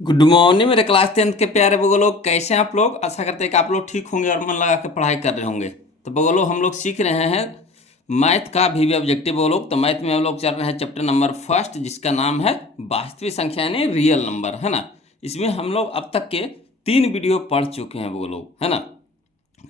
Good morning मेरे class 10th के प्यारे बगो लोग, कैसे हैं आप लोग। आशा करते हैं कि आप लोग ठीक होंगे और मन लगा के पढ़ाई कर रहे होंगे। तो बगो लोग हम लोग सीख रहे हैं मैथ का भी ऑब्जेक्टिव बगो लोग। तो मैथ में हम लोग चल रहे हैं चैप्टर नंबर फर्स्ट, जिसका नाम है वास्तविक संख्या यानी रियल नंबर, है ना। इसमें हम लोग अब तक के 3 वीडियो पढ़ चुके हैं बगो लोग, है ना।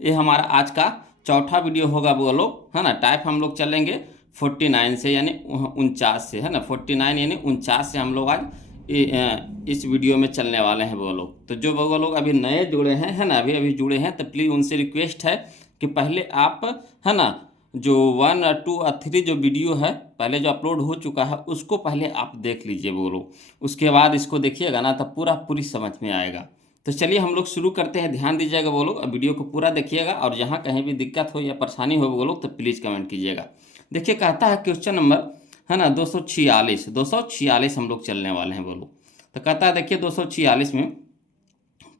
ये हमारा आज का चौथा वीडियो होगा वो लोग, है ना। टाइप हम लोग चलेंगे 49 से यानी 49 से, है ना। 49 यानी 49 से हम लोग आज इस वीडियो में चलने वाले हैं वो लोग। तो जो वो लोग अभी नए जुड़े हैं, है ना, अभी अभी जुड़े हैं, तो प्लीज़ उनसे रिक्वेस्ट है कि पहले आप, है ना, जो 1 और 2 और 3 जो वीडियो है पहले जो अपलोड हो चुका है उसको पहले आप देख लीजिए वो लोग। उसके बाद इसको देखिएगा ना, तो पूरी समझ में आएगा। तो चलिए हम लोग शुरू करते हैं। ध्यान दीजिएगा वो लोग, अब वीडियो को पूरा देखिएगा और जहाँ कहीं भी दिक्कत हो या परेशानी हो वो लोग तो प्लीज़ कमेंट कीजिएगा। देखिए कहता है क्वेश्चन नंबर, है ना, 246 हम लोग चलने वाले हैं वो लोग। तो कहता है देखिए 246 में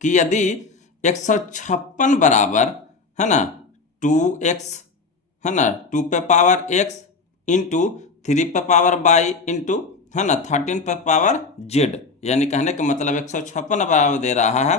कि यदि 156 बराबर, है ना, 2x, है ना, 2 पे पावर x इंटू 3 पे पावर y इंटू, है ना, 13 पे पावर z, यानी कहने का मतलब 156 बराबर दे रहा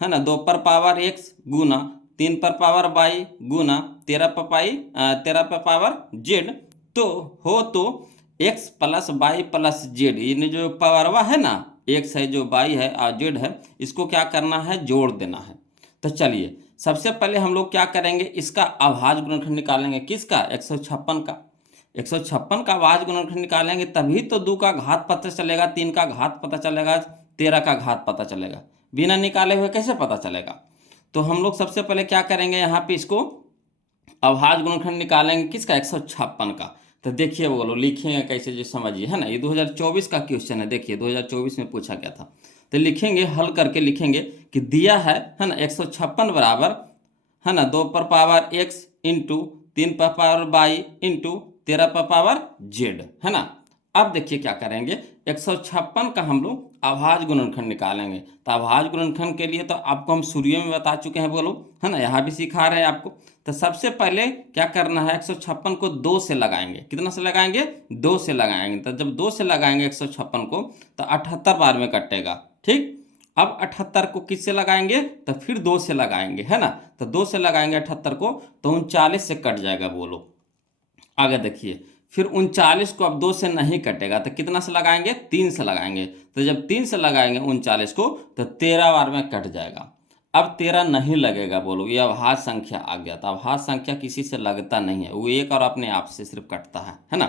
है ना, 2 पर पावर x गुना 3 पर पावर y गुना 13 पे पावर z, तो हो तो x plus Y plus Z, यानी जो पावरवा है ना, x है जो y है और z है, इसको क्या करना है, जोड़ देना है। तो चलिए सबसे पहले हम लोग क्या करेंगे, इसका अभाज्य गुणनखंड निकालेंगे। किसका, 156 का। 156 का अभाज्य गुणनखंड निकालेंगे तभी तो 2 का घात पता चलेगा, 3 का घात पता चलेगा, 13 का घात पता चलेगा। बिना निकाले हुए कैसे पता चलेगा। तो हम लोग सबसे पहले क्या करेंगे, यहाँ पे इसको अभाज्य गुणनखंड निकालेंगे। किसका, 156 का। तो देखिए बोलो लिखेंगे कैसे, जो समझिए, है ना। ये 2024 का क्वेश्चन है। देखिए 2024 में पूछा गया था। तो लिखेंगे, हल करके लिखेंगे कि दिया है ना, 156 बराबर, है ना, 2 पर पावर x इंटू 3 पर पावर y इंटू 13 पर पावर z, है ना। अब देखिए क्या करेंगे, 156 का हम लोग अभाज्य गुणनखंड निकालेंगे। तो अभाज्य गुणनखंड के लिए तो आपको हम शुरू में बता चुके हैं बोलो, है ना, यहाँ भी सिखा रहे हैं आपको। तो सबसे पहले क्या करना है, 156 को 2 से लगाएंगे। कितना से लगाएंगे, 2 से लगाएंगे। तो जब 2 से लगाएंगे 156 को तो 78 बार में कटेगा, ठीक। अब 78 को किससे लगाएंगे, तो फिर 2 से लगाएंगे, है ना। तो 2 से लगाएंगे 78 को तो 39 से कट जाएगा बोलो। आगे देखिए, फिर 39 को अब 2 से नहीं कटेगा तो कितना से लगाएंगे, 3 से लगाएंगे। तो जब 3 से लगाएंगे 39 को तो 13 बार में कट जाएगा। अब 13 नहीं लगेगा बोलो, ये अभाज्य संख्या आ गया। तो अभाज्य संख्या किसी से लगता नहीं है, वो एक और अपने आप से सिर्फ कटता है ना।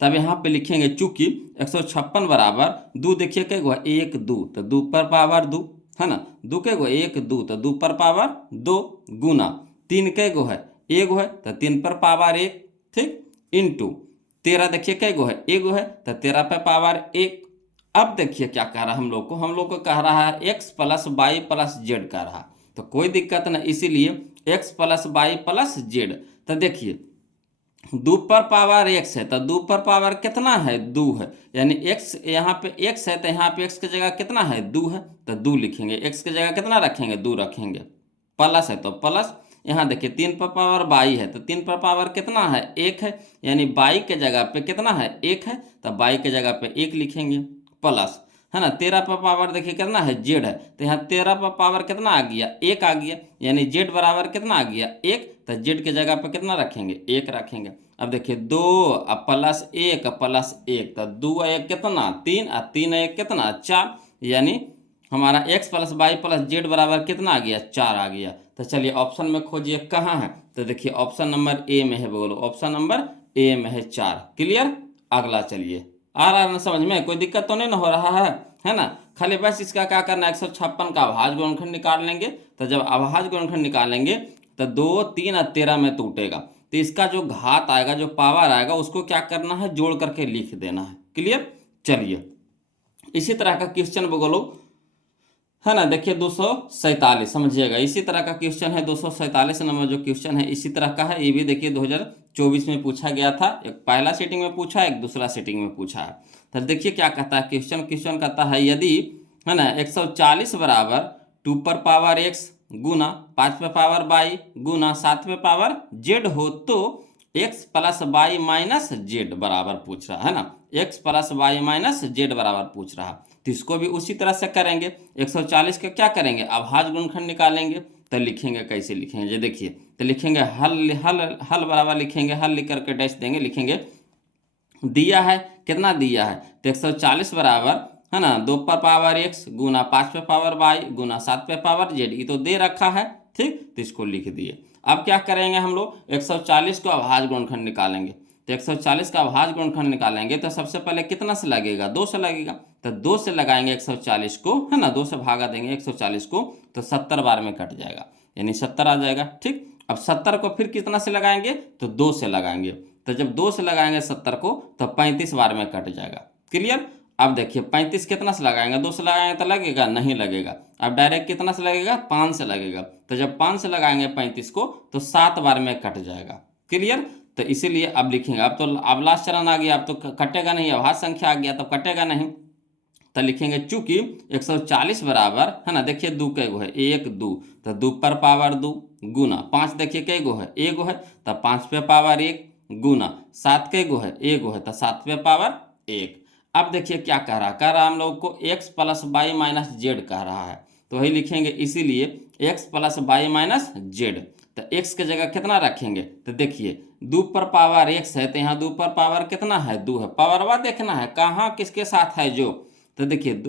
तब यहाँ पे लिखेंगे चूंकि 156 बराबर 2, देखिए क्या हुआ, 1 2, तो 2 पर पावर 2, है ना, 2 के गो 1 2, तो 2 पर पावर 2 गुना 3 के गो है 1 है तो 3 पर पावर 1, ठीक, इंटू 13, देखिए कै गो है, 1 है तो 13 पे पावर 1। अब देखिए क्या कह रहा है हम लोग को कह रहा है x plus Y plus Z कह रहा। तो कोई दिक्कत नहीं, इसीलिए x plus Y plus Z. तो देखिए 2 पर पावर x है तो 2 पर पावर कितना है, 2 है, यानी x यहाँ पे x है तो यहाँ पे x की जगह कितना है, 2 है। तो 2 लिखेंगे, x की जगह कितना रखेंगे, 2 रखेंगे। प्लस है तो प्लस, यहाँ देखिए 3 पर पावर बाई है तो 3 पर पावर कितना है, 1 है, यानी बाई के जगह पे कितना है, 1 है, तो बाई के जगह पे 1 लिखेंगे। प्लस, है ना, 13 पर पावर देखिए कितना है, जेड है, तो यहाँ 13 पर पावर कितना आ गया, 1 आ गया, यानी जेड बराबर कितना आ गया, 1। तो जेड के जगह पे कितना रखेंगे, 1 रखेंगे। अब देखिए 2 प्लस 1 प्लस 1, तो 2 1 कितना, 3, और 3 1 कितना, 4, यानी हमारा x plus Y plus Z बराबर कितना आ गया, 4 आ गया। तो चलिए ऑप्शन में खोजिए कहाँ है, तो देखिए ऑप्शन नंबर ए में है बोलो, ऑप्शन नंबर ए में है 4। क्लियर। अगला चलिए, आ रहा है ना समझ में, कोई दिक्कत तो नहीं ना हो रहा है ना। खाली बस इसका क्या करना है, 156 का अभाज्य गुणनखंड निकाल लेंगे। तो जब अभाज्य गुणनखंड निकालेंगे तो 2 3 और 13 में टूटेगा, तो इसका जो घात आएगा, जो पावर आएगा, उसको क्या करना है, जोड़ करके लिख देना है। क्लियर। चलिए इसी तरह का क्वेश्चन बोलो, है ना, देखिए 247 समझिएगा। इसी तरह का क्वेश्चन है 247 नंबर जो क्वेश्चन है, इसी तरह का है। ये भी देखिए 2024 में पूछा गया था। एक पहला सीटिंग में पूछा, एक दूसरा सीटिंग में पूछा है। तो देखिए क्या कहता है क्वेश्चन कहता है यदि, है ना, 140 बराबर 2 पर पावर x गुना 5 पे पावर y गुना 7 पे पावर z हो तो x plus y minus z बराबर पूछ रहा है ना, x plus y minus z बराबर पूछ रहा। तो इसको भी उसी तरह से करेंगे। 140 का क्या करेंगे, अभाज्य गुणनखंड निकालेंगे। तो लिखेंगे, कैसे लिखेंगे ये देखिए, तो लिखेंगे हल हल हल बराबर लिखेंगे, हल लिख करके डैश देंगे, लिखेंगे दिया है, कितना दिया है, तो 140 बराबर है ना 2 पर पावर x गुना 5 पे पावर y गुना 7 पे पावर z, ये तो दे रखा है, ठीक, तो इसको लिख दिए। अब क्या करेंगे हम लोग, 140 को अभाज्य गुणनखंड निकालेंगे। तो 140 का अभाज्य गुणनखंड निकालेंगे तो सबसे पहले कितना से लगेगा, 2 से लगेगा, तो 2 से लगाएंगे 140 को, है ना, 2 से भागा देंगे 140 को, तो 70 बार में कट जाएगा, यानी 70 आ जाएगा, ठीक। अब 70 को फिर कितना से लगाएंगे, तो 2 से लगाएंगे, तो जब 2 से लगाएंगे 70 को तो 35 बार में कट जाएगा। क्लियर। अब देखिए 35 कितना से लगाएंगे, 2 से लगाएंगे तो लगेगा, नहीं लगेगा। अब डायरेक्ट कितना से लगेगा, 5 से लगेगा, तो जब 5 से लगाएंगे 35 को तो 7 बार में कट जाएगा। क्लियर। तो इसीलिए अब लिखेंगे, अब तो अब लास्ट चरण आ गया, अब तो कटेगा नहीं, अभाज्य संख्या आ गया तो कटेगा नहीं, तो लिखेंगे चूंकि 140 बराबर है ना, देखिए 2 कै गो है, 1 2, तो 2 पर पावर 2 गुना 5 देखिए कै गो है, 1 गो है, तो 5 पे पावर 1 गुना 7 कै गो है, 1 गो है, तो 7 पे पावर 1। अब देखिए क्या कह रहा हम लोग को x plus y minus z कह रहा है, तो वही लिखेंगे, इसीलिए x plus y minus z, तो x की जगह कितना रखेंगे, तो देखिए 2 पर पावर x है, तो यहाँ 2 पर पावर कितना है, 2 है, पावरवा देखना है कहाँ किसके साथ है जो, तो देखिए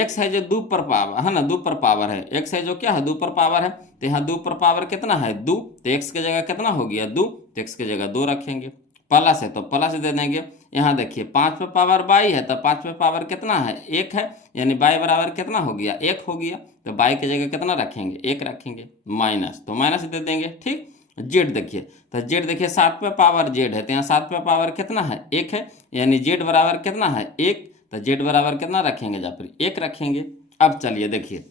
x है जो 2 पर पावर है ना, 2 पर पावर है, x है जो क्या है 2 पर पावर है, तो यहाँ 2 पर पावर कितना है 2, तो x की जगह कितना हो गया 2, तो x की जगह 2 रखेंगे, प्लस है तो प्लस दे देंगे। यहाँ देखिए 5 पे पावर बाई है, तो 5 पे पावर कितना है 1 है, यानी बाई बराबर कितना हो गया 1 हो गया, तो बाई की जगह कितना रखेंगे 1 रखेंगे, माइनस तो माइनस दे देंगे, ठीक। जेड देखिए, तो जेड देखिए 7 पे पावर जेड है, तो यहाँ 7 पे पावर कितना है 1 है, यानी जेड बराबर कितना है 1, तो जेड बराबर कितना रखेंगे, जहाँ पर 1 रखेंगे। अब चलिए देखिए,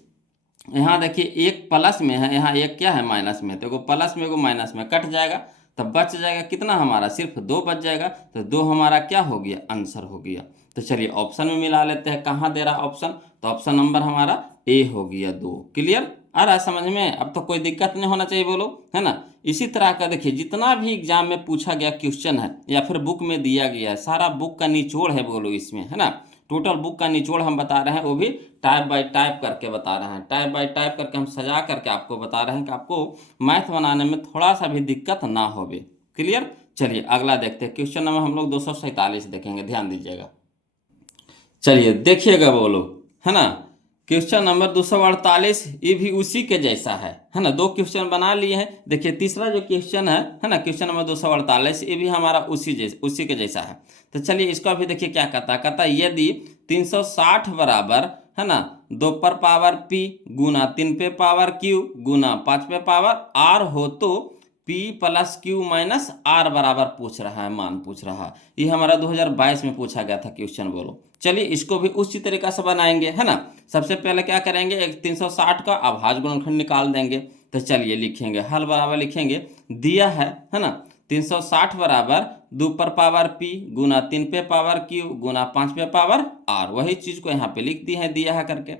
यहाँ देखिए 1 प्लस में है, यहाँ 1 क्या है माइनस में, तो एगो प्लस में एगो माइनस में कट जाएगा, तब बच जाएगा कितना हमारा, सिर्फ 2 बच जाएगा, तो 2 हमारा क्या हो गया, आंसर हो गया। तो चलिए ऑप्शन में मिला लेते हैं, कहाँ दे रहा ऑप्शन, तो ऑप्शन नंबर हमारा ए हो गया 2। क्लियर, आ रहा है समझ में, अब तो कोई दिक्कत नहीं होना चाहिए, बोलो, है ना। इसी तरह का देखिए जितना भी एग्जाम में पूछा गया क्वेश्चन है या फिर बुक में दिया गया है, सारा बुक का निचोड़ है बोलो इसमें, है ना, टोटल बुक का निचोड़ हम बता रहे हैं, वो भी टाइप बाय टाइप करके बता रहे हैं, टाइप बाय टाइप करके हम सजा करके आपको बता रहे हैं कि आपको मैथ बनाने में थोड़ा सा भी दिक्कत ना होवे। क्लियर। चलिए अगला देखते हैं, क्वेश्चन नंबर हम लोग 247 देखेंगे, ध्यान दीजिएगा। चलिए देखिएगा बोलो, है ना, क्वेश्चन नंबर 248 ये भी उसी के जैसा है ना, 2 क्वेश्चन बना लिए हैं। देखिए तीसरा जो क्वेश्चन है ना, क्वेश्चन नंबर 248 ये भी हमारा उसी के जैसा है। तो चलिए इसका भी देखिए क्या कहता है, यदि 360 बराबर है ना 2 पर पावर p गुना 3 पे पावर q गुना 5 पे पावर r हो तो p plus q minus r बराबर पूछ रहा है, मान पूछ रहा है। ये हमारा 2022 में पूछा गया था क्वेश्चन, बोलो। चलिए इसको भी उसी तरीका से बनाएंगे, है ना। सबसे पहले क्या करेंगे, 360 का अभाज्य गुणनखंड निकाल देंगे। तो चलिए लिखेंगे, हल बराबर लिखेंगे, दिया है ना 360 बराबर 2 पर पावर p गुना 3 पे पावर q गुना 5 पे पावर r, वही चीज को यहाँ पे लिख दी है, दिया है करके।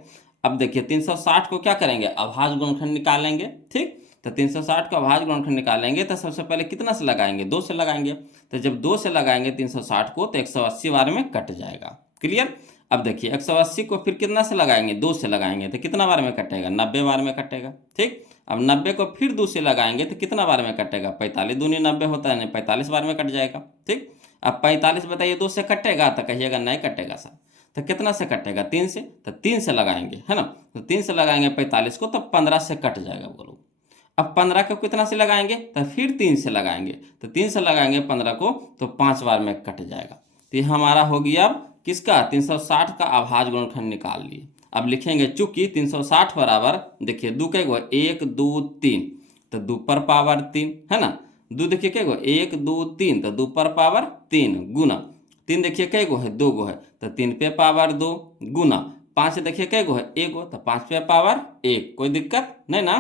अब देखिए 360 को क्या करेंगे, अभाज्य गुणनखंड निकालेंगे, ठीक। तो 360 का अभाज्य गुणनखंड निकालेंगे तो सबसे पहले कितना से लगाएंगे, 2 से लगाएंगे, तो जब 2 से लगाएंगे 360 को तो 180 बार में कट जाएगा। क्लियर। अब देखिए 180 को फिर कितना से लगाएंगे, 2 से लगाएंगे तो कितना बार में कटेगा, 90 बार में कटेगा, ठीक। अब 90 को फिर 2 से लगाएंगे तो कितना बार में कटेगा, 45 दूनी 90 होता है, 45 बार में कट जाएगा, ठीक। अब 45 बताइए 2 से कटेगा, तो कहिएगा नहीं कटेगा सर, तो कितना से कटेगा, 3 से, तो 3 से लगाएंगे, है ना, तो 3 से लगाएंगे 45 को तो 15 से कट जाएगा, बोलो। अब 15 को कितना से लगाएंगे, तो फिर 3 से लगाएंगे, तो 3 से लगाएंगे 15 को तो 5 बार में कट जाएगा। तो ये हमारा हो गया अब किसका, 360 का अभाज्य गुणनखंड निकाल लिए। अब लिखेंगे चूंकि 360 बराबर देखिए 2 के गो 1 2 3, तो 2 पर पावर 3 है ना, 2 देखिए के गो 1 2 3, तो 2 पर पावर 3 गुना 3 देखिए कै गो है 2 गो है, तो 3 पे पावर 2 गुना 5 देखिए कै गो है 1 गो, तो 5 पे पावर 1, कोई दिक्कत नहीं ना।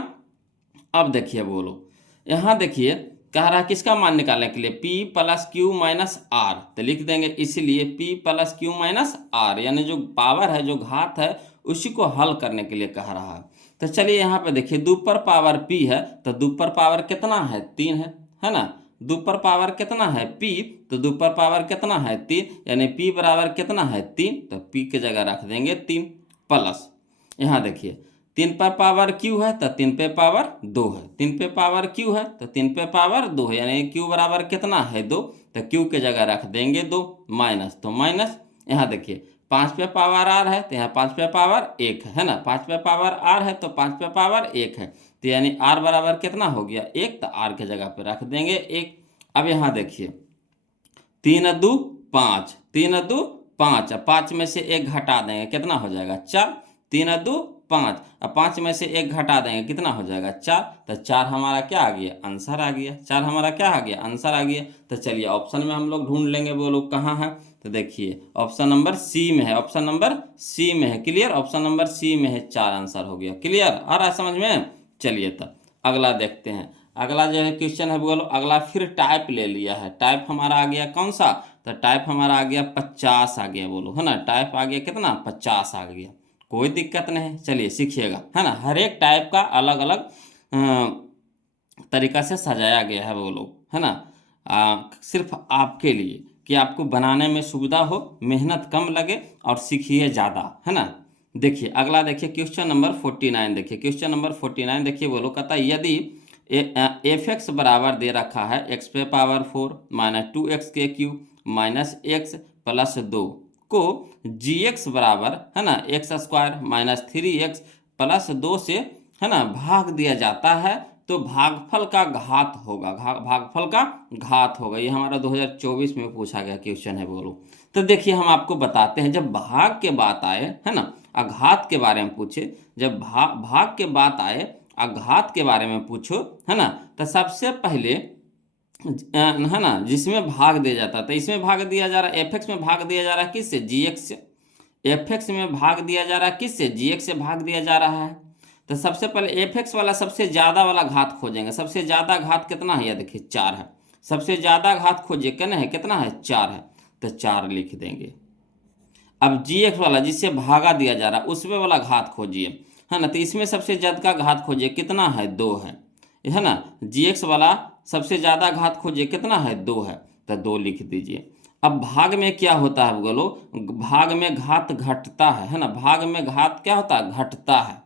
अब देखिए बोलो, यहाँ देखिए कह रहा है किसका मान निकालने के लिए, p plus q minus r, तो लिख देंगे इसीलिए p plus q minus r, यानी जो पावर है जो घात है उसी को हल करने के लिए कह रहा है। तो चलिए यहाँ पे देखिए 2 पर पावर p है, तो 2 पर पावर कितना है 3 है ना, 2 पर पावर कितना है p, तो 2 पर पावर कितना है 3, यानी p बराबर कितना है 3, तो p की जगह रख देंगे 3 प्लस, यहाँ देखिए 3 पर पावर q है तो 3 पे पावर 2 है, 3 पे पावर q है तो 3 पे पावर 2 है, यानी q बराबर कितना है 2, तो q की जगह रख देंगे 2 माइनस, तो माइनस, यहाँ देखिए 5 पे पावर r है तो यहाँ 5 पे पावर 1 है ना, 5 पे पावर r है तो 5 पे पावर 1 है, तो यानी r बराबर कितना हो गया 1, तो r की जगह पे रख देंगे 1। अब यहाँ देखिए 3 2 5, 3 2 5, अब 5 में से 1 घटा देंगे कितना हो जाएगा 4, 3 2 5, अब 5 में से 1 घटा देंगे कितना हो जाएगा 4, तो 4 हमारा क्या आ गया आंसर आ गया, 4 हमारा क्या आ गया आंसर आ गया। तो चलिए ऑप्शन में हम लोग ढूंढ लेंगे वो लोग कहाँ है, तो देखिए ऑप्शन नंबर सी में है, ऑप्शन नंबर सी में है, क्लियर, ऑप्शन नंबर सी में है, 4 आंसर हो गया, क्लियर आ रहा है समझ में। चलिए तब अगला देखते हैं, अगला जो है क्वेश्चन है बोलो, अगला फिर टाइप ले लिया है, टाइप हमारा आ गया कौन सा, तो टाइप हमारा आ गया 50 आ गया, बोलो है ना, टाइप आ गया कितना 50 आ गया, कोई दिक्कत नहीं, चलिए सीखिएगा है ना, हर एक टाइप का अलग अलग तरीका से सजाया गया है वो लोग, है ना, सिर्फ आपके लिए कि आपको बनाने में सुविधा हो, मेहनत कम लगे और सीखिए ज़्यादा, है ना। देखिए अगला देखिए क्वेश्चन नंबर 49, देखिए क्वेश्चन नंबर 49 देखिए वो लोग कहता है यदि एफ एक्स बराबर दे रखा है एक्स पे पावर 4 माइनस 2x के क्यूब माइनस एक्स प्लस 2 को जी एक्स बराबर है ना x square minus 3x plus 2 से है ना भाग दिया जाता है तो भागफल का घात होगा, भागफल का घात होगा, ये हमारा 2024 में पूछा गया क्वेश्चन है बोलो। तो देखिए हम आपको बताते हैं, जब भाग के बात आए है ना, आघात के बारे में पूछे, जब भाग के बात आए आघात के बारे में पूछो है ना, तो सबसे पहले है ना जिसमें भाग दिया जाता है, तो इसमें भाग दिया जा रहा है एफ एक्स में, भाग दिया जा रहा है किससे जी एक्स से, एफ एक्स में भाग दिया जा रहा है किससे जी एक्स से भाग दिया जा रहा है। तो सबसे पहले एफ एक्स वाला सबसे ज़्यादा वाला घात खोजेंगे, सबसे ज़्यादा घात कितना है, यह देखिए 4 है, सबसे ज़्यादा घात खोजिए कहना है कितना है 4 है, तो 4 लिख देंगे। अब जी एक्स वाला जिससे भागा दिया जा रहा है उसमें वाला घात खोजिए है ना, तो इसमें सबसे ज़्यादा घात खोजिए कितना है 2 है ना, जी एक्स वाला सबसे ज़्यादा घात खोजिए कितना है 2 है, तो 2 लिख दीजिए। अब भाग में क्या होता है बोलो, भाग में घात घटता है ना, भाग में घात क्या होता है घटता है,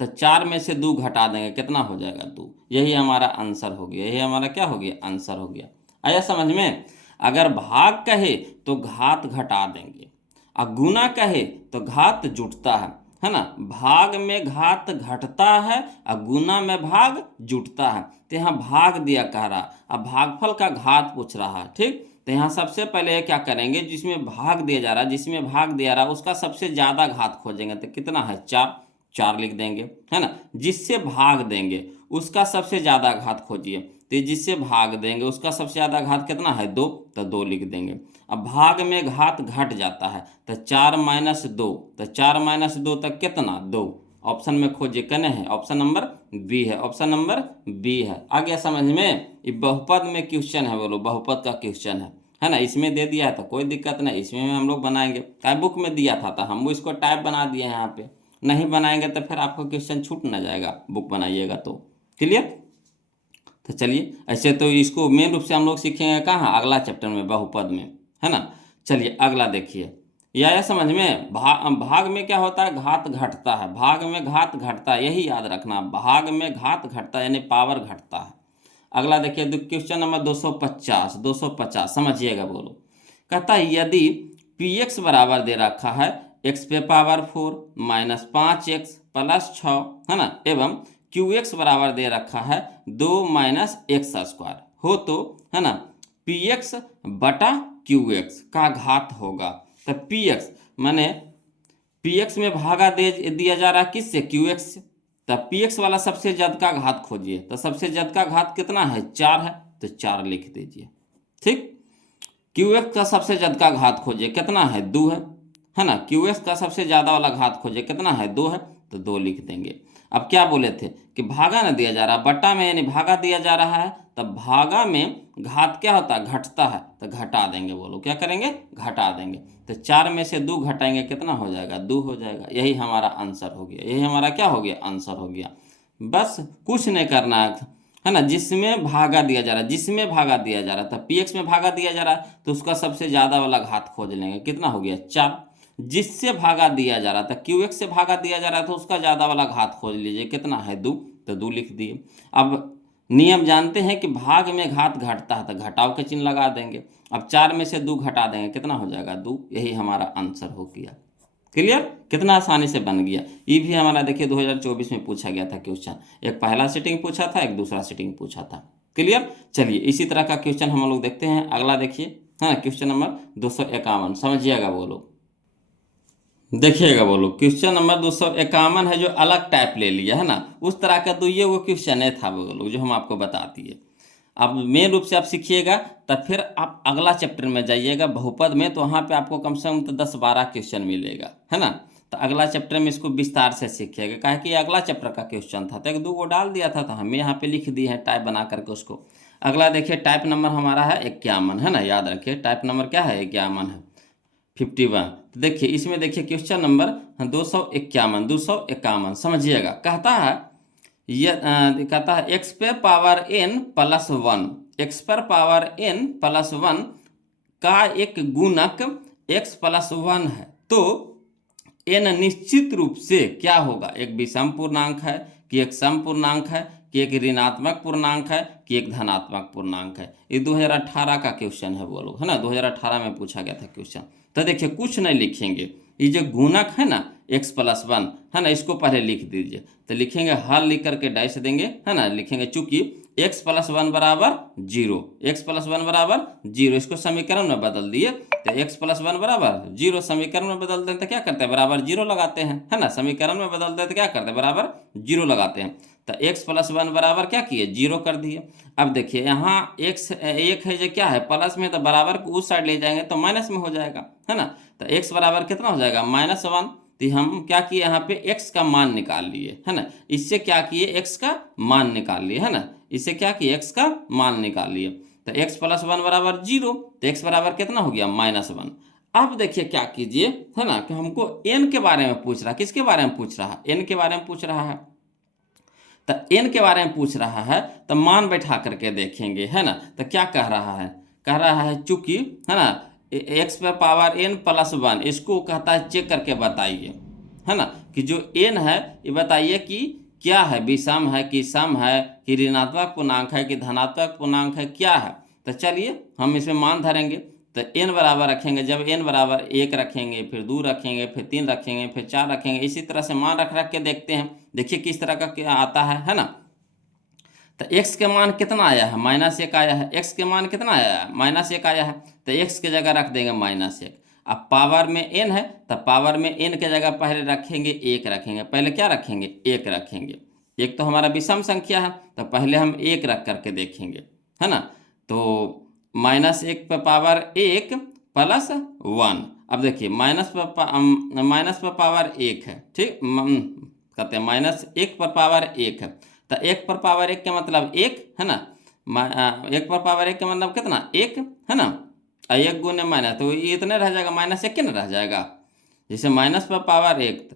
तो 4 में से 2 घटा देंगे कितना हो जाएगा 2, यही हमारा आंसर हो गया, यही हमारा क्या हो गया आंसर हो गया। आया समझ में। अगर भाग कहे तो घात घटा देंगे, और गुना कहे तो घात जुटता है ना, भाग में घात घटता है और गुना में भाग जुटता है, तो यहाँ भाग दिया कह रहा, अब भागफल का घात पूछ रहा है, ठीक, तो यहाँ सबसे पहले क्या करेंगे, जिसमें भाग दिया जा रहा है, जिसमें भाग दिया रहा है उसका सबसे ज़्यादा घात खोजेंगे, तो कितना है 4, 4 लिख देंगे है ना, जिससे भाग देंगे उसका सबसे ज़्यादा घात खोजिए, तो जिससे भाग देंगे उसका सबसे ज़्यादा घात कितना है 2, तो 2 लिख देंगे। अब भाग में घात घट जाता है तो 4 माइनस 2, तो 4 माइनस 2 तक कितना 2, ऑप्शन में खोजिए कने है, ऑप्शन नंबर बी है, ऑप्शन नंबर बी है। आ गया समझ में। ये बहुपद में क्वेश्चन है बोलो, बहुपद का क्वेश्चन है ना, इसमें दे दिया है तो कोई दिक्कत नहीं, इसमें हम लोग बनाएंगे, टाइप बुक में दिया था तो हम इसको टाइप बना दिए हैं, यहाँ पे नहीं बनाएंगे तो फिर आपको क्वेश्चन छूट ना जाएगा, बुक बनाइएगा तो, क्लियर। तो चलिए ऐसे तो इसको मेन रूप से हम लोग सीखेंगे कहाँ, अगला चैप्टर में बहुपद में, है ना। चलिए अगला देखिए, यह समझ में, भाग में क्या होता है घात घटता है, भाग में घात घटता है, यही याद रखना, भाग में घात घटता है यानी पावर घटता है। अगला देखिए क्वेश्चन नंबर 250, 250 समझिएगा बोलो, कहता है यदि पी एक्स बराबर दे रखा है एक्स पे पावर 4 माइनस 5x प्लस 6 है ना, एवं क्यू एक्स बराबर दे रखा है 2 माइनस एक्स स्क्वायर हो, तो है ना पी एक्स बटा क्यू एक्स का घात होगा। तो पी एक्स माने पी एक्स में भागा दे दिया जा रहा है किससे क्यू एक्स से, तो पी एक्स वाला सबसे ज्यादा का घात खोजिए, तो सबसे ज्यादा का घात कितना है 4 है, तो 4 लिख दीजिए, ठीक। क्यू एक्स का सबसे ज्यादा का घात खोजिए कितना है 2 है ना, क्यू एक्स का सबसे ज़्यादा वाला घात खोजिए कितना है 2 है, तो 2 लिख देंगे। अब क्या बोले थे कि भागा ना दिया जा रहा, बट्टा में यानी भागा दिया जा रहा है, तब भागा में घात क्या होता है घटता है, तो घटा देंगे, बोलो क्या करेंगे घटा देंगे, तो 4 में से 2 घटाएंगे कितना हो जाएगा 2 हो जाएगा, यही हमारा आंसर हो गया, यही हमारा क्या हो गया आंसर हो गया। बस कुछ नहीं करना है, है ना, जिसमें भागा दिया जा रहा है, जिसमें भागा दिया जा रहा था, पी एक्स में भागा दिया जा रहा है तो उसका सबसे ज़्यादा वाला घात खोज लेंगे, कितना हो गया 4। जिससे भागा दिया जा रहा था, क्यू एक्स से भागा दिया जा रहा था, उसका ज़्यादा वाला घात खोज लीजिए, कितना है 2, तो 2 लिख दिए। अब नियम जानते हैं कि भाग में घात घटता है तो घटाव के चिन्ह लगा देंगे। अब 4 में से 2 घटा देंगे, कितना हो जाएगा 2, यही हमारा आंसर हो गया। क्लियर, कितना आसानी से बन गया। ये भी हमारा देखिए 2024 में पूछा गया था क्वेश्चन, एक पहला सेटिंग पूछा था, एक दूसरा सेटिंग पूछा था। क्लियर, चलिए इसी तरह का क्वेश्चन हम लोग देखते हैं। अगला देखिए, हाँ क्वेश्चन नंबर 251, समझिएगा वो लोग, देखिएगा वो लोग। क्वेश्चन नंबर 251 है जो अलग टाइप ले लिया है ना, उस तरह का तो ये वो क्वेश्चन है था वो लोग जो हम आपको बता दिए। अब मेन रूप से आप सीखिएगा, तब फिर आप अगला चैप्टर में जाइएगा बहुपद में, तो वहाँ पे आपको कम से कम तो 10-12 क्वेश्चन मिलेगा, है ना। तो अगला चैप्टर में इसको विस्तार से सीखिएगा, काहे कि अगला चैप्टर का क्वेश्चन था, तो 1-2 को डाल दिया था, तो हमें यहाँ पे लिख दिए हैं टाइप बना करके उसको। अगला देखिए, टाइप नंबर हमारा है 51, है ना, याद रखिए टाइप नंबर क्या है 51 है, 51। तो देखिए इसमें देखिए क्वेश्चन नंबर 251 समझिएगा। कहता है ये कहता है एक्स पे पावर n प्लस 1, एक्स पर पावर n प्लस 1 का एक गुणक x प्लस 1 है, तो n निश्चित रूप से क्या होगा, एक विषम पूर्णांक है कि एक सम पूर्णांक है कि एक ऋणात्मक पूर्णांक है कि एक धनात्मक पूर्णांक है। ये 2018 का क्वेश्चन है वो लोग, है ना, 2018 में पूछा गया था क्वेश्चन। तो देखिए कुछ नहीं लिखेंगे, ये जो गुणक है ना x प्लस 1, है ना, इसको पहले लिख दीजिए। तो लिखेंगे हल लिख करके डैश देंगे, है ना, लिखेंगे चूंकि x प्लस 1 बराबर 0, x प्लस 1 बराबर 0, इसको समीकरण में बदल दिए, तो x प्लस 1 बराबर 0 समीकरण में बदलते हैं तो क्या करते हैं, बराबर 0 लगाते हैं, है ना, समीकरण में बदलते हैं तो क्या करते हैं, बराबर 0 लगाते हैं। तो x प्लस 1 बराबर क्या किए, 0 कर दिए। अब देखिए यहाँ x एक है जो क्या है प्लस में, तो बराबर को उस साइड ले जाएंगे तो माइनस में हो जाएगा, है ना। तो x बराबर कितना हो जाएगा -1। तो हम क्या किए यहाँ पे x का मान निकाल लिए, है ना, इससे क्या किए x का मान निकाल लिए, है ना, इससे क्या किए x का मान निकाल लिए। तो x प्लस 1 बराबर 0, तो x बराबर कितना हो गया -1। अब देखिए क्या कीजिए, है ना, कि हमको n के बारे में पूछ रहा है, किसके बारे में पूछ रहा है, n के बारे में पूछ रहा है। तो n के बारे में पूछ रहा है तो मान बैठा करके देखेंगे, है ना। तो क्या कह रहा है, कह रहा है चूंकि, है ना, x पे पावर n प्लस 1, इसको कहता है चेक करके बताइए, है ना, कि जो n है ये बताइए कि क्या है, विषम है कि सम है कि ऋणात्मक पूर्णांक है कि धनात्मक पूर्णांक है, क्या है। तो चलिए हम इसमें मान धरेंगे, तो n बराबर रखेंगे, जब n बराबर 1 रखेंगे, फिर 2 रखेंगे, फिर 3 रखेंगे, फिर 4 रखेंगे, इसी तरह से मान रख रख के देखते हैं, देखिए किस तरह का क्या आता है ना। तो x के मान कितना आया है, -1 आया है, x के मान कितना आया है, -1 आया है, तो x की जगह रख देंगे -1। अब पावर में n है तो पावर में n के जगह पहले रखेंगे 1 रखेंगे, पहले क्या रखेंगे 1 रखेंगे, एक तो हमारा विषम संख्या है तो पहले हम 1 रख करके देखेंगे, है ना। तो -1 पे पावर 1 प्लस 1, अब देखिए माइनस पर पावर 1 है, ठीक, कहते हैं -1 पर पावर 1 है, तो 1 पर पावर 1 का मतलब 1, है ना, 1 पर पावर 1 का मतलब कितना 1, है ना, 1 गुने माइनस, तो ये इतने रह जाएगा, -1 के ना रह जाएगा। जैसे माइनस पर पावर 1,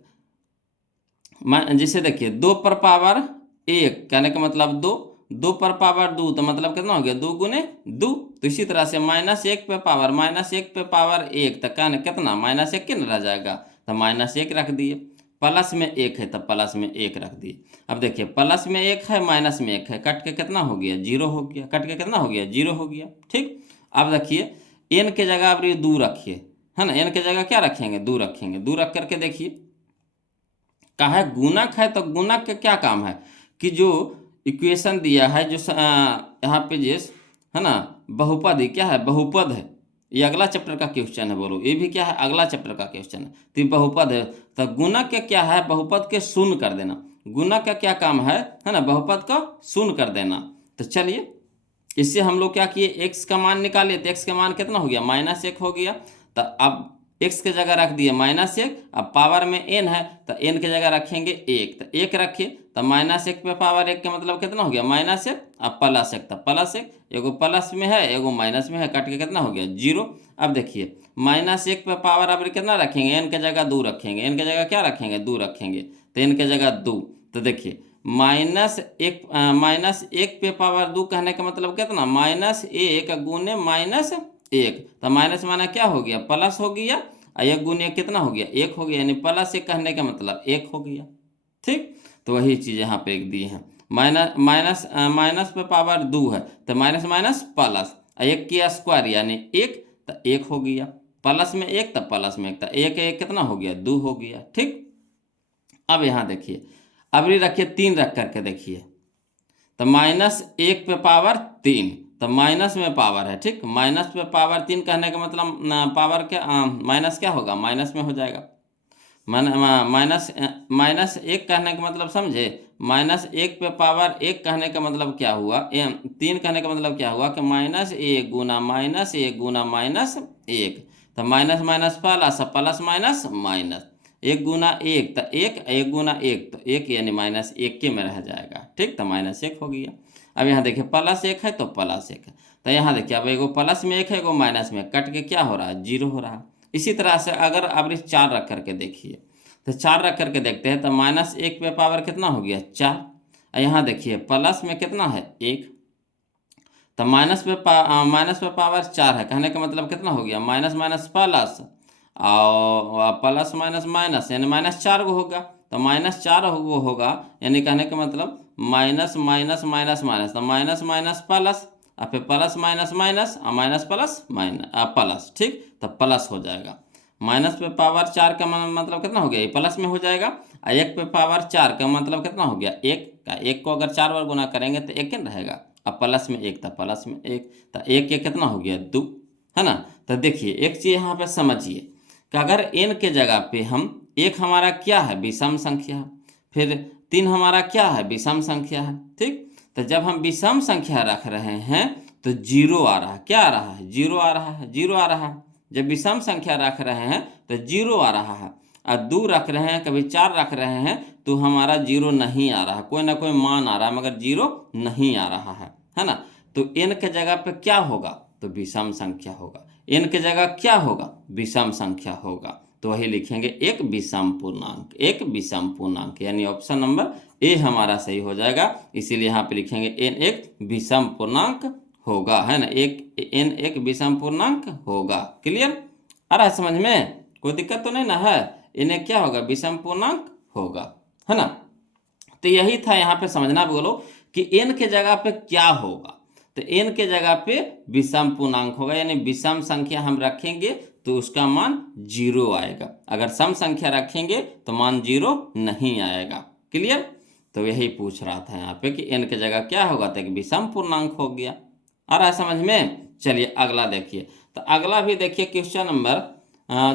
जैसे देखिए 2 पर पावर 1 कहने का मतलब 2, 2 पर पावर 2 तो मतलब कितना हो गया 2 गुने 2। तो इसी तरह से -1 पे पावर -1 तो कहने कितना -1 के ना रह जाएगा, तो -1 रख दिए, प्लस में 1 है तो प्लस में 1 रख दिए। अब देखिए प्लस में 1 है माइनस में 1 है, कट के कितना हो गया 0 हो गया, कट के कितना हो गया 0 हो गया, ठीक। अब देखिए n के जगह आप ये 2 रखिए, है ना, n के जगह क्या रखेंगे 2 रखेंगे, 2 रख करके देखिए कहा है गुणक है, तो गुणक का क्या काम है कि जो इक्वेशन दिया है जो यहाँ पे जिस, है ना, बहुपद ही क्या है, बहुपद है, ये अगला चैप्टर का क्वेश्चन है, बोलो ये भी क्या है अगला चैप्टर का क्वेश्चन है, तो ये बहुपद है, तो गुणक के क्या है बहुपद के शून्य कर देना, गुणक का क्या काम है ना, बहुपद का शून्य कर देना। तो चलिए इससे हम लोग क्या किए x का मान निकाले, तो x का मान कितना हो गया -1 हो गया, तो अब x के जगह रख दिए -1, अब पावर में n है तो n के जगह रखेंगे 1, तो 1 रखिए, तो -1 पे पावर 1 का मतलब कितना हो गया -1, अब +1, तो +1, एगो प्लस में है एगो माइनस में है, कट के कितना हो गया 0। अब देखिए -1 पे पावर अब कितना रखेंगे, n के जगह 2 रखेंगे, n के जगह क्या रखेंगे 2 रखेंगे, तो n के जगह 2, तो देखिए -1 पे पावर 2 कहने का मतलब कितना, -1 गुने -1। तो माइनस माना क्या हो गया, प्लस हो गया, और 1 गुने कितना हो गया, 1 हो गया, यानी +1 कहने का मतलब 1 हो गया। ठीक, तो वही चीज़ यहाँ पे एक दी है। माइनस पे पावर 2 है तो माइनस माइनस प्लस, 1 की स्क्वायर यानी 1, तो 1 हो गया, प्लस में 1 तो प्लस में 1, तो 1 1 कितना हो गया, 2 हो गया। ठीक, अब यहाँ देखिए, अब ये रखिए 3 रख करके देखिए, तो -1 पे पावर 3, तो माइनस में पावर है। ठीक, माइनस पे पावर 3 कहने का मतलब पावर क्या, माइनस क्या होगा, माइनस में हो जाएगा। -1 कहने का मतलब समझे, -1 पे पावर 1 कहने का मतलब क्या हुआ, 3 कहने का मतलब क्या हुआ कि -1 गुना -1 गुना -1, तो minus minus plus, plus minus minus, 1 गुना 1 तो 1, 1 गुना 1 तो 1, यानी -1 के में रह जाएगा। ठीक, तो -1 हो गया। अब यहाँ देखिए +1 है तो +1 है, तो यहाँ देखिए अब एगो प्लस में 1 है, एगो माइनस में, कट के क्या हो रहा है, 0 हो रहा है। इसी तरह से अगर अब इस 4 रख करके देखिए, तो 4 रख करके देखते हैं, तो -1 पे पावर कितना हो गया, 4, और यहाँ देखिए प्लस में कितना है, 1, तो माइनस पे पावर 4 है, कहने का मतलब कितना हो गया, माइनस माइनस प्लस, और प्लस माइनस माइनस, यानी -4 गो होगा, तो -4 गो होगा, यानी कहने का मतलब माइनस माइनस माइनस माइनस, तो माइनस माइनस प्लस, और फिर प्लस माइनस माइनस, और माइनस प्लस माइनस प्लस। ठीक, तो प्लस हो जाएगा। माइनस पे पावर 4 का मतलब कितना हो गया, ये प्लस में हो जाएगा, और 1 पे पावर 4 का मतलब कितना हो गया, 1 का, 1 को अगर 4 बार गुना करेंगे तो 1 ही रहेगा, अब प्लस में 1 था, प्लस में 1, तो 1 के कितना हो गया, 2, है ना। तो देखिए एक चीज़ यहाँ पे समझिए कि अगर n के जगह पे हम, 1 हमारा क्या है, विषम संख्या है, फिर 3 हमारा क्या है, विषम संख्या है। ठीक, तो जब हम विषम संख्या रख रहे हैं तो 0 आ रहा है, क्या आ रहा है, 0 आ रहा है, 0 आ रहा है। जब विषम संख्या रख रहे हैं तो 0 आ रहा है, और 2 रख रहे हैं, कभी 4 रख रहे हैं तो हमारा 0 नहीं आ रहा है, कोई ना कोई मान आ रहा है मगर 0 नहीं आ रहा है ना। तो n के जगह पे क्या होगा, तो विषम संख्या होगा। n के जगह क्या होगा, विषम संख्या होगा, तो वही लिखेंगे एक विषम पूर्णांक, एक विषम पूर्णांक, यानी ऑप्शन नंबर ए हमारा सही हो जाएगा। इसीलिए यहाँ पे लिखेंगे n एक विषम पूर्णांक होगा, है ना, n एक विषम पूर्णांक होगा। क्लियर, आ रहा है समझ में, कोई दिक्कत तो नहीं ना है, n एक क्या होगा, विषम पूर्णांक होगा, है ना। तो यही था यहाँ पे समझना बोलो कि n के जगह पे क्या होगा, तो n के जगह पे विषम पूर्णांक होगा, यानी विषम संख्या हम रखेंगे तो उसका मान 0 आएगा, अगर सम संख्या रखेंगे तो मान 0 नहीं आएगा। क्लियर, तो यही पूछ रहा था यहाँ पे कि n के जगह क्या होगा, तो एक विषम पूर्णांक हो गया। आ रहा है समझ में। चलिए अगला देखिए, तो अगला भी देखिए क्वेश्चन नंबर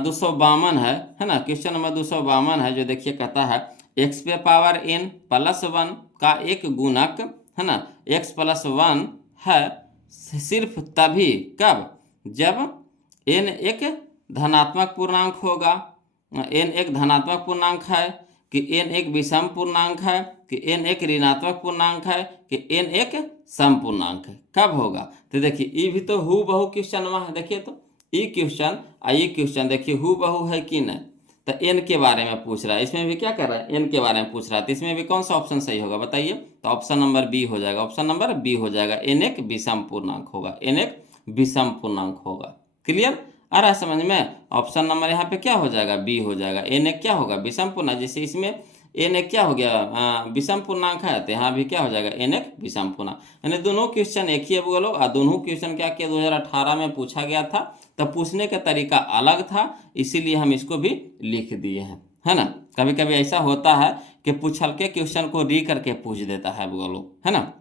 252 है ना। क्वेश्चन नंबर 252 है, जो देखिए कहता है x पे पावर n प्लस 1 का एक गुणक, है ना, x प्लस 1 है सिर्फ तभी, कब, जब n एक धनात्मक पूर्णांक होगा, n एक धनात्मक पूर्णांक है, कि n एक विषम पूर्णांक है, कि n एक ऋणात्मक पूर्णांक है, कि n एक सम पूर्णांक है, कब होगा। तो देखिए ये भी तो हु बहु क्वेश्चन वहाँ है, देखिए तो ये क्वेश्चन और ये क्वेश्चन देखिए हु बहु है कि नहीं, तो n के बारे में पूछ रहा है, इसमें भी क्या कर रहा है, n के बारे में पूछ रहा है, तो इसमें भी कौन सा ऑप्शन सही होगा बताइए, तो ऑप्शन नंबर बी हो जाएगा, ऑप्शन नंबर बी हो जाएगा, n एक विषम पूर्णांक होगा, n एक विषम पूर्णांक होगा। क्लियर, आ रहा है समझ में। ऑप्शन नंबर यहाँ पे क्या हो जाएगा, बी हो जाएगा, n एक क्या होगा, विषम पूर्णांक, जैसे इसमें n एक क्या हो गया, विषम पूर्णांक है, तो यहाँ भी क्या हो जाएगा, n एक विषम पूर्णांक, यानी दोनों क्वेश्चन एक ही है बोलो, और दोनों क्वेश्चन क्या किया 2018 में पूछा गया था, तब पूछने का तरीका अलग था, इसीलिए हम इसको भी लिख दिए हैं, है ना। कभी कभी ऐसा होता है कि पूछल के क्वेश्चन को री करके पूछ देता है बोलो, है ना,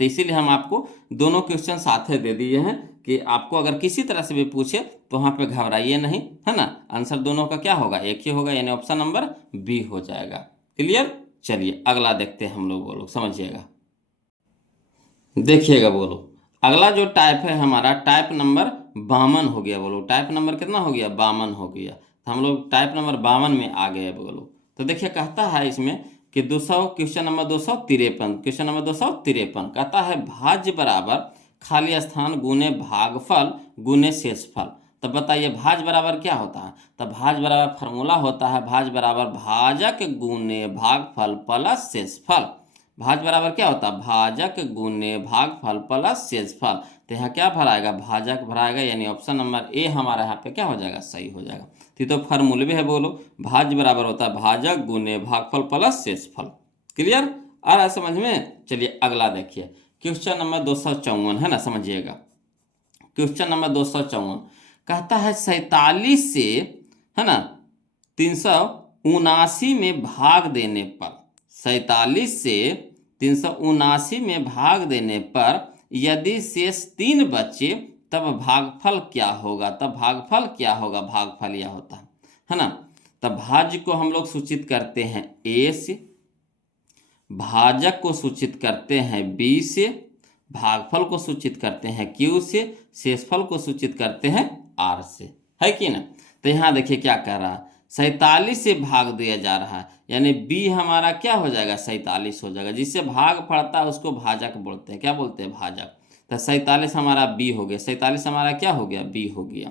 तो इसीलिए हम आपको दोनों क्वेश्चन साथ दे दिए हैं कि आपको अगर किसी तरह से भी पूछे तो वहाँ पे घबराइए नहीं, है ना। आंसर दोनों का क्या होगा, एक ही होगा, यानी ऑप्शन नंबर बी हो जाएगा। क्लियर, चलिए अगला देखते हैं हम लोग, बोलो समझिएगा, देखिएगा बोलो। अगला जो टाइप है हमारा टाइप नंबर 52 हो गया, बोलो टाइप नंबर कितना हो गया, 52 हो गया, तो हम लोग टाइप नंबर 52 में आ गए बोलो। तो देखिए कहता है इसमें कि 200, क्वेश्चन नंबर 253, क्वेश्चन नंबर 253 कहता है भाज्य बराबर खाली स्थान गुने भागफल गुने शेषफल। तब बताइए भाज बराबर क्या होता है। तब भाज बराबर फार्मूला होता है भाज बराबर भाजक गुने भागफल प्लस शेषफल। भाज बराबर क्या होता है, भाजक गुने भागफल प्लस शेषफल। तो यहाँ क्या भराएगा, भाजक भराएगा, यानी ऑप्शन नंबर ए हमारा यहाँ पे क्या हो जाएगा, सही हो जाएगा। तो फार्मूले भी है, बोलो भाज बराबर होता है भाजक गुने भागफल प्लस शेषफल। क्लियर आ रहा है समझ में। चलिए अगला देखिए, क्वेश्चन नंबर 254 है ना, समझिएगा। क्वेश्चन नंबर 254 कहता है 47 से है ना 379 में भाग देने पर, 47 से 379 में भाग देने पर यदि शेष 3 बचे तब भागफल क्या होगा। तब भागफल क्या होगा, भागफल यह होता है ना। तब भाज्य को हम लोग सूचित करते हैं ए से, भाजक को सूचित करते हैं बी से, भागफल को सूचित करते हैं क्यू से, शेषफल को सूचित करते हैं आर से, है कि ना। तो यहाँ देखिए क्या कह रहा है, 47 से भाग दिया जा रहा है, यानी बी हमारा क्या हो जाएगा, 47 हो जाएगा। जिससे भाग पड़ता है उसको भाजक बोलते हैं, क्या बोलते हैं, भाजक। तो 47 हमारा बी हो गया, 47 हमारा क्या हो गया, बी हो गया,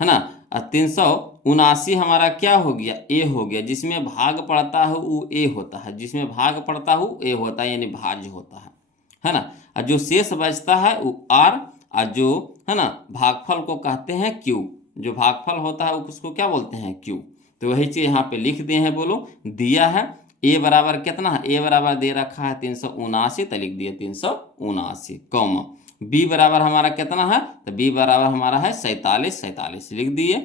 है ना। और 379 हमारा क्या हो गया, ए हो गया। जिसमें भाग पड़ता है वो ए होता है, जिसमें भाग पड़ता है वो ए होता है, यानी भाज्य होता है ना। और जो शेष बचता है वो आर, और जो है ना भागफल को कहते हैं क्यू। जो भागफल होता है उसको क्या बोलते हैं, क्यू। तो वही चीज़ यहाँ पे लिख दिए हैं, बोलो दिया है ए बराबर कितना है, ए बराबर दे रखा है 379, तो लिख दिए 379, कॉमा बी बराबर हमारा कितना है, तो बी बराबर हमारा है 47, 47 लिख दिए,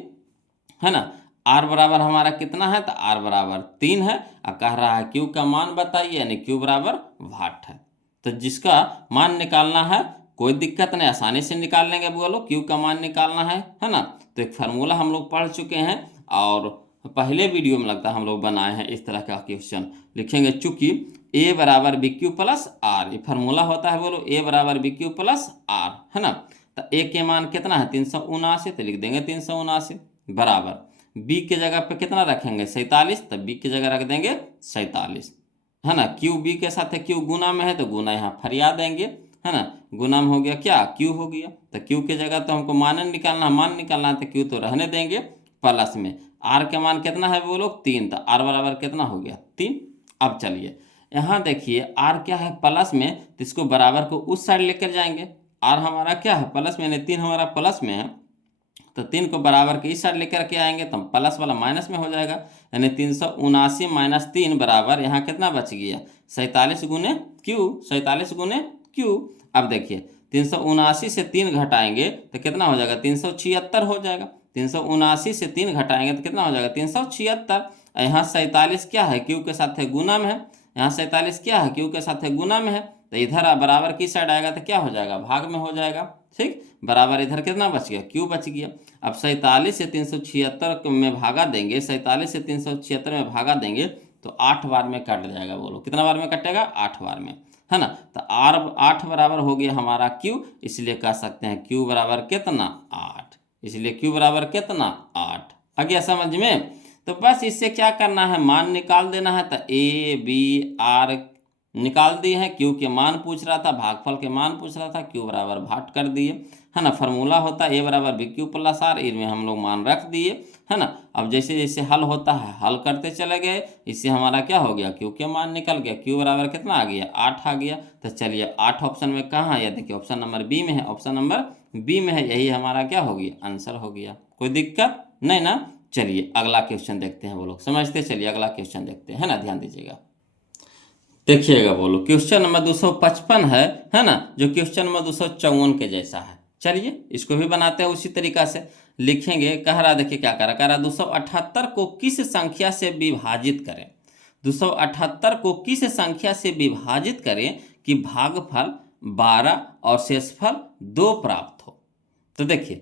है ना। आर बराबर हमारा कितना है, तो आर बराबर 3 है, और कह रहा है क्यू का मान बताइए, यानी क्यू बराबर वाट है। तो जिसका मान निकालना है कोई दिक्कत नहीं, आसानी से निकाल लेंगे, बोलो क्यू का मान निकालना है ना। तो एक फार्मूला हम लोग पढ़ चुके हैं, और पहले वीडियो में लगता है हम लोग बनाए हैं इस तरह का क्वेश्चन। लिखेंगे चूंकि ए बराबर बी क्यू प्लस आर, ये फार्मूला होता है, बोलो ए बराबर बी क्यू प्लस आर, है ना। तो ए के मान कितना है 379, तो लिख देंगे 379 बराबर बी के जगह पे कितना रखेंगे 47, तो बी की जगह रख देंगे 47, है ना। क्यू बी के साथ है, क्यू गुना में है तो गुना यहाँ फरिया देंगे, है ना। गुना में हो गया क्या, क्यू हो गया। तो क्यू की जगह तो हमको मान निकालना है, तो क्यू तो रहने देंगे प्लस में। आर का मान कितना है वो लोग 3, तो आर बराबर कितना हो गया 3। अब चलिए यहाँ देखिए आर क्या है प्लस में, तो इसको बराबर को उस साइड लेकर जाएंगे। आर हमारा क्या है प्लस में, यानी 3 हमारा प्लस में है, तो 3 को बराबर के इस साइड लेकर के आएंगे तो प्लस वाला माइनस में हो जाएगा, यानी 379 माइनस 3 बराबर यहाँ कितना बच गया 47 गुने क्यू, 47 गुने क्यू। अब देखिए 379 से 3 घटाएंगे तो कितना हो जाएगा 376 हो जाएगा। 379 से 3 घटाएंगे तो कितना हो जाएगा 376। यहाँ 47 क्या है, क्यू के साथ है गुना में है, यहाँ 47 क्या है, क्यू के साथ है गुना में है, तो इधर बराबर की साइड आएगा तो क्या हो जाएगा, भाग में हो जाएगा, ठीक। बराबर इधर कितना बच गया, क्यू बच गया। अब 47 से 376 में भागा देंगे, 47 से 376 में भागा देंगे तो 8 बार में कट जाएगा, बोलो कितना बार में कटेगा, 8 बार में, है ना। तो आर 8 बराबर हो गया हमारा क्यू, इसलिए कह सकते हैं क्यू बराबर कितना 8, इसलिए क्यू बराबर कितना 8। आ गया समझ में। तो बस इससे क्या करना है, मान निकाल देना है। तो ए बी आर निकाल दिए हैं, क्यू के मान पूछ रहा था, भागफल के मान पूछ रहा था, क्यू बराबर भाट कर दिए, है ना। फार्मूला होता है ए बराबर बी क्यू प्लस आर, इनमें हम लोग मान रख दिए, है ना। अब जैसे जैसे हल होता है हल करते चले गए, इससे हमारा क्या हो गया, क्यू के मान निकल गया, क्यू बराबर कितना आ गया 8 आ गया। तो चलिए 8 ऑप्शन में कहाँ है, देखिए ऑप्शन नंबर बी में है, ऑप्शन नंबर बी में है, यही हमारा क्या हो गया आंसर हो गया। कोई दिक्कत नहीं ना। चलिए अगला क्वेश्चन देखते हैं, वो लोग समझते, चलिए अगला क्वेश्चन देखते हैं, है ना, ध्यान दीजिएगा। देखिएगा बोलो क्वेश्चन नंबर 255 है ना, जो क्वेश्चन नंबर 254 के जैसा है। चलिए इसको भी बनाते हैं उसी तरीका से, लिखेंगे। कह रहा देखिए क्या कह रहा 278 को किस संख्या से विभाजित करें, 278 को किस संख्या से विभाजित करें कि भागफल 12 और शेषफल 2 प्राप्त हो। तो देखिए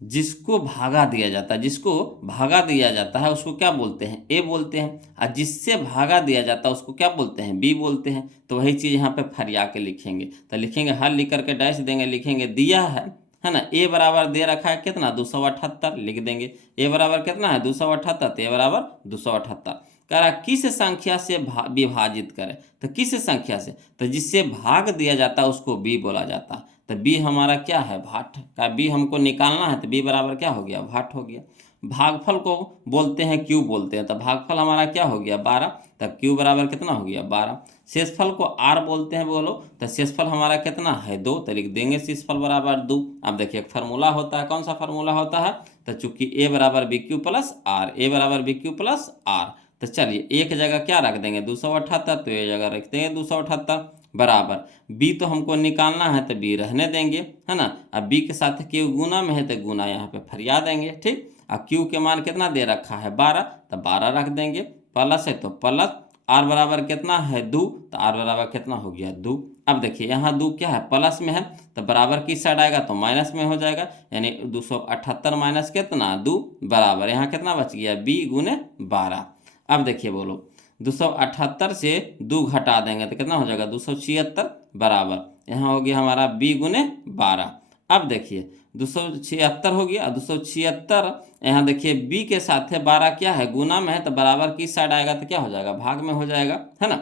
जिसको भागा दिया जाता है, जिसको भागा दिया जाता है उसको क्या बोलते हैं, ए बोलते हैं, और जिससे भागा दिया जाता है उसको क्या बोलते हैं, बी बोलते हैं। तो वही चीज़ यहाँ पे फरिया के लिखेंगे। तो लिखेंगे हल लिख करके डैश देंगे, लिखेंगे दिया है ना। ए बराबर दे रखा है कितना 278, लिख देंगे ए बराबर कितना है 278, तो ए बराबर 278। कह रहा किस संख्या से विभाजित करें, तो किस संख्या से, तो जिससे भाग दिया जाता है उसको बी बोला जाता है। तो बी हमारा क्या है, भाट का बी हमको निकालना है, तो बी बराबर क्या हो गया, भाट हो गया। भागफल को बोलते हैं क्यू बोलते हैं, तो भागफल हमारा क्या हो गया 12, तब क्यू बराबर कितना हो गया 12। शेषफल को आर बोलते हैं बोलो, तो शेषफल हमारा कितना है 2, तो लिख देंगे शेषफल बराबर 2। अब देखिए एक फार्मूला होता है, कौन सा फार्मूला होता है, तो चूंकि ए बराबर बी क्यू प्लस आर, ए बराबर बी क्यू प्लस आर, तो चलिए एक जगह क्या रख देंगे 278, तो ये जगह रख देंगे 278 बराबर बी तो हमको निकालना है, तो बी रहने देंगे, है ना। अब बी के साथ क्यू गुना में है, तो गुना यहाँ पे फरिया देंगे, ठीक। अब क्यू के मान कितना दे रखा है 12, तो 12 रख देंगे, प्लस है तो प्लस, आर बराबर कितना है 2, तो आर बराबर कितना हो गया 2। अब देखिए यहाँ 2 क्या है, प्लस में है, तो बराबर किस साइड आएगा, तो माइनस में हो जाएगा, यानी 278 माइनस कितना 2 बराबर यहाँ कितना बच गया बी गुने 12। अब देखिए बोलो 278 से 2 घटा देंगे तो कितना हो जाएगा 276 बराबर यहाँ हो गया हमारा बी गुने 12। अब देखिए 276 हो गया, 276 यहाँ देखिए बी के साथ है 12 क्या है गुना में है, तो बराबर किस साइड आएगा, तो क्या हो जाएगा भाग में हो जाएगा, है ना।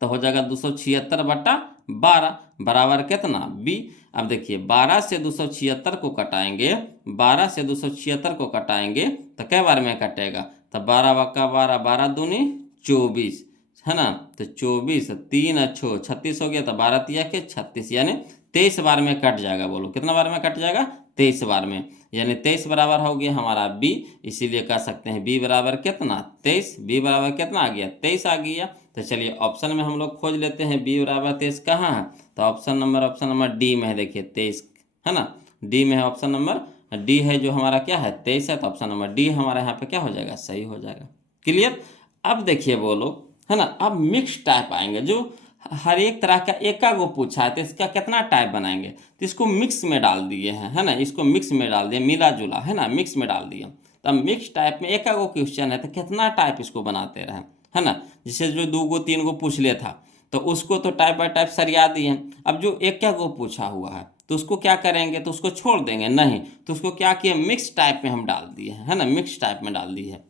तो हो जाएगा 276/12 बराबर कितना बी। अब देखिए 12 से 276 को कटाएंगे, 12 से 276 को कटाएंगे तो कै बार में कटेगा, तो 12 बक्का 12, 12 दूनी 24, है ना। तो 24 3 अच्छो 36 हो गया, तो 12 तिया के 36, यानी 23 बार में कट जाएगा। बोलो कितना बार में कट जाएगा, 23 बार में, यानी 23 बराबर हो गया हमारा बी। इसीलिए कह सकते हैं बी बराबर कितना 23, बी बराबर कितना आ गया 23 आ गया। तो चलिए ऑप्शन में हम लोग खोज लेते हैं बी बराबर 23 कहाँ है, तो ऑप्शन नंबर डी में है, देखिए 23, है ना, डी में है, ऑप्शन नंबर डी है जो हमारा क्या है 23 है, तो ऑप्शन नंबर डी हमारा यहाँ पे क्या हो जाएगा, सही हो जाएगा। क्लियर। अब देखिए बोलो, है ना, अब मिक्स टाइप आएंगे, जो हर एक तरह का एका गो पूछा है, तो इसका कितना टाइप बनाएंगे, तो इसको मिक्स में डाल दिए हैं, है ना, इसको मिक्स में डाल दिए, मिला जुला, है ना, मिक्स में डाल दिया। तो मिक्स टाइप में एका गो क्वेश्चन है, तो कितना टाइप इसको बनाते रहे, है ना। जैसे जो 2 गो 3 गो पूछ लिया था, तो उसको तो टाइप बाय टाइप सरिया दिए हैं। अब जो एक क्या गो पूछा हुआ है, तो उसको क्या करेंगे, तो उसको छोड़ देंगे नहीं, तो उसको क्या किए मिक्स टाइप में हम डाल दिए हैं, है ना, मिक्स टाइप में डाल दिए है,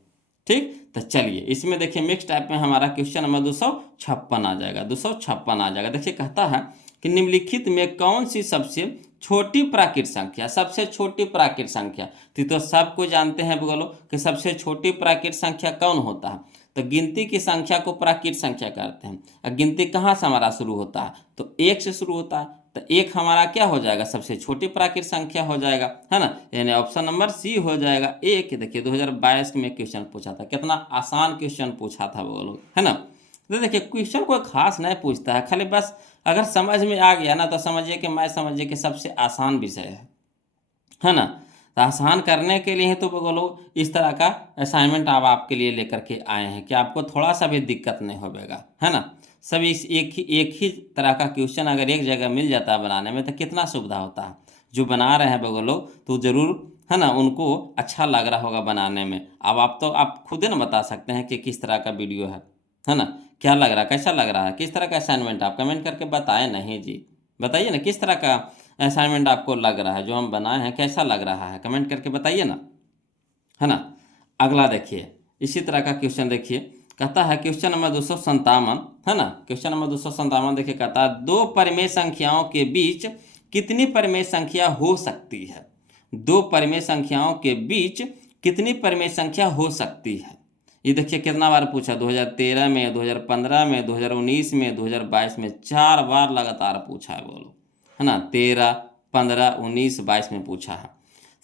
ठीक। तो चलिए इसमें देखिए मिक्स टाइप में हमारा क्वेश्चन नंबर 256 आ जाएगा, 256 आ जाएगा। देखिए कहता है कि निम्नलिखित में कौन सी सबसे छोटी प्राकृत संख्या, सबसे छोटी प्राकृत संख्या, तो सबको जानते हैं बोलो कि सबसे छोटी प्राकृत संख्या कौन होता है, तो गिनती की संख्या को प्राकृत संख्या कहते हैं। और गिनती कहाँ से हमारा शुरू होता है, तो 1 से शुरू होता है, तो 1 हमारा क्या हो जाएगा सबसे छोटी प्राकृत संख्या हो जाएगा, है ना, यानी ऑप्शन नंबर सी हो जाएगा 1। देखिए 2022 में क्वेश्चन पूछा था, कितना आसान क्वेश्चन पूछा था वो लोग, है ना। तो देखिए क्वेश्चन कोई खास नहीं पूछता है, खाली बस अगर समझ में आ गया ना, तो समझिए कि मैं समझिए कि सबसे आसान विषय है ना। तो आसान करने के लिए ही तो वो लोग इस तरह का असाइनमेंट अब आपके लिए लेकर के आए हैं कि आपको थोड़ा सा भी दिक्कत नहीं होगा, है ना। सभी एक ही तरह का क्वेश्चन अगर एक जगह मिल जाता है बनाने में, तो कितना सुविधा होता है। जो बना रहे हैं वो लोग तो ज़रूर, है ना, उनको अच्छा लग रहा होगा बनाने में। अब आप खुद ही ना बता सकते हैं कि किस तरह का वीडियो है ना, क्या लग रहा है, कैसा लग रहा है, किस तरह का असाइनमेंट, आप कमेंट करके बताएं। नहीं जी, बताइए ना किस तरह का असाइनमेंट आपको लग रहा है, जो हम बनाए हैं कैसा लग रहा है, कमेंट करके बताइए ना, है ना। अगला देखिए इसी तरह का क्वेश्चन देखिए, कहता है क्वेश्चन नंबर 257, है ना, क्वेश्चन नंबर 257 देखिए कहता है 2 परिमेय संख्याओं के बीच कितनी परिमेय संख्या हो सकती है, 2 परिमेय संख्याओं के बीच कितनी परिमेय संख्या हो सकती है। ये देखिए कितना बार पूछा, 2013 में, 2015 में, 2019 में, 2022 में, 4 बार लगातार पूछा है बोलो, है ना, 13, 15, 19, 22 में पूछा है।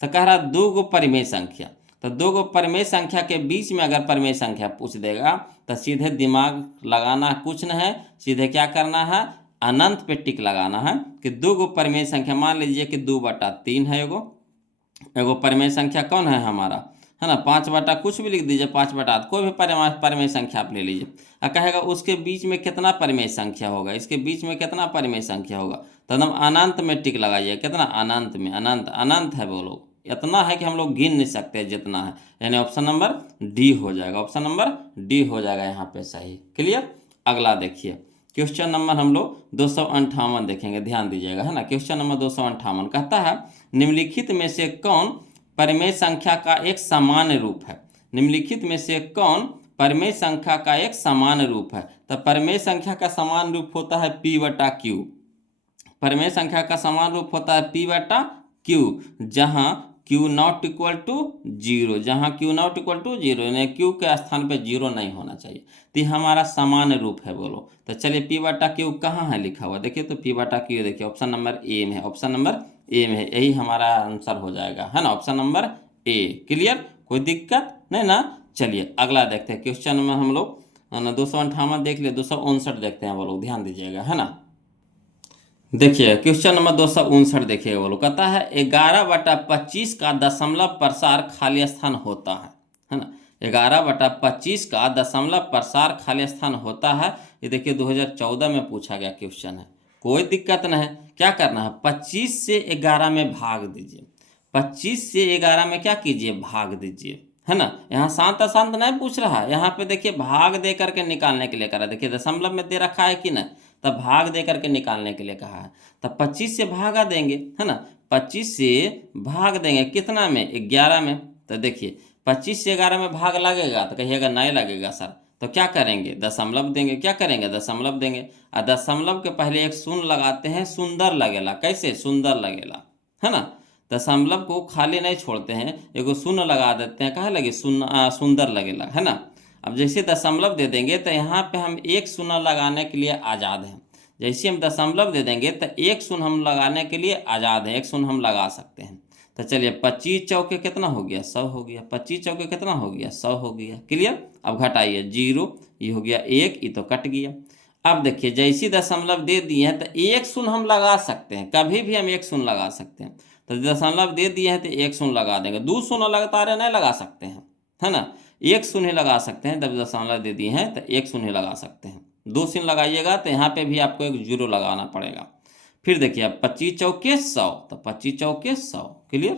तो कह रहा 2 गो परिमेय संख्या, तो 2 गो परिमेय संख्या के बीच में अगर परिमेय संख्या पूछ देगा, तो सीधे दिमाग लगाना कुछ नहीं है, सीधे क्या करना है अनंत पे टिक लगाना है कि 2 गो परिमेय संख्या, मान लीजिए कि 2/3 है एगो परिमेय संख्या कौन है हमारा, है ना, 5 कुछ भी लिख दीजिए, 5/8 कोई भी परिमेय संख्या आप ले लीजिए, और कहेगा उसके बीच में कितना परिमेय संख्या होगा, इसके बीच में कितना परिमेय संख्या होगा, तो एकदम अनंत में टिक लगाइए, कितना अनंत में, अनंत अनंत है बोलो, इतना है कि हम लोग गिन नहीं सकते जितना है, यानी ऑप्शन नंबर डी हो जाएगा, ऑप्शन नंबर डी हो जाएगा यहाँ पे सही। क्लियर। अगला देखिए क्वेश्चन नंबर हम लोग 258 देखेंगे, ध्यान दीजिएगा, है ना। क्वेश्चन नंबर 258 कहता है निम्नलिखित में से कौन परिमेय संख्या का एक सामान्य रूप है, निम्नलिखित में से कौन परिमेय संख्या का एक सामान्य रूप है। तो परिमेय संख्या का सामान्य रूप होता है P/Q, परिमेय संख्या का समान रूप होता है P बटा Q, जहाँ Q नॉट इक्वल टू 0, जहाँ Q नॉट इक्वल टू 0 यानी Q के स्थान पे 0 नहीं होना चाहिए। तो ये हमारा सामान्य रूप है बोलो। तो चलिए P बटा Q कहाँ है लिखा हुआ, देखिए तो P बटा Q देखिए ऑप्शन नंबर ए में है, ऑप्शन नंबर ए में है, यही हमारा आंसर हो जाएगा, है ना, ऑप्शन नंबर ए। क्लियर, कोई दिक्कत नहीं ना। चलिए अगला देखते हैं क्वेश्चन में हम लोग 258 देख लिए, 259 देखते हैं वो लोग, ध्यान दीजिएगा, है ना। देखिए क्वेश्चन नंबर 259 देखिएगा वो लोग, कहता है 11/25 का दशमलव प्रसार खाली स्थान होता है ना। 11/25 का दशमलव प्रसार खाली स्थान होता है। ये देखिए 2014 में पूछा गया क्वेश्चन है, कोई दिक्कत नहीं है। क्या करना है, 25 से 11 में भाग दीजिए, 25 से 11 में क्या कीजिए, भाग दीजिए, है ना। यहाँ शांत अशांत नहीं पूछ रहा है, यहाँ पे देखिए भाग दे करके निकालने के लिए करा, देखिए दशमलव में दे रखा है कि नहीं, तब भाग दे करके निकालने के लिए कहा है। तब 25 से भागा देंगे, है ना, 25 से भाग देंगे कितना में, 11 में। तो देखिए 25 से 11 में भाग लगेगा तो कहिएगा नहीं लगेगा सर, तो क्या करेंगे, दशमलव देंगे, क्या करेंगे, दशमलव देंगे। और दशमलव के पहले एक शून्य लगाते हैं, सुंदर लगेला, कैसे, सुंदर लगेला, है ना। दशमलव को खाली नहीं छोड़ते हैं, एगो शून्य लगा देते हैं, कहा लगे सुंदर लगेला, है ना। अब जैसे दशमलव दे देंगे तो यहाँ पे हम एक शून्य लगाने के लिए आज़ाद हैं। जैसे हम दशमलव दे देंगे तो एक शून्य हम लगाने के लिए आज़ाद हैं, एक शून्य हम लगा सकते हैं। तो चलिए 25 चौके कितना हो गया, 100 हो गया, 25 चौके कितना हो गया, 100 हो गया। क्लियर, अब घटाइए 0, ये हो गया 1, ये तो कट गया। अब देखिए जैसी दशमलव दे दिए हैं तो एक शून्य हम लगा सकते हैं, कभी भी हम एक शून्य लगा सकते हैं। तो दशमलव दे दिए हैं तो एक शून्य लगा देंगे, 2 शून्य लगातार नहीं लगा सकते हैं, है ना, एक शून्य लगा सकते हैं। जब दशमलव दे दिए हैं तो एक शून्य लगा सकते हैं, 2 शून्य लगाइएगा तो यहाँ पे भी आपको एक 0 लगाना पड़ेगा। फिर देखिए अब 25 चौके 100, तो 25 चौके 100। क्लियर,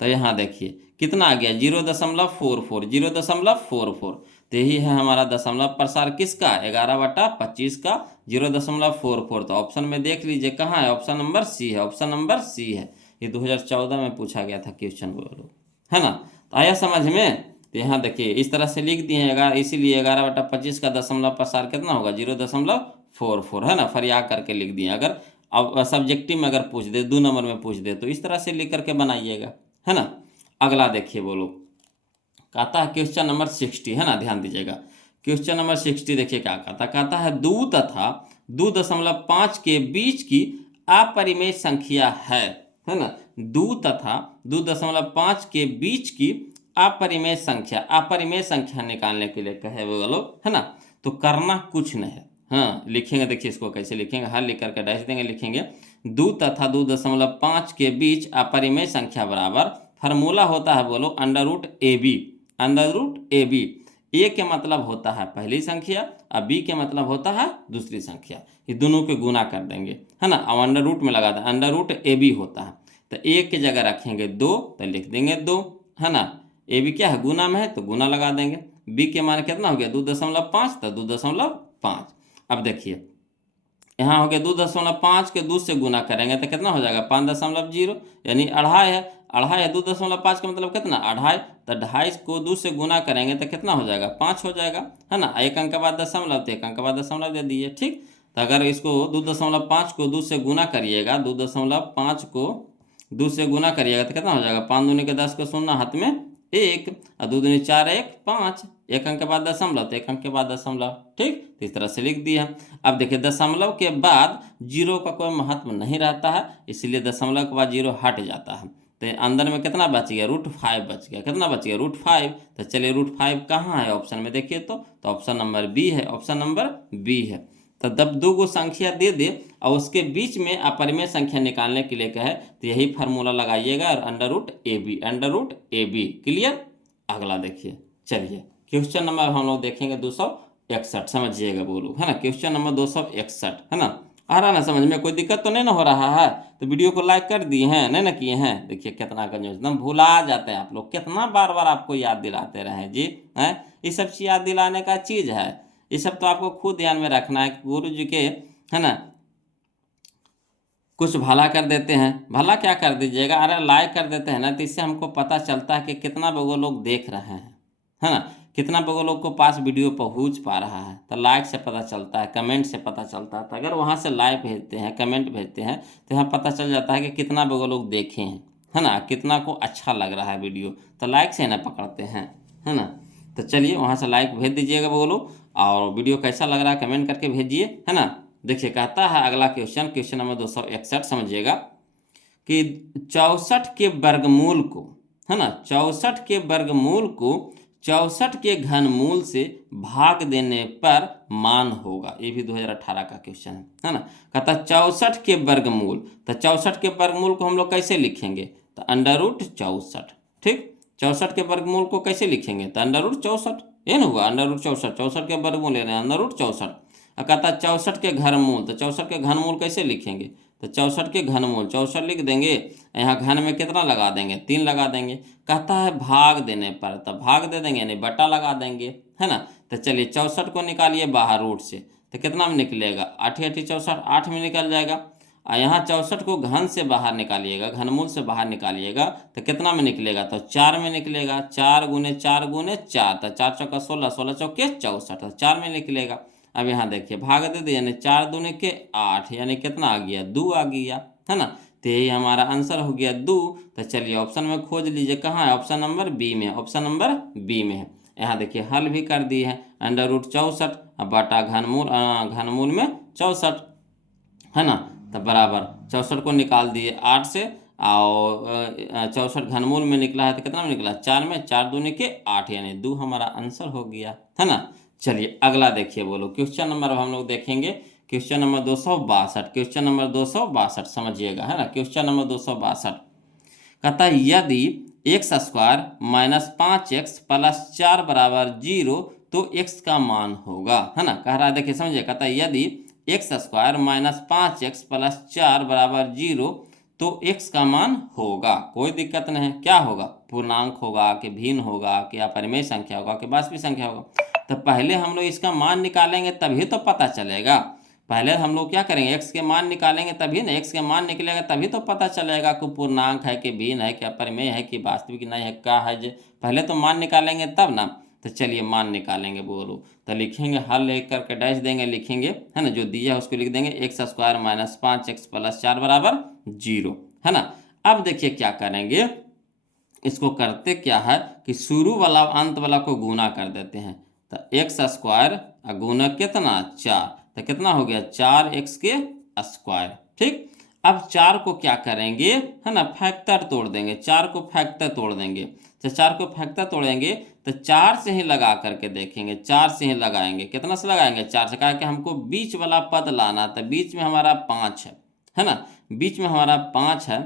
तो यहाँ देखिए कितना आ गया, 0.44, 0.44। तो यही है हमारा दशमलव प्रसार किसका, 11/25 का 0.44। तो ऑप्शन में देख लीजिए कहाँ है, ऑप्शन नंबर सी है, ऑप्शन नंबर सी है। ये 2014 में पूछा गया था क्वेश्चन वो, है ना। तो आया समझ में। तो यहाँ देखिए इस तरह से लिख दिए हैं, इसीलिए 11/25 का दशमलव प्रसार कितना होगा, 0.44, है ना, फरिया करके लिख दिए। अगर अब सब्जेक्टिव में अगर पूछ दे, 2 नंबर में पूछ दे, तो इस तरह से लिख करके बनाइएगा, है ना। अगला देखिए बोलो, कहता है क्वेश्चन नंबर 60, है ना, ध्यान दीजिएगा। क्वेश्चन नंबर 60 देखिए क्या कहता है 2 तथा 2.5 के बीच की अपरिमेय संख्या है ना। 2 तथा 2.5 के बीच की अपरिमेय संख्या निकालने के लिए कहे वो लोग, है ना। तो करना कुछ नहीं है, हाँ लिखेंगे, देखिए इसको कैसे लिखेंगे, हल लिख करके डैश देंगे, लिखेंगे 2 तथा 2.5 के बीच अपरिमेय संख्या बराबर, फार्मूला होता है बोलो √AB, √AB। ए के मतलब होता है पहली संख्या और बी के मतलब होता है दूसरी संख्या, ये दोनों के गुना कर देंगे, है ना। अब अंडर रूट में लगा दें, √AB होता है, तो ए की जगह रखेंगे 2 तो लिख देंगे 2, है ना। ए बी क्या है, गुना में है तो गुना लगा देंगे। बी के मान कितना हो गया, 2.5 तो 2.5। अब देखिए यहाँ हो गया 2.5 के 2 से गुना करेंगे तो कितना हो जाएगा, 5.0, यानी 2.5 है, 2.5 है, 2.5 का मतलब कितना, 2.5। तो 2.5 को 2 से गुना करेंगे तो कितना हो जाएगा, 5 हो जाएगा, है ना। एक अंक के बाद दशमलव, तो एक अंक के बाद दशमलव दे दीजिए, ठीक। तो अगर इसको 2.5 को 2 से गुना करिएगा, 2.5 को 2 से गुना करिएगा तो कितना हो जाएगा, 5 दूनी के 10 को शून्य, हाथ में 1, और 2 दूनी 4, 1 5, एक अंक के बाद दशमलव तो एक अंक के बाद दशमलव, ठीक। तो इस तरह से लिख दिया। अब देखिए दशमलव के बाद 0 का कोई महत्व नहीं रहता है, इसलिए दशमलव के बाद 0 हट जाता है। तो अंदर में कितना बच गया, √5 बच गया, कितना बच गया, √5। तो चलिए √5 कहाँ है ऑप्शन में, देखिए तो ऑप्शन नंबर बी है, ऑप्शन नंबर बी है। तो जब 2 को संख्या दे दे और उसके बीच में अपरिमेय संख्या निकालने के लिए कहे तो यही फार्मूला लगाइएगा और √AB। क्लियर, अगला देखिए, चलिए क्वेश्चन नंबर हम लोग देखेंगे 261, समझिएगा बोलो, है ना। क्वेश्चन नंबर 261, है ना, आ रहा ना समझ में, कोई दिक्कत तो नहीं ना हो रहा है। तो वीडियो को लाइक कर दिए हैं, नहीं ना किए हैं, देखिए कितना कंजूस, एकदम भुला जाते हैं आप लोग, कितना बार बार आपको याद दिलाते रहे जी, हैं। ये सब चीज़ याद दिलाने का चीज़ है, ये सब तो आपको खुद ध्यान में रखना है। गुरु जी के, है ना, कुछ भला कर देते हैं, भला क्या कर दीजिएगा, अरे लाइक कर देते हैं ना, तो इससे हमको पता चलता है कि कितना वो लोग देख रहे हैं, है ना। कितना लोग को पास वीडियो पहुंच पा रहा है, तो लाइक से पता चलता है, कमेंट से पता चलता है। तो अगर वहाँ से लाइक भेजते हैं, कमेंट भेजते हैं, तो यहाँ पता चल जाता है कि कितना लोग देखे हैं, है ना, कितना को अच्छा लग रहा है वीडियो। तो लाइक से ना पकड़ते हैं, है ना। तो चलिए वहाँ से लाइक भेज दीजिएगा लोग, और वीडियो कैसा लग रहा है कमेंट करके भेजिए, है ना। देखिए कहता है अगला क्वेश्चन, क्वेश्चन नंबर 261, समझिएगा कि 64 के वर्गमूल को, है ना, 64 के वर्गमूल को 64 के घनमूल से भाग देने पर मान होगा। ये भी 2018 का क्वेश्चन है ना। कहता 64 के वर्गमूल, तो 64 के वर्गमूल को हम लोग कैसे लिखेंगे, तो √64, ठीक। 64 के वर्गमूल को कैसे लिखेंगे, तो √64, ये ना हुआ √64, 64 के वर्गमूल ले रहे हैं √64। और कहता 64 के घनमूल, तो 64 के घनमूल कैसे लिखेंगे, तो 64 के घनमूल 64 लिख देंगे, यहाँ घन में कितना लगा देंगे, 3 लगा देंगे। कहता है भाग देने पर, तो भाग दे देंगे यानी बटा लगा देंगे, है ना। तो चलिए 64 को निकालिए बाहर रूट से, तो कितना में निकलेगा, 8 × 8 = 64, 8 में निकल जाएगा। और यहाँ 64 को घन से बाहर निकालिएगा, घनमूल से बाहर निकालिएगा, तो कितना में निकलेगा, तो 4 में निकलेगा। 4 × 4 × 4, तो 4 × 4 = 16, 16 × 4 = 64, तो 4 में निकलेगा। अब यहाँ देखिए भाग दे दिए, यानी 4 दूने के 8, यानी कितना आ गया, 2 आ गया, है ना। तो यही हमारा आंसर हो गया 2। तो चलिए ऑप्शन में खोज लीजिए, कहाँ है, ऑप्शन नंबर बी में, ऑप्शन नंबर बी में है। यहाँ देखिए हल भी कर दिए हैं, √64 बटा घनमूल में 64, है ना। तो बराबर 64 को निकाल दिए 8 से, और 64 घनमूल में निकला है, तो कितना में निकला, 4 में, 4 दूने के 8, यानी 2 हमारा आंसर हो गया, है ना। चलिए अगला देखिए बोलो, क्वेश्चन नंबर हम लोग देखेंगे, क्वेश्चन नंबर 262, क्वेश्चन नंबर 262 समझिएगा, है ना। क्वेश्चन नंबर 262 कहता है यदि x² - 5x + 4 = 0 तो x का मान होगा, है ना। कह रहा है देखिए समझिए, कहता है यदि x² - 5x + 4 = 0 तो x का मान होगा। कोई दिक्कत नहीं है, क्या होगा, पूर्णांक होगा कि भिन्न होगा कि अपरिमेय संख्या होगा कि वास्तविक संख्या होगा। तो पहले हम लोग इसका मान निकालेंगे तभी तो पता चलेगा। पहले हम लोग क्या करेंगे, x के मान निकालेंगे तभी ना, x के मान निकलेगा तभी तो पता चलेगा कि पूर्णांक है कि भिन्न है कि अपरिमेय है कि वास्तविक नहीं है, क्या है। पहले तो मान निकालेंगे तब ना। तो चलिए मान निकालेंगे बोलो, तो लिखेंगे हल लेकर करके डैश देंगे, लिखेंगे, है ना, जो दिया है उसको लिख देंगे, x² - 5x + 4 = 0, है ना। अब देखिए क्या करेंगे, इसको करते क्या है कि शुरू वाला अंत वाला को गुना कर देते हैं। तो x² गुना कितना 4, तो कितना हो गया 4x², ठीक। अब 4 को क्या करेंगे, है ना, फैक्टर तोड़ देंगे, 4 को फैक्टर तोड़ देंगे। तो 4 को फैक्टर तोड़ेंगे तो 4 से ही लगा करके देखेंगे, 4 से ही लगाएंगे, कितना से लगाएंगे, 4 से। कहा कि हमको बीच वाला पद लाना, तो बीच में हमारा 5 है ना, बीच में हमारा 5 है,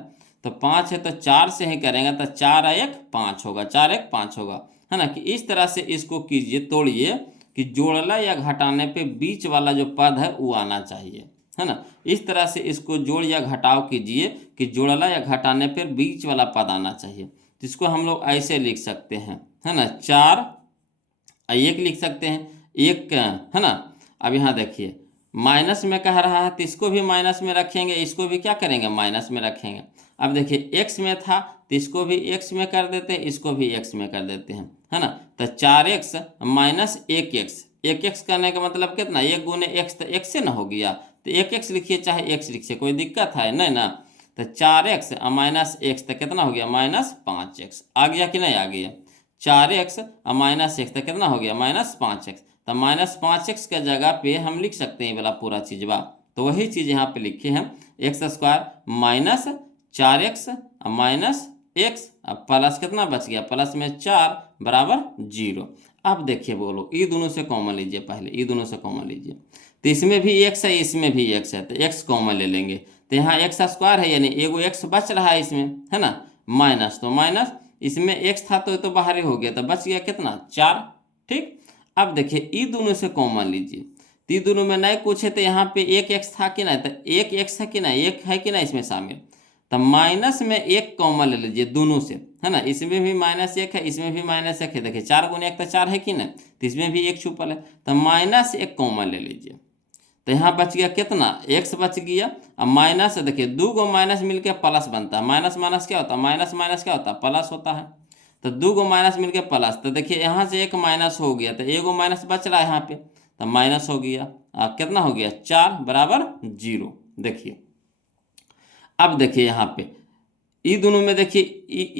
तो 5 है तो 4 से ही करेंगे, तो 4 × 1 = 5 होगा, 4 × 1 = 5 होगा, है ना। कि इस तरह से इसको कीजिए, तोड़िए कि जोड़ला या घटाने पे बीच वाला जो पद है वो आना चाहिए, है ना। इस तरह से इसको जोड़ या घटाव कीजिए कि जोड़ला या घटाने पर बीच वाला पद आना चाहिए। तो इसको हम लोग ऐसे लिख सकते हैं, है ना, 4 × 1 लिख सकते हैं, 1, है ना। अब यहाँ देखिए माइनस में कह रहा है तो इसको भी माइनस में रखेंगे, इसको भी क्या करेंगे, माइनस में रखेंगे। अब देखिए x में था तो इसको भी x में कर देते हैं, इसको भी x में कर देते हैं, है ना। तो 4x - 1x, 1x करने का मतलब कितना, 1 × x, तो x से ना हो गया, तो 1x लिखिए चाहे x लिखिए, कोई दिक्कत है नहीं ना। तो 4x - -x, तो कितना हो गया, -5x, आ गया कि नहीं आ गया। 4x - x, तो कितना हो गया, -5x। तो -5x के जगह पे हम लिख सकते हैं वाला पूरा चीज बा, तो वही चीज़ यहाँ पे लिखे हैं, x² - 4x - x प्लस कितना बच गया, प्लस में 4 = 0। अब देखिए बोलो, ये दोनों से कॉमन लीजिए, पहले ये दोनों से कॉमन लीजिए, तो इसमें भी x है इसमें भी x है, तो x कॉमन ले लेंगे। तो यहाँ x² है यानी एगो x बच रहा है इसमें, है ना, माइनस, तो माइनस इसमें x था तो बाहर ही हो गया, तो बच गया कितना 4, ठीक। अब देखिए ये दोनों से कॉमन लीजिए, तो ये दोनों में नहीं कुछ है, तो यहाँ पे 1x था कि नहीं, तो 1x है कि नहीं, 1 है कि नहीं इसमें शामिल, तो माइनस में 1 कॉमन ले लीजिए दोनों से, है ना। इसमें भी -1 है, इसमें भी -1 है, देखिए 4 × 1 तो 4 है कि नहीं, तो इसमें भी 1 छुपल है, तो -1 कॉमन ले लीजिए। तो यहाँ बच गया कितना, x बच गया। अब माइनस से देखिए 2 को माइनस मिलकर प्लस बनता है, माइनस माइनस क्या होता है, माइनस माइनस क्या होता है, प्लस होता है। तो 2 को माइनस मिलके प्लस, तो देखिए यहाँ से एक माइनस हो गया तो एगो माइनस बच रहा है यहाँ पे, तो माइनस हो गया। कितना हो गया 4 बराबर 0। देखिए अब देखिए यहाँ पे ये दोनों में देखिए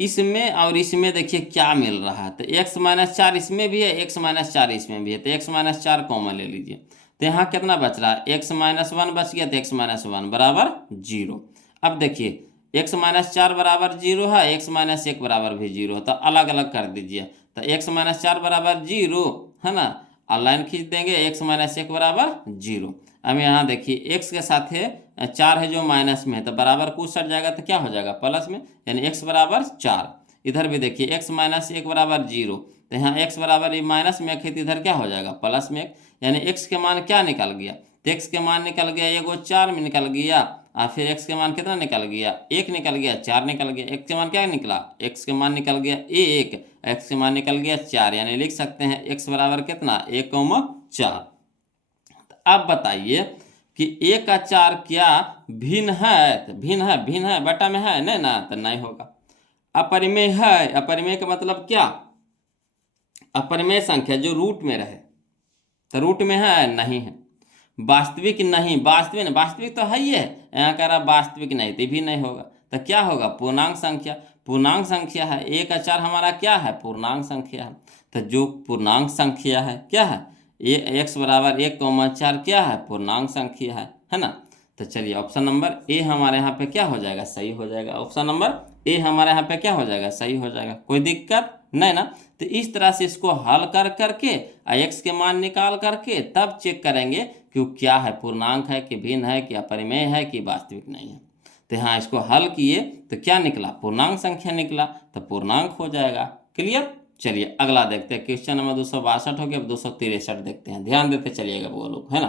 इसमें और इसमें देखिए क्या मिल रहा है, तो x माइनस 4 इसमें भी है, x माइनस 4 इसमें भी है, तो x माइनस 4 कॉमन ले लीजिए। तो यहाँ कितना बच रहा है x माइनस 1 बच गया, तो x माइनस 1 बराबर 0। अब देखिए x माइनस 4 बराबर 0 है, x माइनस 1 बराबर भी 0 है, तो अलग अलग कर दीजिए। तो x माइनस 4 बराबर 0 है ना, और लाइन खींच देंगे, x माइनस 1 बराबर 0। अब यहाँ देखिए x के साथ है 4 है जो माइनस में है, तो बराबर कुछ सट जाएगा तो क्या हो जाएगा प्लस में, यानी x बराबर 4। इधर भी देखिए x माइनस 1 बराबर 0, तो यहाँ x बराबर ये माइनस में 1 है, तो इधर क्या हो जाएगा प्लस में 1, यानी x के मान क्या निकल गया, तो x के मान निकल गया एगो 4 में निकल गया, और फिर x के मान कितना निकल गया 1 निकल गया, 4 निकल गया, x के मान क्या निकला, x के मान निकल गया 1, x के मान निकल गया 4, यानी लिख सकते हैं x बराबर कितना 1,4। अब बताइए कि 1 का 4 क्या भिन्न है, तो भिन्न है बटा में है नहीं ना, तो नहीं होगा। अपरिमेय है, अपरिमेय का मतलब क्या, अपरिमेय संख्या जो रूट में रहे, तो रूट में है नहीं है। वास्तविक नहीं, वास्तविक तो है ही है, यहाँ कह रहा वास्तविक नहीं, तो भी नहीं होगा, तो क्या होगा पूर्णांक संख्या, पूर्णांक संख्या है। 1 का 4 हमारा क्या है पूर्णांक संख्या है, तो जो पूर्णांक संख्या है क्या है x बराबर 1,4 क्या है पूर्णांक संख्या है ना। तो चलिए ऑप्शन नंबर ए हमारे यहाँ पे क्या हो जाएगा सही हो जाएगा, ऑप्शन नंबर ए हमारे यहाँ पे क्या हो जाएगा सही हो जाएगा, कोई दिक्कत नहीं ना। तो इस तरह से इसको हल कर करके x के मान निकाल करके तब चेक करेंगे कि वो क्या है, पूर्णांक है कि भिन्न है कि अपरिमेय है कि वास्तविक नहीं है। तो यहाँ इसको हल किए तो क्या निकला पूर्णांक संख्या निकला, तो पूर्णांक हो जाएगा। क्लियर। चलिए अगला देखते हैं, क्वेश्चन नंबर 262 हो गया, अब 263 देखते हैं, ध्यान देते चलिएगा वो लोग है ना।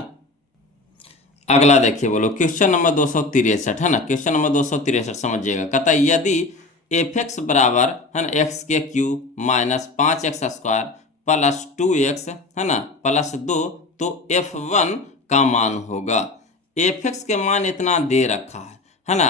अगला देखिए बोलो क्वेश्चन नंबर 263 है ना, क्वेश्चन नंबर 263 समझिएगा। कहता है यदि f(x) बराबर है ना x के cube minus 5x square plus 2x है ना प्लस 2, तो f(1) का मान होगा। f(x) के मान इतना दे रखा है ना,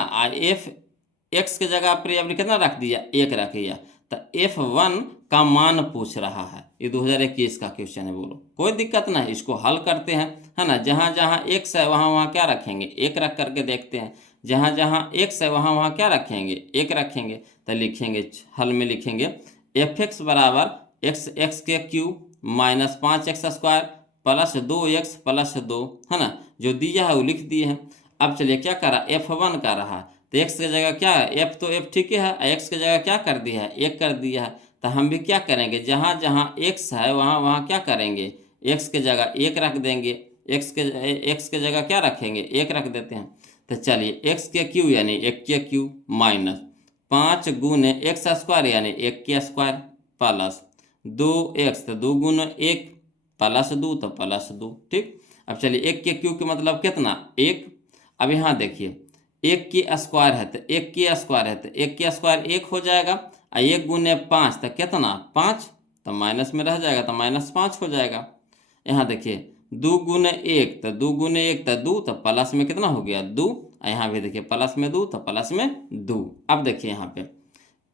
f(x) के जगह पर आपने कितना रख दिया 1 रख दिया, तो f(1) का मान पूछ रहा है। ये 2021 का क्वेश्चन है, बोलो कोई दिक्कत नहीं, इसको हल करते हैं है ना। जहाँ जहाँ x है वहाँ वहाँ क्या रखेंगे 1 रख करके देखते हैं, जहाँ जहाँ x है वहाँ वहाँ क्या रखेंगे 1 रखेंगे, तो लिखेंगे हल में लिखेंगे f(x) बराबर x के cube minus 5x square plus 2x plus 2 है ना, जो दिया है वो लिख दिए हैं। अब चलिए क्या कर रहा f(1) का रहा, तो x की जगह क्या है f तो f ठीक है, x की जगह क्या कर दिया है 1 कर दिया है, तो हम भी क्या करेंगे जहाँ जहाँ x है वहाँ वहाँ क्या करेंगे x की जगह 1 रख देंगे, x के जगह क्या रखेंगे 1 रख देते हैं। तो चलिए x के क्यू यानी 1 के क्यू माइनस 5 गुने x स्क्वायर यानी 1 के स्क्वायर प्लस 2x, तो 2 गुने 1 प्लस 2 तो प्लस 2। ठीक, अब चलिए 1 के क्यू के मतलब कितना 1। अब यहाँ देखिए 1 की स्क्वायर है तो 1 की स्क्वायर है तो 1 की स्क्वायर 1 हो जाएगा, और 1 गुने 5 तो कितना 5, तो माइनस में रह जाएगा तो -5 हो जाएगा। यहाँ देखिए 2 गुने 1 तो 2 गुने 1 तो 2, तो प्लस में कितना हो गया 2, और यहाँ भी देखिए प्लस में 2 तो प्लस में 2। अब देखिए यहाँ पे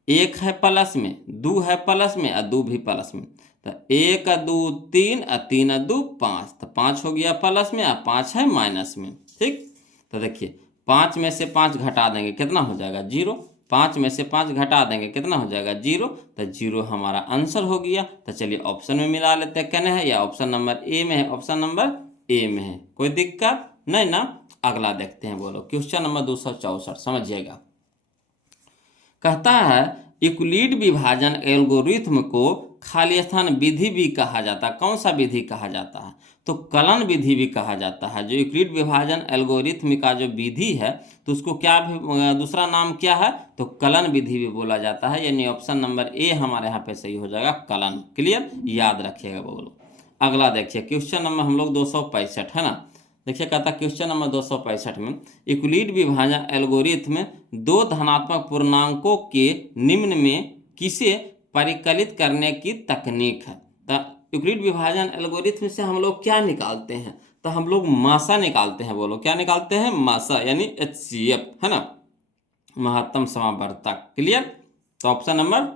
1 है प्लस में, 2 है प्लस में और 2 भी प्लस में, तो 1 2 3 और 3 2 5, तो 5 हो गया प्लस में और 5 है माइनस में। ठीक, तो देखिए 5 में से 5 घटा देंगे कितना हो जाएगा 0, 5 में से 5 घटा देंगे कितना हो जाएगा 0, तो 0 हमारा आंसर हो गया। तो चलिए ऑप्शन में मिला लेते हैं, कहने है या ऑप्शन नंबर ए में है, ऑप्शन नंबर ए में है, कोई दिक्कत नहीं ना। अगला देखते हैं, बोलो क्वेश्चन नंबर 264 समझिएगा। कहता है यूक्लिड विभाजन एल्गोरिथ्म को खाली स्थान विधि भी कहा जाता है। कौन सा विधि कहा जाता है, तो कलन विधि भी कहा जाता है। जो यूक्लिड विभाजन एल्गोरिथ्म का जो विधि है तो उसको क्या भी दूसरा नाम क्या है, तो कलन विधि भी बोला जाता है, यानी ऑप्शन नंबर ए हमारे यहाँ पे सही हो जाएगा कलन। क्लियर, याद रखिएगा बोलो। अगला देखिए क्वेश्चन नंबर हम लोग 265 है ना। देखिए कहता क्वेश्चन नंबर 265 में यूक्लिड विभाजन एल्गोरिथ्म 2 धनात्मक पूर्णांकों के निम्न में किसे परिकलित करने की तकनीक है। तो यूक्लिड विभाजन एल्गोरिथ्म से हम लोग क्या निकालते हैं, तो हम लोग मासा निकालते हैं। बोलो क्या निकालते हैं मासा, यानी HCF है ना, महत्तम समावर्तक। क्लियर, तो ऑप्शन नंबर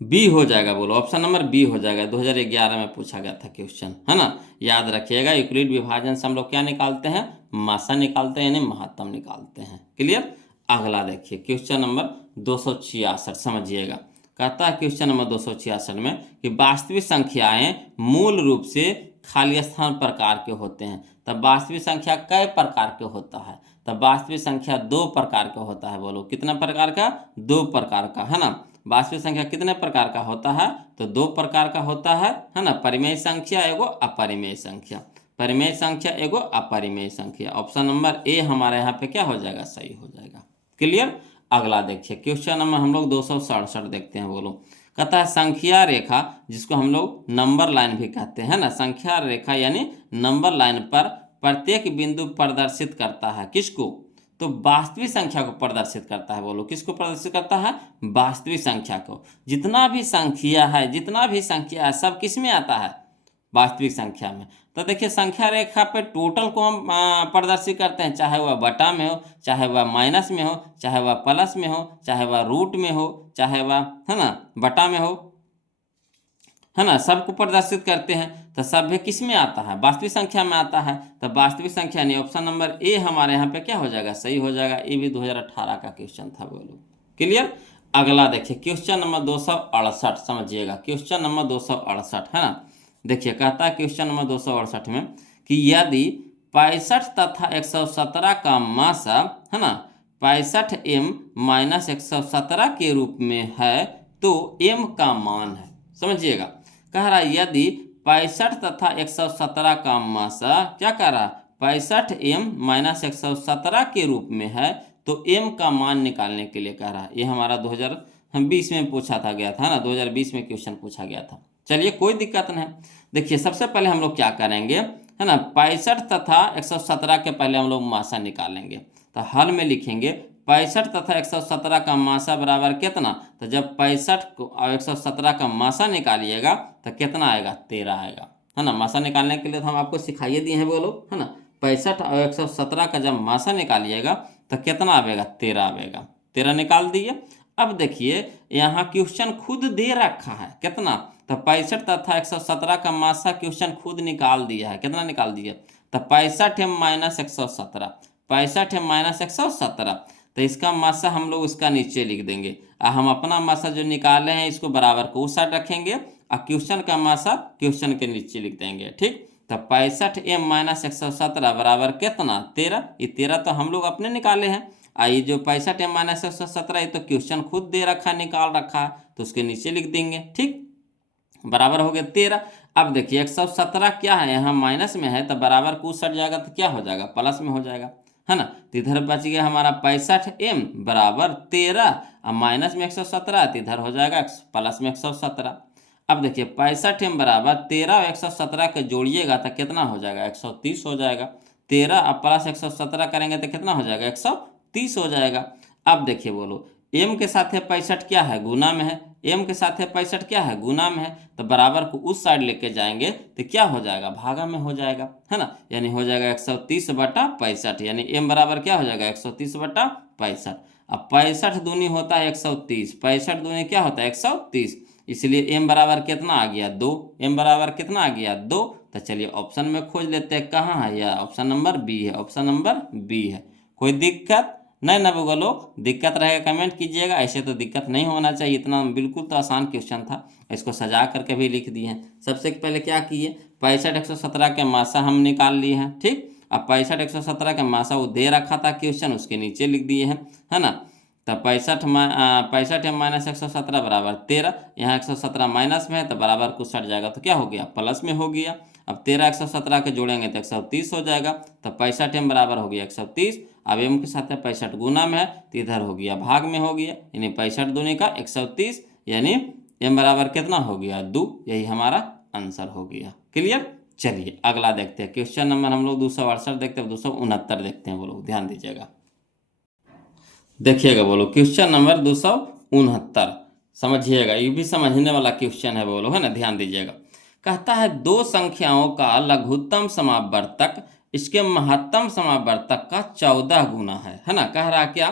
बी हो जाएगा, बोलो ऑप्शन नंबर बी हो जाएगा। 2011 में पूछा गया था क्वेश्चन, है ना, याद रखिएगा। यूक्लिड विभाजन से हम लोग क्या निकालते हैं, मासा निकालते हैं, यानी महत्तम निकालते हैं। क्लियर। अगला देखिए क्वेश्चन नंबर 266, समझिएगा। कहता है क्वेश्चन नंबर 266 में कि वास्तविक संख्याएं मूल रूप से खाली स्थान प्रकार के होते हैं। तब वास्तविक संख्या कई प्रकार के होता है, तब वास्तविक संख्या 2 प्रकार का होता है। बोलो कितना प्रकार का, 2 प्रकार का, है ना। वास्तविक संख्या कितने प्रकार का होता है, तो 2 प्रकार का होता है ना। परिमेय संख्या एगो अपरिमेय संख्या, परिमेय संख्या एगो अपरिमेय संख्या। ऑप्शन नंबर ए हमारे यहाँ पे क्या हो जाएगा, सही हो जाएगा। क्लियर। अगला देखिए क्वेश्चन नंबर हम लोग 267 देखते हैं। बोलो कहता है संख्या रेखा, जिसको हम लोग नंबर लाइन भी कहते हैं ना, संख्या रेखा यानी नंबर लाइन पर प्रत्येक बिंदु प्रदर्शित करता है किसको, तो वास्तविक संख्या को प्रदर्शित करता है। बोलो किसको प्रदर्शित करता है, वास्तविक संख्या को। जितना भी संख्या है, जितना भी संख्या है, सब किस में आता है, वास्तविक संख्या में। तो देखिए संख्या रेखा पे टोटल को हम प्रदर्शित करते हैं, चाहे वह बटा में हो, चाहे वह माइनस में हो, चाहे वह प्लस में हो, चाहे वह रूट में हो, चाहे वह, है ना, बटा में हो, है ना, सबको प्रदर्शित करते हैं। तो सभ्य किस में आता है, वास्तविक संख्या में आता है। तो वास्तविक संख्या नहीं, ऑप्शन नंबर ए हमारे यहाँ पे क्या हो जाएगा, सही हो जाएगा। ये भी 2018 का क्वेश्चन था। बोलो क्लियर। अगला देखिए क्वेश्चन नंबर 268, समझिएगा। क्वेश्चन नंबर 268, है ना। देखिए कहता है क्वेश्चन नंबर 268 में कि यदि 65 तथा 117 का मासा, है ना, 65m - 117 के रूप में है तो m का मान है। समझिएगा, कह रहा है यदि 65 तथा 117 का मासा क्या कह रहा है, 65m - 117 के रूप में है तो m का मान निकालने के लिए कह रहा है। ये हमारा 2020 में पूछा था गया था ना, 2020 में क्वेश्चन पूछा गया था। चलिए कोई दिक्कत नहीं। देखिए सबसे पहले हम लोग क्या करेंगे, है ना, 65 तथा 117 के पहले हम लोग मासा निकालेंगे। तो हल में लिखेंगे 65 तथा 117 का मासा बराबर कितना, तो जब 65 और 117 का मासा निकालिएगा तो कितना आएगा, 13 आएगा, है ना। मासा निकालने के लिए तो हम आपको सिखाइए दिए हैं, बोलो, है ना। 65 और 117 का जब मासा निकालिएगा तो कितना आएगा, 13 आएगा। 13 निकाल दिए। अब देखिए यहाँ क्वेश्चन खुद दे रखा है कितना, तो 65 तथा 117 का मासा क्वेश्चन खुद निकाल दिया है। कितना निकाल दिया, तो 65m - 117, 65m - 117। तो इसका मासा हम लोग उसका नीचे लिख देंगे, और हम अपना मासा जो निकाले हैं इसको बराबर को उस साइड रखेंगे, और क्वेश्चन का मासा क्वेश्चन के नीचे लिख देंगे। ठीक, तो 65m - 117 बराबर कितना, 13। ये 13 तो हम लोग अपने निकाले हैं, ये जो 65m - 117 ये तो क्वेश्चन खुद दे रखा है, निकाल रखा है, तो उसके नीचे लिख देंगे। ठीक, बराबर हो गया 13। अब देखिए 117 क्या है, यहाँ माइनस में है, तो बराबर को उस सट जाएगा तो क्या हो जाएगा, प्लस में हो जाएगा, है ना। तो इधर बच गया हमारा 65m बराबर 13, और माइनस में 117, तो इधर हो जाएगा प्लस में 117। अब देखिए 65m बराबर 13 और 117 के जोड़िएगा तो कितना हो जाएगा, 130 हो जाएगा। 13 और प्लस 117 करेंगे तो कितना हो जाएगा, 130 हो जाएगा। अब देखिए बोलो m के साथ है 65 क्या है, गुना में है, m के साथ है 65 क्या है, गुना में है, तो बराबर को उस साइड लेके जाएंगे तो क्या हो जाएगा, भागा में हो जाएगा, है ना। यानी हो जाएगा 130 बटा 65, यानी m बराबर क्या हो जाएगा, 130 बटा 65। अब 65 दूनी होता है 130, 65 दूनी क्या होता है 130, इसलिए m बराबर कितना आ गया, 2। m बराबर कितना आ गया, 2। तो चलिए ऑप्शन में खोज लेते हैं, कहाँ है यह, ऑप्शन नंबर बी है, ऑप्शन नंबर बी है। कोई दिक्कत नहीं ना वो लोग, दिक्कत रहेगा कमेंट कीजिएगा, ऐसे तो दिक्कत नहीं होना चाहिए, इतना बिल्कुल तो आसान क्वेश्चन था, इसको सजा करके भी लिख दिए हैं। सबसे पहले क्या किए, 65 117 के मासा हम निकाल लिए हैं। ठीक, अब 65 117 के मासा वो दे रखा था क्वेश्चन, उसके नीचे लिख दिए हैं, है ना। तो 65 - 117 बराबर 13, यहाँ 117 माइनस में है तो बराबर कुछ सट जाएगा तो क्या हो गया, प्लस में हो गया। अब 13 117 के जोड़ेंगे तो 130 हो जाएगा, तो 65m बराबर हो गया 130। अब m के साथ है 65 गुना में है तो इधर हो गया भाग में हो गया, यानी 65 दूनी का 130, यानी m बराबर कितना हो गया, 2। यही हमारा आंसर हो गया। क्लियर। चलिए अगला देखते हैं क्वेश्चन नंबर हम लोग 268 देखते हैं, 269 देखते हैं। वो लोग ध्यान दीजिएगा, देखिएगा बोलो क्वेश्चन नंबर 269, समझिएगा, ये भी समझने वाला क्वेश्चन है, बोलो, है ना, ध्यान दीजिएगा। कहता है दो संख्याओं का लघुत्तम समावर्तक इसके महत्तम समावर्तक का 14 गुना है ना। कह रहा क्या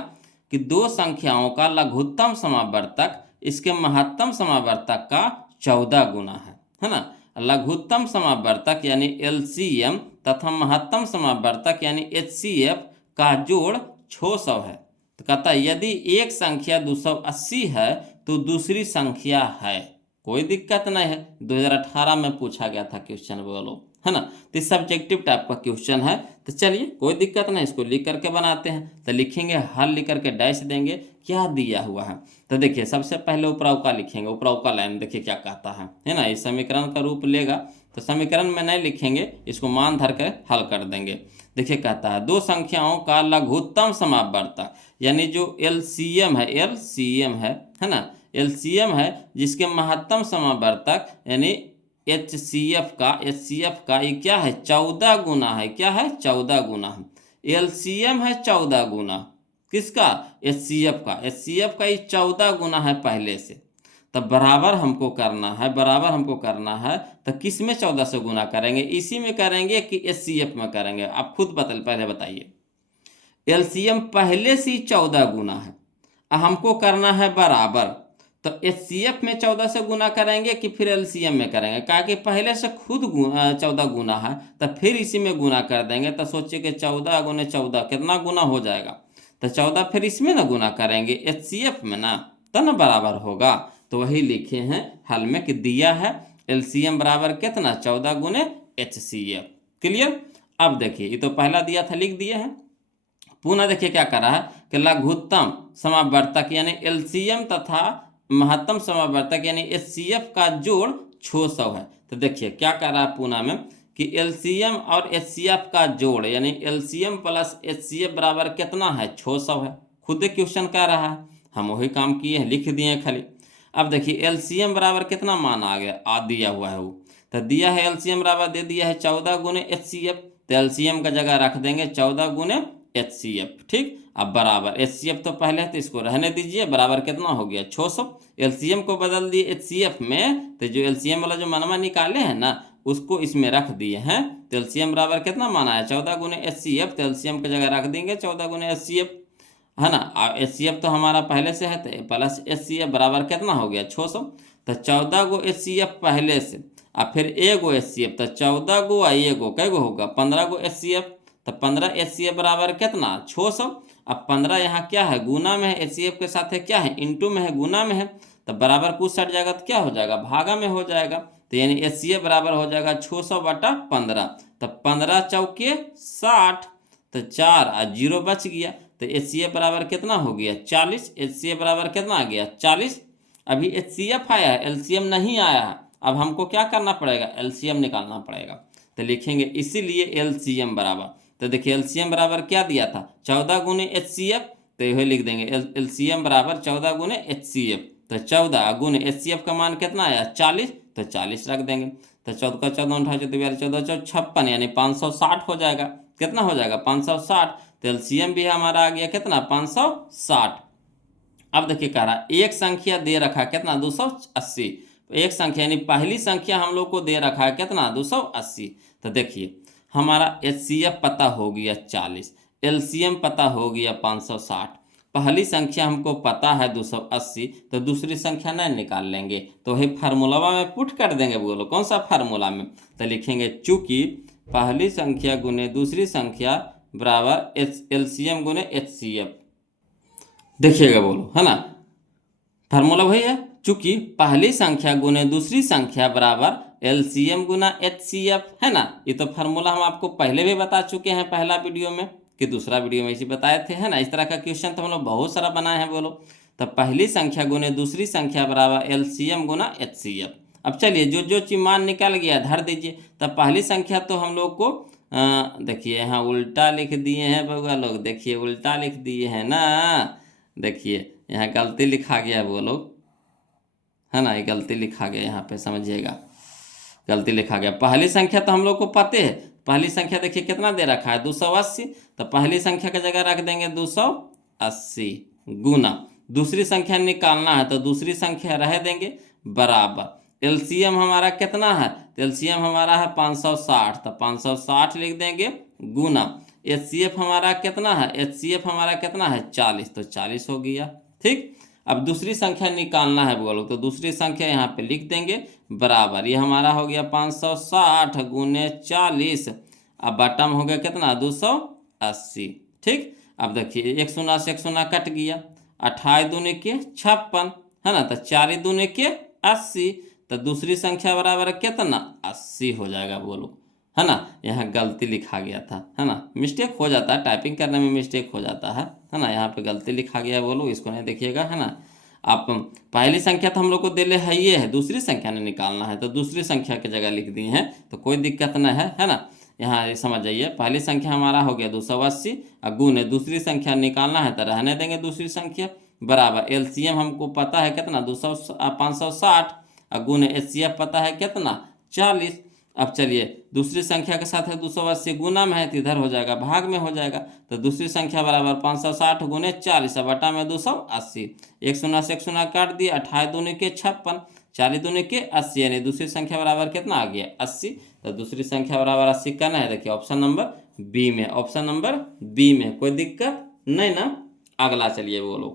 कि दो संख्याओं का लघुत्तम समावर्तक इसके महत्तम समावर्तक का 14 गुना है ना। लघुत्तम समावर्तक यानी LCM तथा महत्तम समावर्तक यानी HCF का जोड़ 600 है। तो कहता है यदि एक संख्या 280 है तो दूसरी संख्या है, कोई दिक्कत नहीं है। 2018 में पूछा गया था क्वेश्चन बोलो, है ना। तो सब्जेक्टिव टाइप का क्वेश्चन है। तो चलिए कोई दिक्कत नहीं, इसको लिख करके बनाते हैं। तो लिखेंगे हल लिख करके डैश देंगे, क्या दिया हुआ है। तो देखिए सबसे पहले उपराउका लिखेंगे, उपराउका लाइन देखिए क्या कहता है ना। इस समीकरण का रूप लेगा तो समीकरण में नहीं लिखेंगे, इसको मान धर कर हल कर देंगे। देखिए कहता है दो संख्याओं का लघुत्तम समावर्तक यानी जो LCM है, LCM है ना, LCM है जिसके महत्तम समावर्तक यानी HCF का ये क्या है 14 गुना है। क्या है 14 गुना है। LCM है 14 गुना, किसका HCF का ये 14 गुना है पहले से। तब बराबर हमको करना है तो किस में 14 से गुना करेंगे, इसी में करेंगे कि HCF में करेंगे, आप खुद पहले बताइए। LCM पहले से ही 14 गुना है, हमको करना है बराबर, तो HCF में 14 से गुना करेंगे कि फिर LCM में करेंगे। कहा कि पहले से खुद 14 गुना है तो फिर इसी में गुना कर देंगे। तो सोचिए कि 14 गुने 14 कितना गुना हो जाएगा, तो 14 फिर इसमें ना गुना करेंगे HCF में ना, तो ना बराबर होगा। तो वही लिखे हैं हल में कि दिया है LCM बराबर कितना 14 गुने HCF। क्लियर। अब देखिए ये तो पहला दिया था, लिख दिए हैं। पुनः देखिए क्या कर रहा है कि लघुत्तम समावर्तक यानी LCM तथा महत्तम समावर्तक यानी HCF का जोड़ 600 है। तो देखिए क्या कर रहा है पुनः में कि LCM और HCF का जोड़ यानी LCM प्लस HCF बराबर कितना है 600 है। खुद क्वेश्चन कह रहा है, हम वही काम किए हैं, लिख दिए खाली। अब देखिए LCM बराबर कितना मान आ गया, दिया हुआ है वो, तो दिया है LCM बराबर दे दिया है 14 गुने HCF, तो LCM का जगह रख देंगे 14 गुने HCF। ठीक। अब बराबर HCF तो पहले है तो इसको रहने दीजिए, बराबर कितना हो गया 600। LCM को बदल दिए HCF में, तो जो LCM वाला जो मनवा निकाले हैं ना उसको इसमें रख दिए हैं। तो LCM बराबर कितना माना है 14 गुने HCF, तो LCM की जगह रख देंगे 14 गुने HCF, है ना। HCF तो हमारा पहले से है तो प्लस HCF बराबर कितना हो गया 600। तो 14 गो HCF पहले से और फिर एगो HCF, तो 14 गो और एगो कै गो होगा 15 गो HCF, तो 15 HCF बराबर कितना 600। अब 15 यहाँ क्या है गुना में है, HCF के साथ है क्या है इंटू में है, गुना में है, तो बराबर कुछ सट जाएगा तो क्या हो जाएगा भागा में हो जाएगा। तो यानी HCF बराबर हो जाएगा 600 बटा 15, तो 15 चौके 60, तो 4 और 0 बच गया। तो HCF बराबर कितना हो गया 40। HCF बराबर कितना आ गया 40। अभी HCF आया है, LCM नहीं आया है। अब हमको क्या करना पड़ेगा LCM निकालना पड़ेगा। तो लिखेंगे इसीलिए LCM बराबर, तो देखिए LCM बराबर क्या दिया था 14 गुने HCF, तो यही लिख देंगे LCM बराबर 14 गुने HCF, तो 14 गुने HCF का मान कितना आया 40, तो 40 रख देंगे। तो 14 का 14 28 14 14 56 यानी 560 हो जाएगा। कितना हो जाएगा 560। तो LCM भी हमारा आ गया कितना 560। अब देखिए कह रहा एक संख्या दे रखा है कितना 280, एक संख्या यानी पहली संख्या हम लोग को दे रखा है कितना 280। तो देखिए हमारा HCF पता हो गया 40, LCM पता हो गया 560, पहली संख्या हमको पता है 280, तो दूसरी संख्या नहीं निकाल लेंगे, तो वही फार्मूला में पुट कर देंगे। बोलो कौन सा फार्मूला में, तो लिखेंगे चूंकि पहली संख्या गुने दूसरी संख्या बराबर LCM गुने HCF। देखिएगा बोलो, है ना, फार्मूला वही है, चूंकि पहली संख्या गुने दूसरी संख्या बराबर LCM गुना HCF, है ना। ये तो फार्मूला हम आपको पहले भी बता चुके हैं, पहला वीडियो में कि दूसरा वीडियो में इसी बताए थे, है ना। इस तरह का क्वेश्चन तो हम लोग बहुत सारा बनाए हैं। बोलो तो पहली संख्या गुने दूसरी संख्या बराबर LCM गुना HCF। अब चलिए जो जो चीज मान निकल गया धर दीजिए। तब पहली संख्या तो हम लोग को देखिए यहाँ उल्टा लिख दिए हैं बउआ लोग, देखिए उल्टा लिख दिए हैं ना, देखिए यहाँ गलती लिखा गया है वो लोग, है ना, ये गलती लिखा गया यहाँ पे, समझिएगा गलती लिखा गया। पहली संख्या तो हम लोग को पते है, पहली संख्या देखिए कितना दे रखा है 280, तो पहली संख्या की जगह रख देंगे 280 गुना दूसरी संख्या निकालना है तो दूसरी संख्या रह देंगे बराबर। LCM हमारा कितना है, तो LCM हमारा है 560, तो 560 लिख देंगे गुना HCF हमारा कितना है, HCF हमारा कितना है 40, तो 40 हो गया। ठीक। अब दूसरी संख्या निकालना है बोलो, तो दूसरी संख्या यहाँ पे लिख देंगे बराबर, ये हमारा हो गया 560 गुने 40, अब बटम हो गया कितना 280। ठीक, अब देखिए एक शून्य से एक शून्य कट गया, 28 दूने के 56 है ना, तो 4 दूने के 80, तो दूसरी संख्या बराबर कितना 80 हो जाएगा बोलो, है ना। यहाँ गलती लिखा गया था, है ना, मिस्टेक हो जाता है, टाइपिंग करने में मिस्टेक हो जाता है ना, यहाँ पे गलती लिखा गया बोलो, इसको नहीं देखिएगा, है ना। आप पहली संख्या तो हम लोग को दिले है ये है, दूसरी संख्या ने निकालना है, तो दूसरी संख्या की जगह लिख दी है, तो कोई दिक्कत नहीं है ना। यहाँ ये समझ जाइए, पहली संख्या हमारा हो गया 280 और गुने दूसरी संख्या निकालना है तो रहने देंगे दूसरी संख्या बराबर, एलसीएम हमको पता है कितना 560 और गुने एचसीएफ पता है कितना 40। अब चलिए दूसरी संख्या के साथ है 280 गुना में है तो इधर हो जाएगा भाग में हो जाएगा, तो दूसरी संख्या बराबर 560 गुने 40 बटा में 280, एक शून्य से एक शून्य काट दिया, 28 दूने के 56, 40 दूने के 80, यानी दूसरी संख्या बराबर कितना आ गया 80, तो दूसरी संख्या बराबर 80 करना है। देखिए ऑप्शन नंबर बी में, ऑप्शन नंबर बी में, कोई दिक्कत नहीं ना। अगला चलिए बोलो,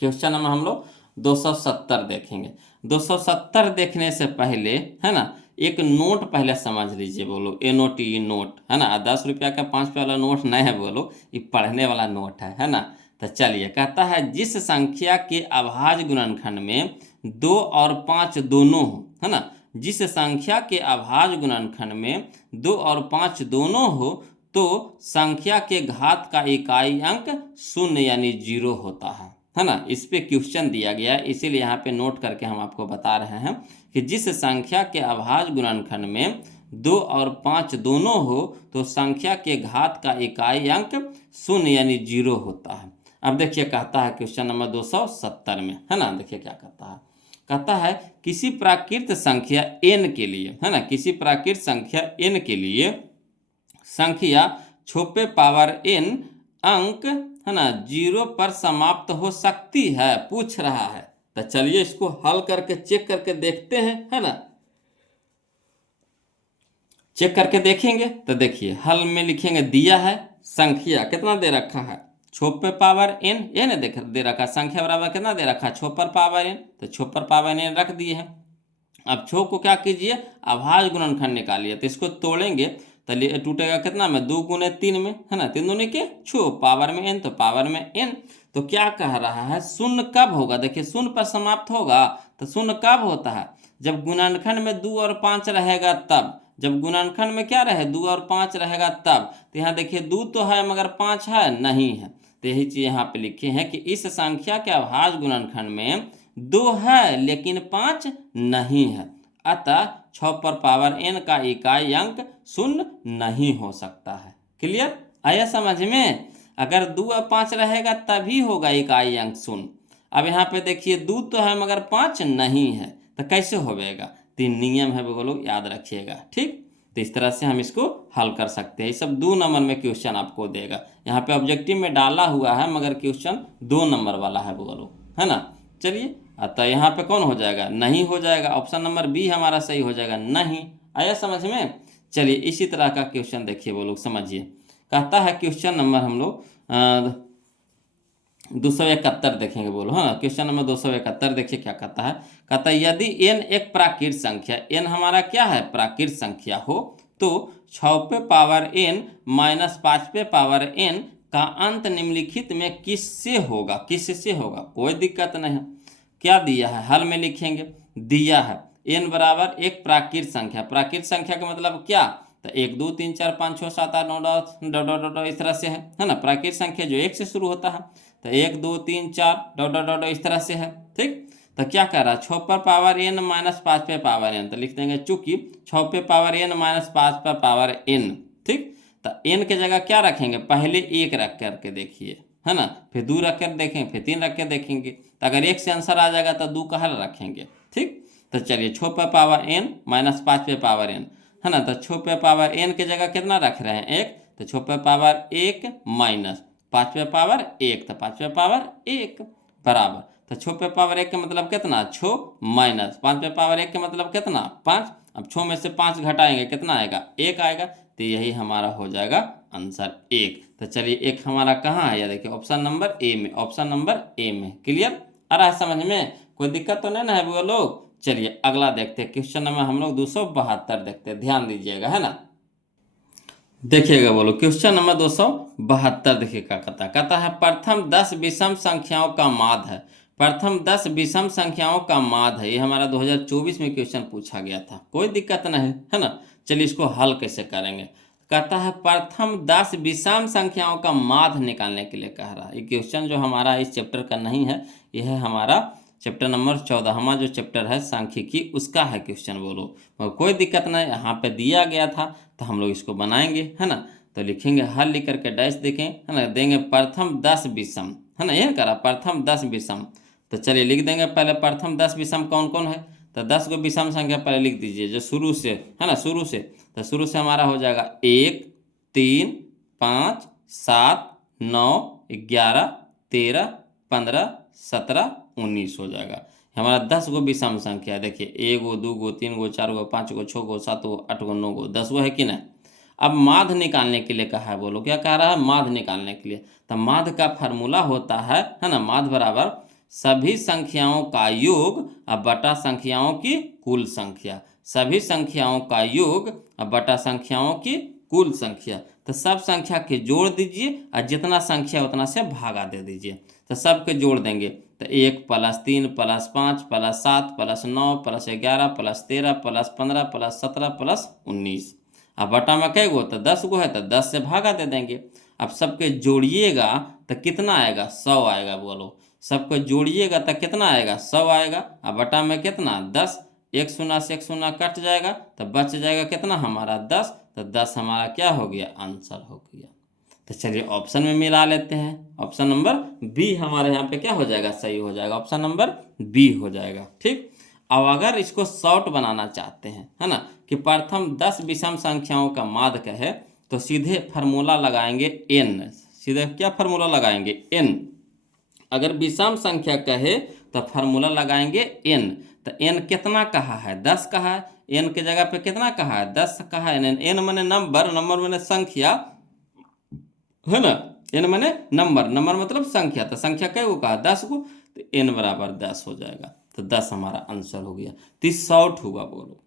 क्वेश्चन नंबर हम लोग 270 देखेंगे। 270 देखने से पहले है ना एक नोट पहले समझ लीजिए बोलो, NOT नोट है ना, 10 रुपया का 5 रुपया वाला नोट नहीं है बोलो, ये पढ़ने वाला नोट है ना। तो चलिए कहता है जिस संख्या के अभाज्य गुणनखंड में 2 और 5 दोनों हो, है ना, जिस संख्या के अभाज्य गुणनखंड में 2 और 5 दोनों हो तो संख्या के घात का इकाई अंक 0 यानी 0 होता है ना। इस पे क्वेश्चन दिया गया है, इसीलिए यहाँ पे नोट करके हम आपको बता रहे हैं कि जिस संख्या के अभाज्य गुणनखंड में 2 और 5 दोनों हो तो संख्या के घात का इकाई अंक 0 यानी 0 होता है। अब देखिए कहता है क्वेश्चन नंबर 270 में, है ना, देखिए क्या कहता है किसी प्राकृत संख्या n के लिए, है ना, किसी प्राकृत संख्या n के लिए संख्या छोटे पावर n अंक, है ना, 0 पर समाप्त हो सकती है, पूछ रहा है। तो चलिए इसको हल करके चेक करके देखते हैं, है ना, चेक करके देखेंगे। तो देखिए हल में लिखेंगे, दिया है संख्या कितना दे रखा है छोटे पावर n, ये ना दे रखा, संख्या बराबर कितना दे रखा छोपर पावर n, तो छोपर पावर n रख दिए हैं। अब छो को क्या कीजिए अभाज्य गुणनखंड निकालिए, तो इसको तोड़ेंगे तो टूटेगा कितना में 2 गुने 3 में, है ना, 3 दूने के 6 पावर में n, तो पावर में n। तो क्या कह रहा है शून्य कब होगा, देखिए शून्य पर समाप्त होगा, तो शून्य कब होता है जब गुणनखंड में 2 और 5 रहेगा तब, जब गुणनखंड में क्या रहे 2 और 5 रहेगा तब। तो यहाँ देखिए 2 तो है मगर 5 है नहीं है, तो यही चीज यहाँ पे लिखे हैं कि इस संख्या के अभाज्य गुणनखंड में 2 है लेकिन 5 नहीं है, अतः 6 पर पावर n का इकाई अंक 0 नहीं हो सकता है। क्लियर आया समझ में, अगर 2 और 5 रहेगा तभी होगा इकाई अंक 0। अब यहाँ पे देखिए 2 तो है मगर 5 नहीं है, तो कैसे होगा, 3 नियम है वो लोग याद रखिएगा। ठीक, तो इस तरह से हम इसको हल कर सकते हैं। ये सब 2 नंबर में क्वेश्चन आपको देगा, यहाँ पे ऑब्जेक्टिव में डाला हुआ है मगर क्वेश्चन 2 नंबर वाला है वो लोग, है ना। चलिए अतः यहाँ पे कौन हो जाएगा नहीं हो जाएगा, ऑप्शन नंबर बी हमारा सही हो जाएगा नहीं। आया समझ में। चलिए इसी तरह का क्वेश्चन देखिए वो लोग समझिए, कहता है क्वेश्चन नंबर हम लोग 271 देखेंगे बोलो, है ना, क्वेश्चन नंबर 271 देखिए क्या कहता है यदि n एक प्राकृत संख्या, n हमारा क्या है प्राकृत संख्या हो तो 6 पे पावर n माइनस 5 पे पावर n का अंत निम्नलिखित में किससे होगा, किससे होगा, कोई दिक्कत नहीं है। क्या दिया है हल में लिखेंगे, दिया है n बराबर एक प्राकृत संख्या, प्राकृत संख्या का मतलब क्या, तो 1 2 3 4 5 6 7 8 9 10 इस तरह से है ना, प्राकृत संख्या जो 1 से शुरू होता है, तो 1 2 3 4 इस तरह से है। ठीक, तो क्या कह रहा है 6 पर पावर n माइनस 5 पे पावर n, तो लिख देंगे चूंकि 6 पे पावर n माइनस 5 पे पावर n। ठीक, तो n के जगह क्या रखेंगे पहले 1 रख करके देखिए, है ना, फिर 2 रख कर देखेंगे, फिर 3 रख कर देखेंगे, तो अगर 1 से आंसर आ जाएगा तो 2 का हल रखेंगे। ठीक, तो चलिए 6 पे पावर n माइनस 5 पे पावर n, है ना, तो 6 पे पावर n के जगह कितना रख रहे हैं 1, तो 6 पे पावर 1 माइनस 5 पे पावर 1, तो 5 पे पावर 1 बराबर, तो 6 पे पावर 1 का मतलब कितना 6 माइनस 5 पे पावर 1 का मतलब कितना 5, अब 6 में से 5 घटाएंगे कितना आएगा 1 आएगा, तो यही हमारा हो जाएगा आंसर 1। तो चलिए 1 हमारा कहाँ है, या देखिए ऑप्शन नंबर ए में, ऑप्शन नंबर ए में। क्लियर आ रहा है समझ में? कोई दिक्कत तो नहीं ना है वो लोग? चलिए अगला देखते हैं, क्वेश्चन नंबर हम लोग 272 देखते हैं, ध्यान दीजिएगा, है ना। देखिएगा बोलो, क्वेश्चन नंबर 272 देखिए क्या कहता है प्रथम 10 विषम संख्याओं का माध्य है। प्रथम 10 विषम संख्याओं का माध्य है, ये हमारा 2024 में क्वेश्चन पूछा गया था, कोई दिक्कत नहीं है ना। चलिए इसको हल कैसे करेंगे। कहता है प्रथम 10 विषम संख्याओं का माध्य निकालने के लिए कह रहा है। ये क्वेश्चन जो हमारा इस चैप्टर का नहीं है, यह है हमारा चैप्टर नंबर 14, हमारा जो चैप्टर है सांख्यिकी, उसका है क्वेश्चन बोलो। और कोई दिक्कत नहीं, यहाँ पे दिया गया था तो हम लोग इसको बनाएंगे, है ना। तो लिखेंगे हल लिख करके डैश देखें, है ना, देंगे प्रथम 10 विषम, है ना, ये करा प्रथम 10 विषम। तो चलिए लिख देंगे पहले प्रथम 10 विषम कौन कौन है। तो 10 को विषम संख्या पहले लिख दीजिए जो शुरू से, है ना, शुरू से। तो शुरू से हमारा हो जाएगा 1 3 5 7 9 11 13 15 17 19 हो जाएगा। हमारा 10 गो विषम संख्या है। देखिए 1 गो 2 गो 3 गो 4 गो 5 गो 6 गो 7 गो 8 गो 9 गो 10 गो है कि नहीं। अब माध्य निकालने के लिए कहा है, बोलो क्या कह रहा है, माध्य निकालने के लिए। तो माध्य का फार्मूला होता है ना, माध्य बराबर सभी संख्याओं का योग अब बटा संख्याओं की कुल संख्या। सभी संख्याओं का योग अब बटा संख्याओं की कुल संख्या। तो सब संख्या के जोड़ दीजिए और जितना संख्या उतना से भागा दे दीजिए। तो सबके जोड़ देंगे तो 1 + 3 + 5 + 7 + 9 + 11 + 13 + 15 + 17 + 19। अब बटा में कै गो, तो 10 गो है, तो 10 से भागा दे देंगे। अब सबके जोड़िएगा तो कितना आएगा, 100 आएगा। बोलो सबको जोड़िएगा तो कितना आएगा, 100 आएगा। अब बटा में कितना, 10। एक शून्य से एक शून्य कट जाएगा तो बच जाएगा कितना हमारा, 10। तो 10 हमारा क्या हो गया, आंसर हो गया। तो चलिए ऑप्शन में मिला लेते हैं। ऑप्शन नंबर बी हमारे यहाँ पे क्या हो जाएगा, सही हो जाएगा। ऑप्शन नंबर बी हो जाएगा। ठीक। अब अगर इसको शॉर्ट बनाना चाहते हैं, है ना, कि प्रथम 10 विषम संख्याओं का माध्य कहे, तो सीधे फार्मूला लगाएंगे n। सीधे क्या फार्मूला लगाएंगे, n। अगर विषम संख्या कहे तो फार्मूला लगाएंगे n। तो n कितना कहा है, 10 कहा है। n के जगह पे कितना कहा है, 10 कहा है। n माने नंबर, नंबर माने संख्या, है ना। n माने नंबर, नंबर मतलब संख्या। तो संख्या कै गो कहा, 10 गो। तो n बराबर 10 हो जाएगा। तो 10 हमारा आंसर हो गया। तो शॉर्ट होगा बोलो।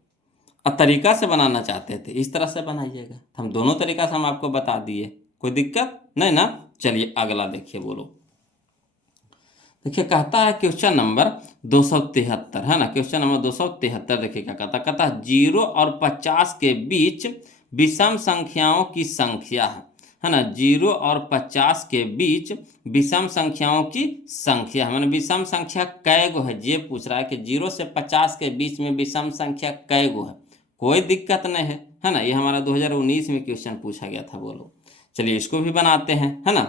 अब तरीका से बनाना चाहते थे, इस तरह से बनाइएगा। हम दोनों तरीका से हम आपको बता दिए, कोई दिक्कत नहीं ना। चलिए अगला देखिए बोलो। देखिए कहता है क्वेश्चन नंबर 273, है ना, क्वेश्चन नंबर 273 देखिए क्या कहता है 0 और 50 के बीच विषम संख्याओं की संख्या है ना। 0 और 50 के बीच विषम संख्याओं की संख्या, मैंने विषम संख्या कै गो है ये पूछ रहा है कि 0 से 50 के बीच में विषम संख्या कै गो है। कोई दिक्कत नहीं है ना। ये हमारा 2019 में क्वेश्चन पूछा गया था। बोलो चलिए इसको भी बनाते हैं, है ना।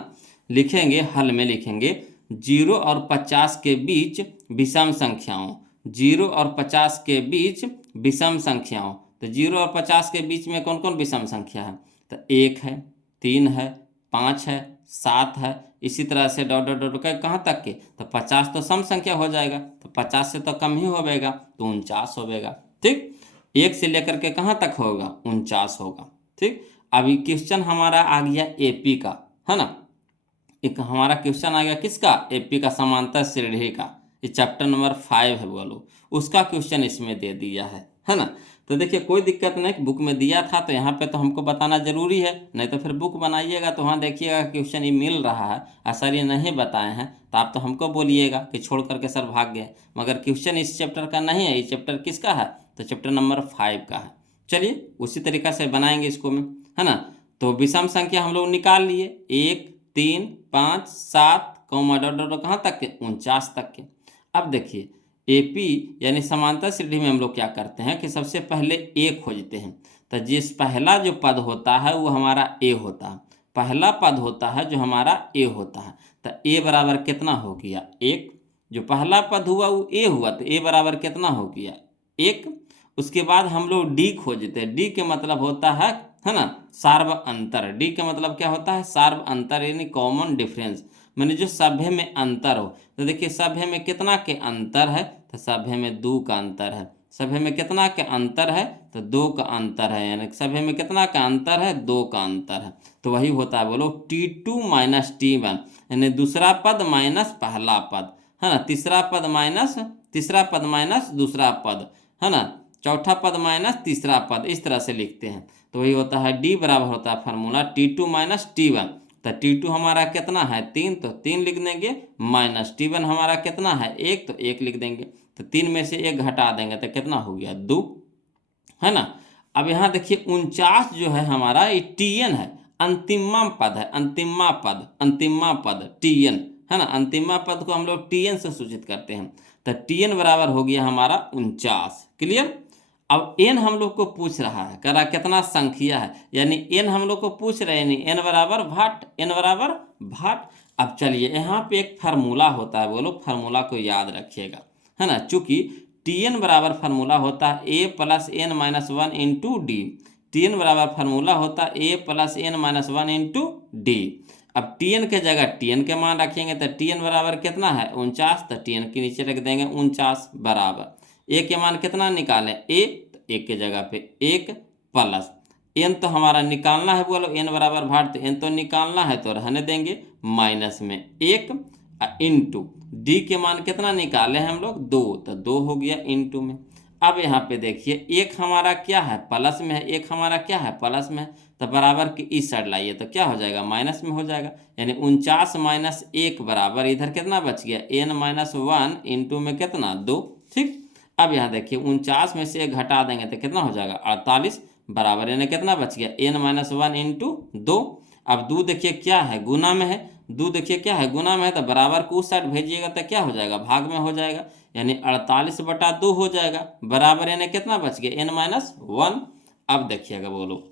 लिखेंगे हल में, लिखेंगे 0 और 50 के बीच विषम संख्याओं। 0 और 50 के बीच विषम संख्याओं। तो 0 और 50 के बीच में कौन कौन विषम संख्या है, तो 1 है, 3 है, 5 है, 7 है। इसी तरह से डॉट डॉट डॉट कहाँ तक के, तो 50 तो सम संख्या हो जाएगा, तो 50 से तो कम ही होगा, तो 49 होगा। ठीक, 1 से लेकर के कहाँ तक होगा, 49 होगा। ठीक, अभी क्वेश्चन हमारा आ गया एपी का, है ना। एक हमारा क्वेश्चन आ गया किसका, एपी का, समांतर श्रेणी का। ये चैप्टर नंबर 5 है बोलो, उसका क्वेश्चन इसमें दे दिया है ना। तो देखिए कोई दिक्कत नहीं, बुक में दिया था तो यहाँ पे तो हमको बताना जरूरी है, नहीं तो फिर बुक बनाइएगा तो वहाँ देखिएगा क्वेश्चन ये मिल रहा है और सर ये नहीं बताए हैं तो आप तो हमको बोलिएगा कि छोड़ करके सर भाग गए। मगर क्वेश्चन इस चैप्टर का नहीं है, ये चैप्टर किसका है, तो चैप्टर नंबर 5 का है। चलिए उसी तरीका से बनाएंगे इसको में, है ना। तो विषम संख्या हम लोग निकाल लिए, 1 3 5 7 कॉमा डॉट डॉट कहाँ तक के, 49 तक के। अब देखिए एपी यानी समांतर श्रेणी में हम लोग क्या करते हैं कि सबसे पहले ए खोजते हैं। तो जिस पहला जो पद होता है वो हमारा ए होता है, पहला पद होता है जो हमारा ए होता है। तो ए बराबर कितना हो गया, 1। जो पहला पद हुआ वो ए हुआ, तो ए बराबर कितना हो गया, 1। उसके बाद हम लोग डी खोजते हैं। डी के मतलब होता है ना सार्व अंतर। डी का मतलब क्या होता है, सार्व अंतर यानी कॉमन डिफरेंस, मैंने जो सभ्य में अंतर हो। तो देखिए सभ्य में कितना के अंतर है, तो सभ्य में 2 का अंतर है। सभ्य में कितना के अंतर है, तो 2 का अंतर है, यानी सभ्य में कितना का अंतर है, 2 का अंतर है। तो वही होता है बोलो T2 - T1, यानी दूसरा पद माइनस पहला पद। है ना, तीसरा पद माइनस दूसरा पद, है ना, चौथा पद माइनस तीसरा पद, इस तरह से लिखते हैं। तो वही होता है डी बराबर होता है फार्मूला T2 माइनस T1। तो T2 हमारा कितना है 3, तो 3 लिख देंगे, माइनस T1 हमारा कितना है 1, तो 1 लिख देंगे। तो 3 में से 1 घटा देंगे तो कितना हो गया 2, है ना। अब यहाँ देखिए 49 जो है हमारा ये Tn है, अंतिमा पद है, अंतिमा पद Tn, है ना। अंतिमा पद को हम लोग Tn से सूचित करते हैं। तो Tn बराबर हो गया हमारा 49। क्लियर। अब n हम लोग को पूछ रहा है, कह रहा कितना संख्या है, यानी n हम लोग को पूछ रहे हैं, n बराबर भाट। अब चलिए यहाँ पे एक फार्मूला होता है, बोलो फार्मूला को याद रखिएगा, है ना। चूंकि Tn बराबर फार्मूला होता है a plus n minus 1 into D. Tn बराबर फार्मूला होता है a plus n minus 1 into D. अब Tn के जगह Tn के मान रखेंगे तो Tn बराबर कितना है 49, तो Tn के नीचे रख देंगे 49 बराबर a के मान कितना निकालें a, तो a के जगह पे 1 प्लस n तो हमारा निकालना है, बोलो n बराबर भाट, तो n तो निकालना है तो रहने देंगे, माइनस में 1 इंटू डी के मान कितना निकाले हम लोग 2, तो 2 हो गया इंटू में। अब यहाँ पे देखिए एक हमारा क्या है प्लस में है, एक हमारा क्या है प्लस में है, तो बराबर की इस साइड लाइए तो क्या हो जाएगा माइनस में हो जाएगा, यानी 49 माइनस 1 बराबर इधर कितना बच गया n माइनस 1 इंटू में कितना 2। ठीक। अब यहाँ देखिए 49 में से 1 घटा देंगे तो कितना हो जाएगा 48 बराबर, यानी कितना बच गया n माइनस 1 इंटू 2। अब 2 देखिए क्या है गुना में है, 2 देखिए क्या है गुना में है, तो बराबर को उस साइड भेजिएगा तो क्या हो जाएगा भाग में हो जाएगा, यानी 48 बटा 2 हो जाएगा बराबर, यानी कितना बच गया n माइनस 1। अब देखिएगा बोलो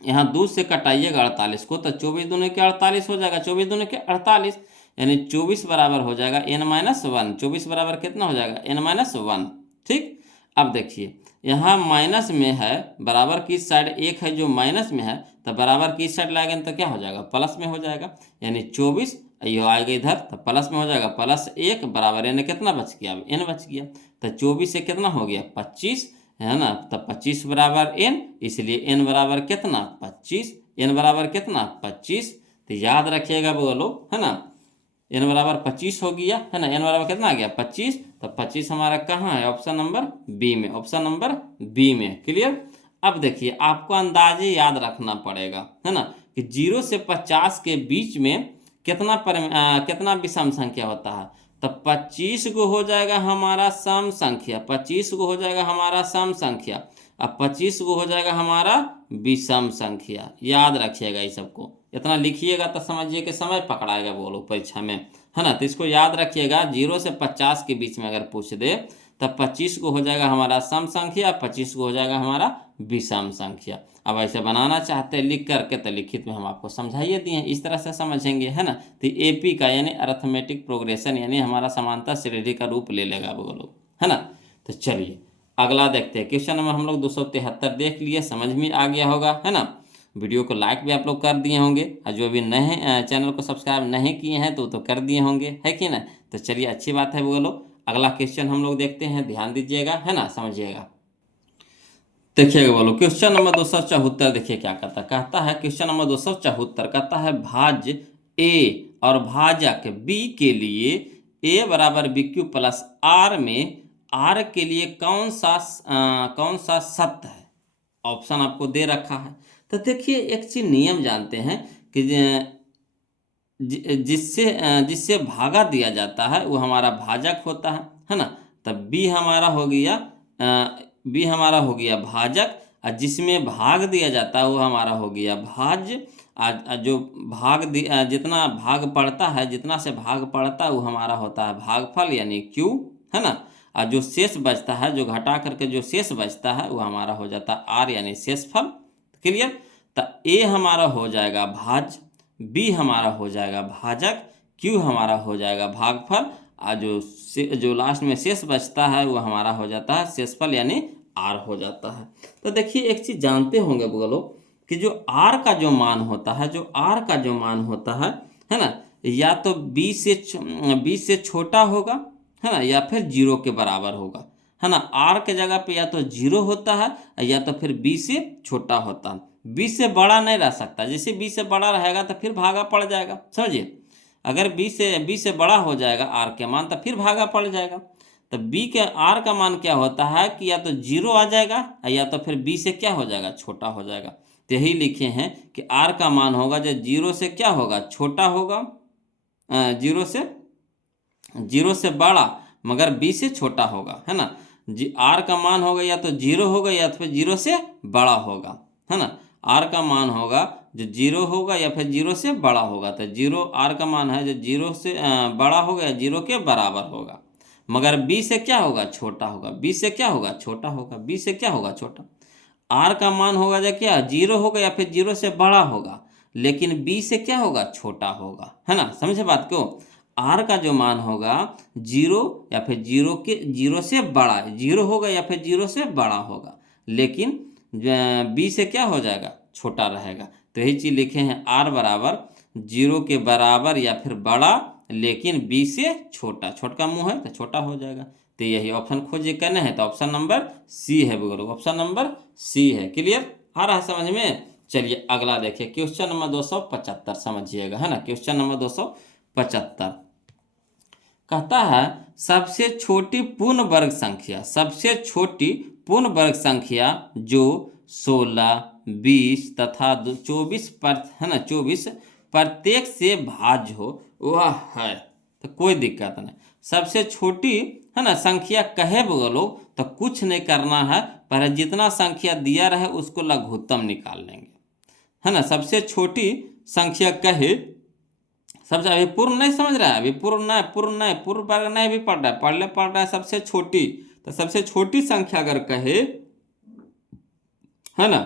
यहाँ 2 से कटाइएगा 48 को, तो 24 दूनी के 48 हो जाएगा, 24 दूनी के 48, यानी 24 बराबर हो जाएगा n माइनस 1। 24 बराबर कितना हो जाएगा n माइनस 1। ठीक। अब देखिए यहाँ माइनस में है, बराबर की साइड एक है जो माइनस में है, तो बराबर की साइड लाएंगे तो क्या हो जाएगा प्लस में हो जाएगा, यानी 24 ये आएगा इधर तो प्लस में हो जाएगा, प्लस 1 बराबर, यानी कितना बच गया अब n बच गया, तो 24 से कितना हो गया 25, है ना। तो 25 बराबर n, इसलिए n बराबर कितना 25, n बराबर कितना 25। तो याद रखिएगा बोलो, है ना, n बराबर 25 हो गया, है ना। n बराबर कितना आ गया 25, तो 25 हमारा कहाँ है ऑप्शन नंबर बी में, ऑप्शन नंबर बी में। क्लियर। अब देखिए आपको अंदाजे याद रखना पड़ेगा, है ना, कि 0 से 50 के बीच में कितना विषम संख्या होता है, तो 25 को हो जाएगा हमारा सम संख्या, 25 को हो जाएगा हमारा सम संख्या, अब 25 को हो जाएगा हमारा विषम संख्या। याद रखिएगा इस सबको, इतना लिखिएगा तो समझिए कि समय पकड़ाएगा बोलो परीक्षा में, है ना। तो इसको याद रखिएगा 0 से 50 के बीच में अगर पूछ दे तब 25 को हो जाएगा हमारा सम संख्या, 25 को हो जाएगा हमारा विषम संख्या। अब ऐसे बनाना चाहते हैं लिख करके तो लिखित में हम आपको समझाइए दिए हैं, इस तरह से समझेंगे, है ना। तो AP का यानी अर्थमेटिक प्रोग्रेशन यानी हमारा समांतर श्रेणी का रूप ले लेगा बोलो, है ना। तो चलिए अगला देखते हैं। क्वेश्चन नंबर हम लोग 273 देख लिए, समझ में आ गया होगा, है ना। वीडियो को लाइक भी आप लोग कर दिए होंगे, और जो अभी नए चैनल को सब्सक्राइब नहीं किए हैं तो कर दिए होंगे, है कि ना। तो चलिए अच्छी बात है बोलो। अगला क्वेश्चन हम लोग देखते हैं, ध्यान दीजिएगा, है ना, समझिएगा। देखिएगा बोलो क्वेश्चन नंबर 274 देखिए क्या कहता है क्वेश्चन नंबर 274 कहता है भाज्य a और भाजक b के लिए a बराबर BQ प्लस r में r के लिए कौन सा सत्य है। ऑप्शन आपको दे रखा है। तो देखिए एक चीज नियम जानते हैं कि जिससे भागा दिया जाता है वो हमारा भाजक होता है ना। तब b हमारा हो गया भाजक, और जिसमें भाग दिया जाता है वो हमारा हो गया भाज्य। जो जितना भाग पड़ता है, जितना से भाग पड़ता है वो हमारा होता है भागफल यानी Q, है ना। और जो शेष बचता है, जो घटा करके जो शेष बचता है वो हमारा हो जाता है R यानी शेषफल। क्लियर। तो A हमारा हो जाएगा भाज्य, B हमारा हो जाएगा भाजक, Q हमारा हो जाएगा भागफल, और जो लास्ट में शेष बचता है वो हमारा हो जाता है शेषफल यानी R हो जाता है। तो देखिए एक चीज जानते होंगे बोलो कि जो R का जो मान होता है ना, या तो B से छोटा होगा, है ना, या फिर 0 के बराबर होगा, है ना। R के जगह पे या तो 0 होता है या तो फिर B से छोटा होता है। B से बड़ा नहीं रह सकता, जैसे B से बड़ा रहेगा तो फिर भागा पड़ जाएगा, समझिए। अगर बी से बड़ा हो जाएगा आर के मान तो फिर भागा पड़ जाएगा। तो बी के आर का मान क्या होता है कि या तो 0 आ जाएगा या तो फिर बी से क्या हो जाएगा, छोटा हो जाएगा। तो यही लिखे हैं कि आर का मान होगा जो 0 से क्या होगा, छोटा होगा, 0 से बड़ा मगर बी से छोटा होगा, है ना। आर का मान होगा या तो 0 होगा या तो फिर 0 से बड़ा होगा, है ना। आर का मान होगा जो 0 होगा या फिर 0 से बड़ा होगा। तो 0 आर का मान है जो 0 से बड़ा होगा या 0 के बराबर होगा, मगर बी से क्या होगा, छोटा होगा। बी से क्या होगा, छोटा होगा। बी से क्या होगा, छोटा। आर का मान होगा जो क्या, 0 होगा या फिर 0 से बड़ा होगा, लेकिन बी से क्या होगा, छोटा होगा, है ना। समझे बात को। आर का जो मान होगा 0 या फिर 0 से बड़ा, 0 होगा या फिर 0 से बड़ा होगा, लेकिन बी से क्या हो जाएगा, छोटा रहेगा। तो यही चीज़ लिखे हैं, आर बराबर 0 के बराबर या फिर बड़ा, लेकिन बी से छोटा। छोटा मुंह है तो छोटा हो जाएगा। तो यही ऑप्शन खोजे करना है, तो ऑप्शन नंबर सी है बोलो, ऑप्शन नंबर सी है। क्लियर आ रहा है समझ में। चलिए अगला देखिए, क्वेश्चन नंबर 275 समझिएगा, है ना। क्वेश्चन नंबर 275 कहता है सबसे छोटी पूर्ण वर्ग संख्या, सबसे छोटी पूर्ण वर्ग संख्या जो 16, 20 तथा 24 पर, है ना, 24 प्रत्येक से भाज्य हो वह है। तो कोई दिक्कत नहीं। सबसे छोटी, है ना, संख्या कहे बोलो तो कुछ नहीं करना है, पर जितना संख्या दिया रहे उसको लघुत्तम निकाल लेंगे, है ना। सबसे छोटी संख्या कहे, सबसे अभी पूर्ण नहीं समझ रहा है, अभी पूर्ण वर्ग नहीं भी पढ़ रहा है सबसे छोटी। तो सबसे छोटी संख्या अगर कहे, है ना,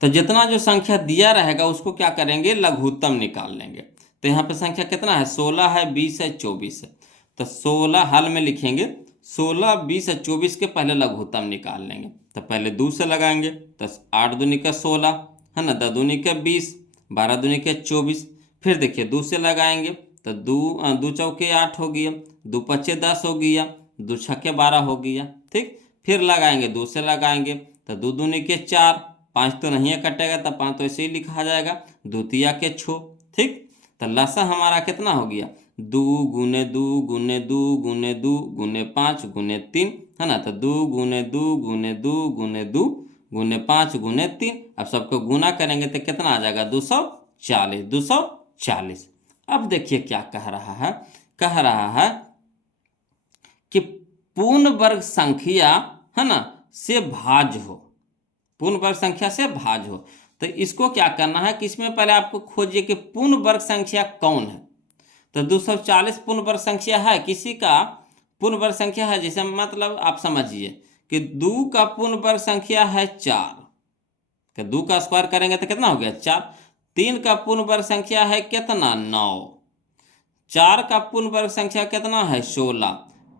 तो जितना जो संख्या दिया रहेगा उसको क्या करेंगे, लघुत्तम निकाल लेंगे। तो यहाँ पे संख्या कितना है, 16 है, 20 है, 24 है। तो 16 हल में लिखेंगे, 16, 20 है, 24 के पहले लघुत्तम निकाल लेंगे। तो पहले 2 से लगाएंगे, तो 8 दूनी का 16, है ना, 10 दूनी का 20, 12 दूनी का 24। फिर देखिए 2 से लगाएंगे तो 2 चौके 8 हो गया, 2 पच्चे 10 हो गया, 2 छक्के 12 हो गया। ठीक, फिर लगाएंगे 2 से लगाएंगे तो 2 दूनी के 4, 5 तो नहीं कटेगा, तो 5 तो ऐसे ही लिखा जाएगा, 2 तिया के 6। ठीक, तो लसा हमारा कितना हो गया, 2 गुने 2 गुने 2 गुने 2 गुने 5 गुने 3, है ना। तो 2 गुने 2 गुने 2 गुने 2 गुने 5 गुने 3। अब सबको गुना करेंगे तो कितना आ जाएगा, 240, 240। अब देखिए क्या कह रहा है, कह रहा है कि पूर्ण वर्ग संख्या, है ना, से भाज्य हो, पूर्ण वर्ग संख्या से भाज्य हो। तो इसको क्या करना है कि इसमें पहले आपको खोजिए कि पूर्ण वर्ग संख्या कौन है। तो 240 पूर्ण वर्ग संख्या है, किसी का पूर्ण वर्ग संख्या है, जैसे मतलब आप समझिए कि 2 का पूर्ण वर्ग संख्या है 4, तो 2 का स्क्वायर करेंगे तो कितना हो गया, 4। 3 का पूर्ण वर्ग संख्या है कितना, 9। 4 का पूर्ण वर्ग संख्या कितना है, 16।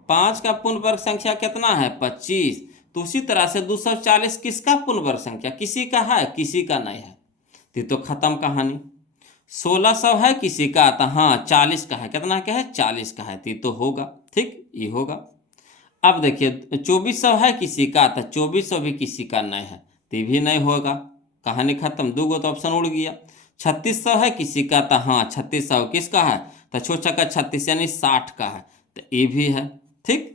5 का पूर्ण वर्ग संख्या कितना है, 25। तो उसी तरह से 240 किसका पूर्ण वर्ग संख्या, किसी का है, किसी का नहीं है, तो खत्म कहानी। 1600 है किसी का, तो हाँ 40 का है, कितना का है, 40 का है, तो होगा। ठीक, ये होगा। अब देखिए 2400 है किसी का, तो 2400 भी किसी का नहीं है, तो भी नहीं होगा, कहानी खत्म, 2 गो तो ऑप्शन उड़ गया। 3600 है किसी का, तो हाँ 3600 किसका है, तो छोटा का 36 यानी 60 का है, तो ये भी है। ठीक,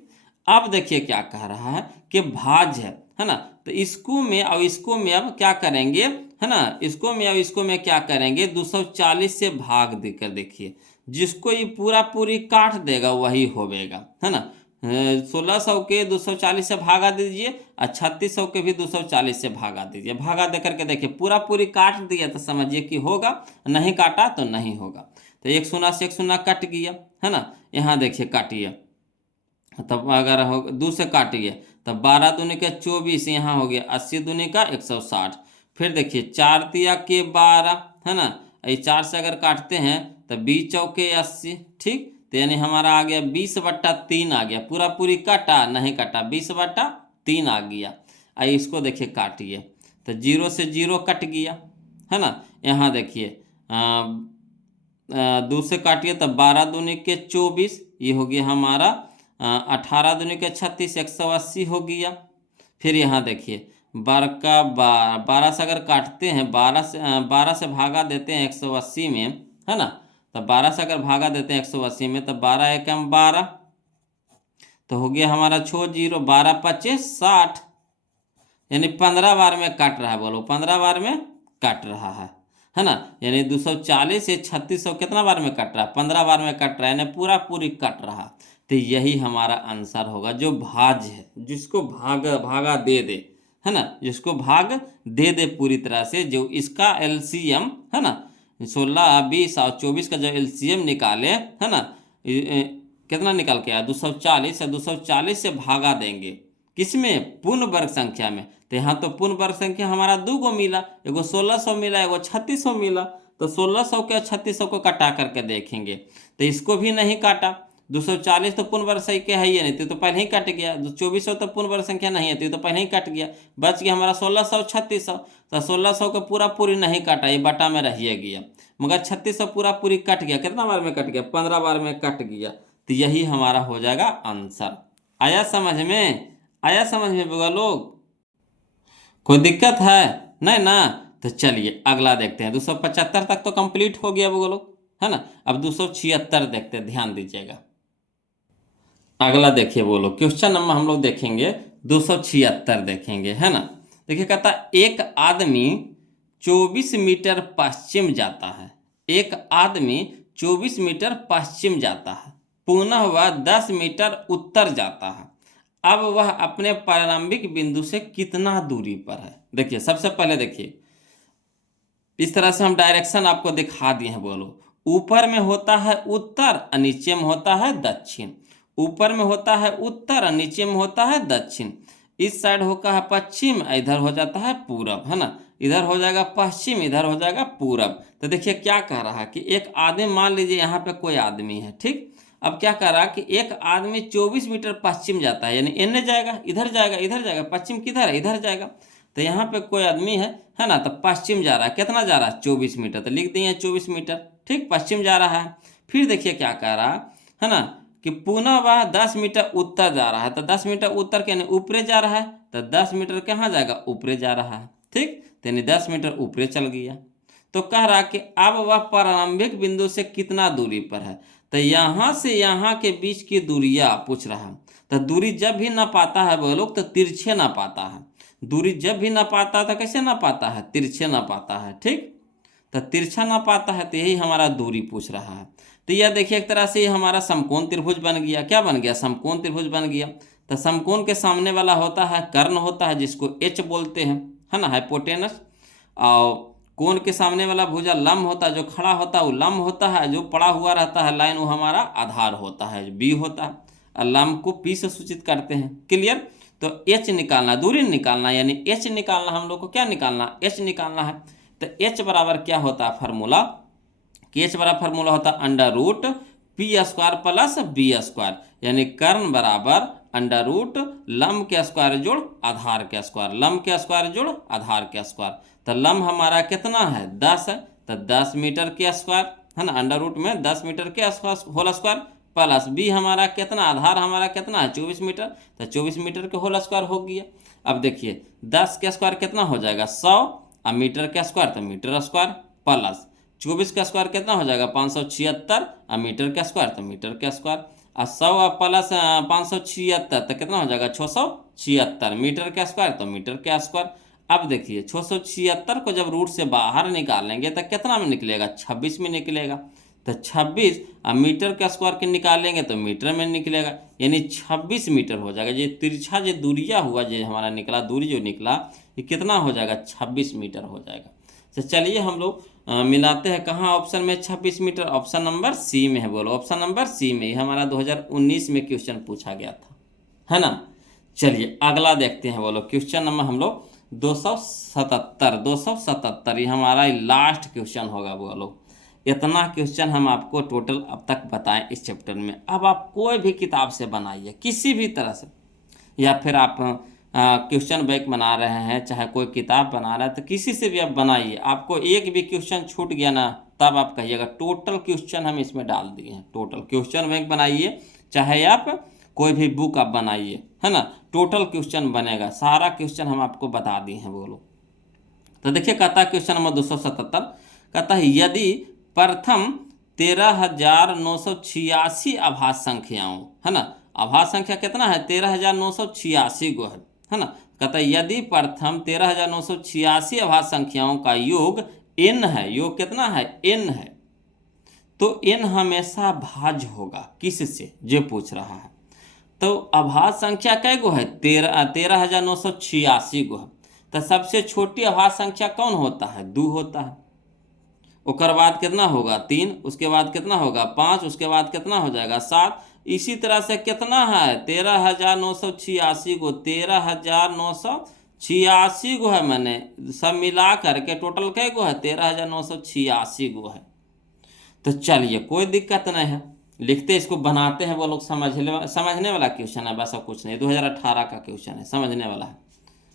अब देखिए क्या कह रहा है कि भाज्य है ना। तो इसको में और इसको में अब क्या करेंगे, है ना, इसको में और इसको में क्या करेंगे, 240 से भाग देकर देखिए, जिसको ये पूरा पूरी काट देगा वही होवेगा, है ना। 1600 के 240 से भागा दीजिए और 3600 के भी 240 से भागा दीजिए, भागा दे करके देखिए पूरा पूरी काट दिया तो समझिए कि होगा, नहीं काटा तो नहीं होगा। तो 1 शून्य से 1 शून्य कट गया, है ना। यहाँ देखिए काटिए, तब अगर हो 2 से काटिए तब 12 दूनी का 24, यहाँ हो गया 80 दूनी का 160। फिर देखिए 4 तिया के 12, है ना, ये 4 से अगर काटते हैं तो 20 चौके 80। ठीक, तो यानी हमारा आ गया 20/3 आ गया, पूरा पूरी काटा नहीं काटा, 20/3 आ गया। आई इसको देखिए काटिए तो 0 से 0 कट गया, है ना। यहाँ देखिए 2 से काटिए तब 12 दूनी के 24, ये हो गया हमारा 18 दूनी के 36, 180 हो गया। फिर यहाँ देखिए 12 का 12 से अगर काटते हैं, 12 से भागा देते हैं 180 में, है ना। तो 12 से अगर भागा देते हैं 180 में, तो 12 एकम 12, तो हो गया हमारा 6 0, 12 25 60, यानी 15 बार में काट रहा है। बोलो 15 बार में काट रहा है ना। यानी 240 से 3600 कितना बार में कट रहा है? 15 बार में कट रहा है, यानी पूरा पूरी कट रहा। तो यही हमारा आंसर होगा, जो भाज्य है, जिसको भागा दे दे, है ना, जिसको भाग दे दे पूरी तरह से, जो इसका एलसीएम, है ना, 16 20 और 24 का जो एलसीएम निकाले, है ना, कितना निकल के आया? 240 है, 240 से भागा देंगे किसमें? पूर्ण वर्ग संख्या में। तो यहाँ तो पूर्ण वर्ग संख्या हमारा 2 गो मिला, एगो 1600 मिला, एगो 3600 मिला। तो 1600 के 3600 को कटा करके देखेंगे, तो इसको भी नहीं काटा। 240 तो पूर्ण वर्ग संख्या है ही नहीं, तो पहले ही कट गया। 2400 तो पूर्ण वर्ग संख्या नहीं है, तो पहले ही कट गया। बच गया हमारा 1600 3600। तो 1600 को पूरा पूरी नहीं काटा, ये बटा में रह गया, मगर 3600 पूरा पूरी कट गया। कितना बार में कट गया? 15 बार में कट गया। तो यही हमारा हो जाएगा आंसर। आया समझ में? आया समझ में बुआ लोग? कोई दिक्कत है? नहीं ना। तो चलिए अगला देखते हैं। 275 तक तो कंप्लीट हो गया बुआ लोग, है ना। अब 276 देखते हैं, ध्यान दीजिएगा। अगला देखिए वो लोग, क्वेश्चन नंबर हम लोग देखेंगे 276 देखेंगे, है ना। देखिए कहता एक आदमी 24 मीटर पश्चिम जाता है। एक आदमी 24 मीटर पश्चिम जाता है, पुनः वह 10 मीटर उत्तर जाता है। अब वह अपने प्रारंभिक बिंदु से कितना दूरी पर है? देखिए सबसे पहले देखिए, इस तरह से हम डायरेक्शन आपको दिखा दिए हैं। बोलो ऊपर में होता है उत्तर और नीचे में होता है दक्षिण। ऊपर में होता है उत्तर और नीचे में होता है दक्षिण। इस साइड होता है पश्चिम, इधर हो जाता है पूरब, है ना। इधर हो जाएगा पश्चिम, इधर हो जाएगा पूरब। तो देखिए क्या कह रहा है कि एक आदमी, मान लीजिए यहाँ पे कोई आदमी है, ठीक। अब क्या कह रहा है कि एक आदमी 24 मीटर पश्चिम जाता है, यानी एने जाएगा, इधर जाएगा, इधर जाएगा। पश्चिम किधर है? इधर जाएगा। तो यहाँ पे कोई आदमी है ना, तो पश्चिम जा रहा है। कितना जा रहा है? 24 मीटर। तो लिख दिए 24 मीटर, ठीक, पश्चिम जा रहा है। फिर देखिए क्या कह रहा है ना, कि पुनः वह 10 मीटर उत्तर जा रहा है। तो 10 मीटर उत्तर के ऊपरे जा रहा है, तो 10 मीटर कहाँ जाएगा? ऊपरे जा रहा है, ठीक। तो यानी 10 मीटर ऊपरे चल गया। तो कह रहा कि अब वह प्रारंभिक बिंदु से कितना दूरी पर है। तो यहाँ से यहाँ के बीच की दूरियाँ पूछ रहा है। तो दूरी जब भी ना पाता है वो लोग, तो तिरछे ना पाता है। दूरी जब भी ना पाता था, कैसे ना पाता है? तिरछे ना पाता है, ठीक। तो तिरछा ना पाता है, तो यही हमारा दूरी पूछ रहा है। तो यह देखिए एक तरह से ये समकोण त्रिभुज बन गया। क्या बन गया? समकोण त्रिभुज बन गया। तो समकोण के सामने वाला होता है कर्ण होता है, जिसको एच बोलते हैं, है ना, हाइपोटेनस। और कोण के सामने वाला भुजा लंब होता है, जो खड़ा होता है वो लंब होता है, जो पड़ा हुआ रहता है लाइन वो हमारा आधार होता है, बी होता है। और लंब को पी से सूचित करते हैं। क्लियर? तो एच निकालना, दूरी निकालना, यानी एच निकालना। हम लोग को क्या निकालना? एच निकालना है। तो एच बराबर क्या होता है फार्मूला? कि एच बराबर फार्मूला होता है under root p square plus b square, यानी कर्ण बराबर अंडर रूट लंब के स्क्वायर जोड़ आधार के स्क्वायर, लंब के स्क्वायर जोड़ आधार के स्क्वायर। तो लंब हमारा कितना है? 10 है, तो 10 मीटर के स्क्वायर, है ना, अंडर रूट में 10 मीटर के होल स्क्वायर प्लस बी हमारा कितना? आधार हमारा कितना है? 24 मीटर। तो 24 मीटर के होल स्क्वायर हो गया। अब देखिए 10 के स्क्वायर कितना हो जाएगा? 100, और मीटर के स्क्वायर तो मीटर स्क्वायर प्लस 24 का स्क्वायर कितना हो जाएगा? 576, और मीटर का स्क्वायर तो मीटर का स्क्वायर, और 100 प्लस 576 तो कितना हो जाएगा? 676, मीटर का स्क्वायर तो मीटर का स्क्वायर। अब देखिए 676 को जब रूट से बाहर निकालेंगे तो कितना में निकलेगा? 26 में निकलेगा। तो 26 अब मीटर का स्क्वायर के निकालेंगे तो मीटर में निकलेगा, यानी 26 मीटर हो जाएगा। ये तिरछा जो दूरिया हुआ, जो हमारा निकला दूरी जो निकला, ये कितना हो जाएगा? 26 मीटर हो जाएगा। तो चलिए हम लोग मिलाते हैं कहाँ ऑप्शन में 26 मीटर। ऑप्शन नंबर सी में है। बोलो ऑप्शन नंबर सी में। ये हमारा 2019 में क्वेश्चन पूछा गया था, है ना। चलिए अगला देखते हैं। बोलो क्वेश्चन नंबर हम लोग 277 ये हमारा लास्ट क्वेश्चन होगा। बोलो इतना क्वेश्चन हम आपको टोटल अब तक बताएं इस चैप्टर में। अब आप कोई भी किताब से बनाइए, किसी भी तरह से, या फिर आप क्वेश्चन बैंक बना रहे हैं, चाहे कोई किताब बना रहा है, तो किसी से भी आप बनाइए। आपको एक भी क्वेश्चन छूट गया ना, तब आप कहिएगा टोटल क्वेश्चन हम इसमें डाल दिए हैं। टोटल क्वेश्चन बैंक बनाइए, चाहे आप कोई भी बुक आप बनाइए, है ना, टोटल क्वेश्चन बनेगा, सारा क्वेश्चन हम आपको बता दिए हैं बोलो। तो देखिए कहता है क्वेश्चन नंबर 277, कहता है यदि प्रथम 13,986 आभास संख्याओं, है ना, आभास संख्या कितना है 13,986 गो है ना, कहता है यदि प्रथम 13,986 आभास संख्याओं का योग n है, योग कितना है n है, तो n हमेशा भाज्य होगा किससे, जो पूछ रहा है। तो आभास संख्या कै गो है 13,986 गो है। तो सबसे छोटी आभास संख्या कौन होता है 2 होता है। उसके बाद कितना होगा 3, उसके बाद कितना होगा 5, उसके बाद कितना हो जाएगा 7। इसी तरह से कितना है 13,986 गो, 13,986 गो है, मैंने सब मिला करके टोटल कै गो है 13,986 गो है। तो चलिए कोई दिक्कत नहीं है, लिखते इसको बनाते हैं, वो लोग समझने वाला क्वेश्चन है, वैसा कुछ नहीं, 2018 का क्वेश्चन है, समझने वाला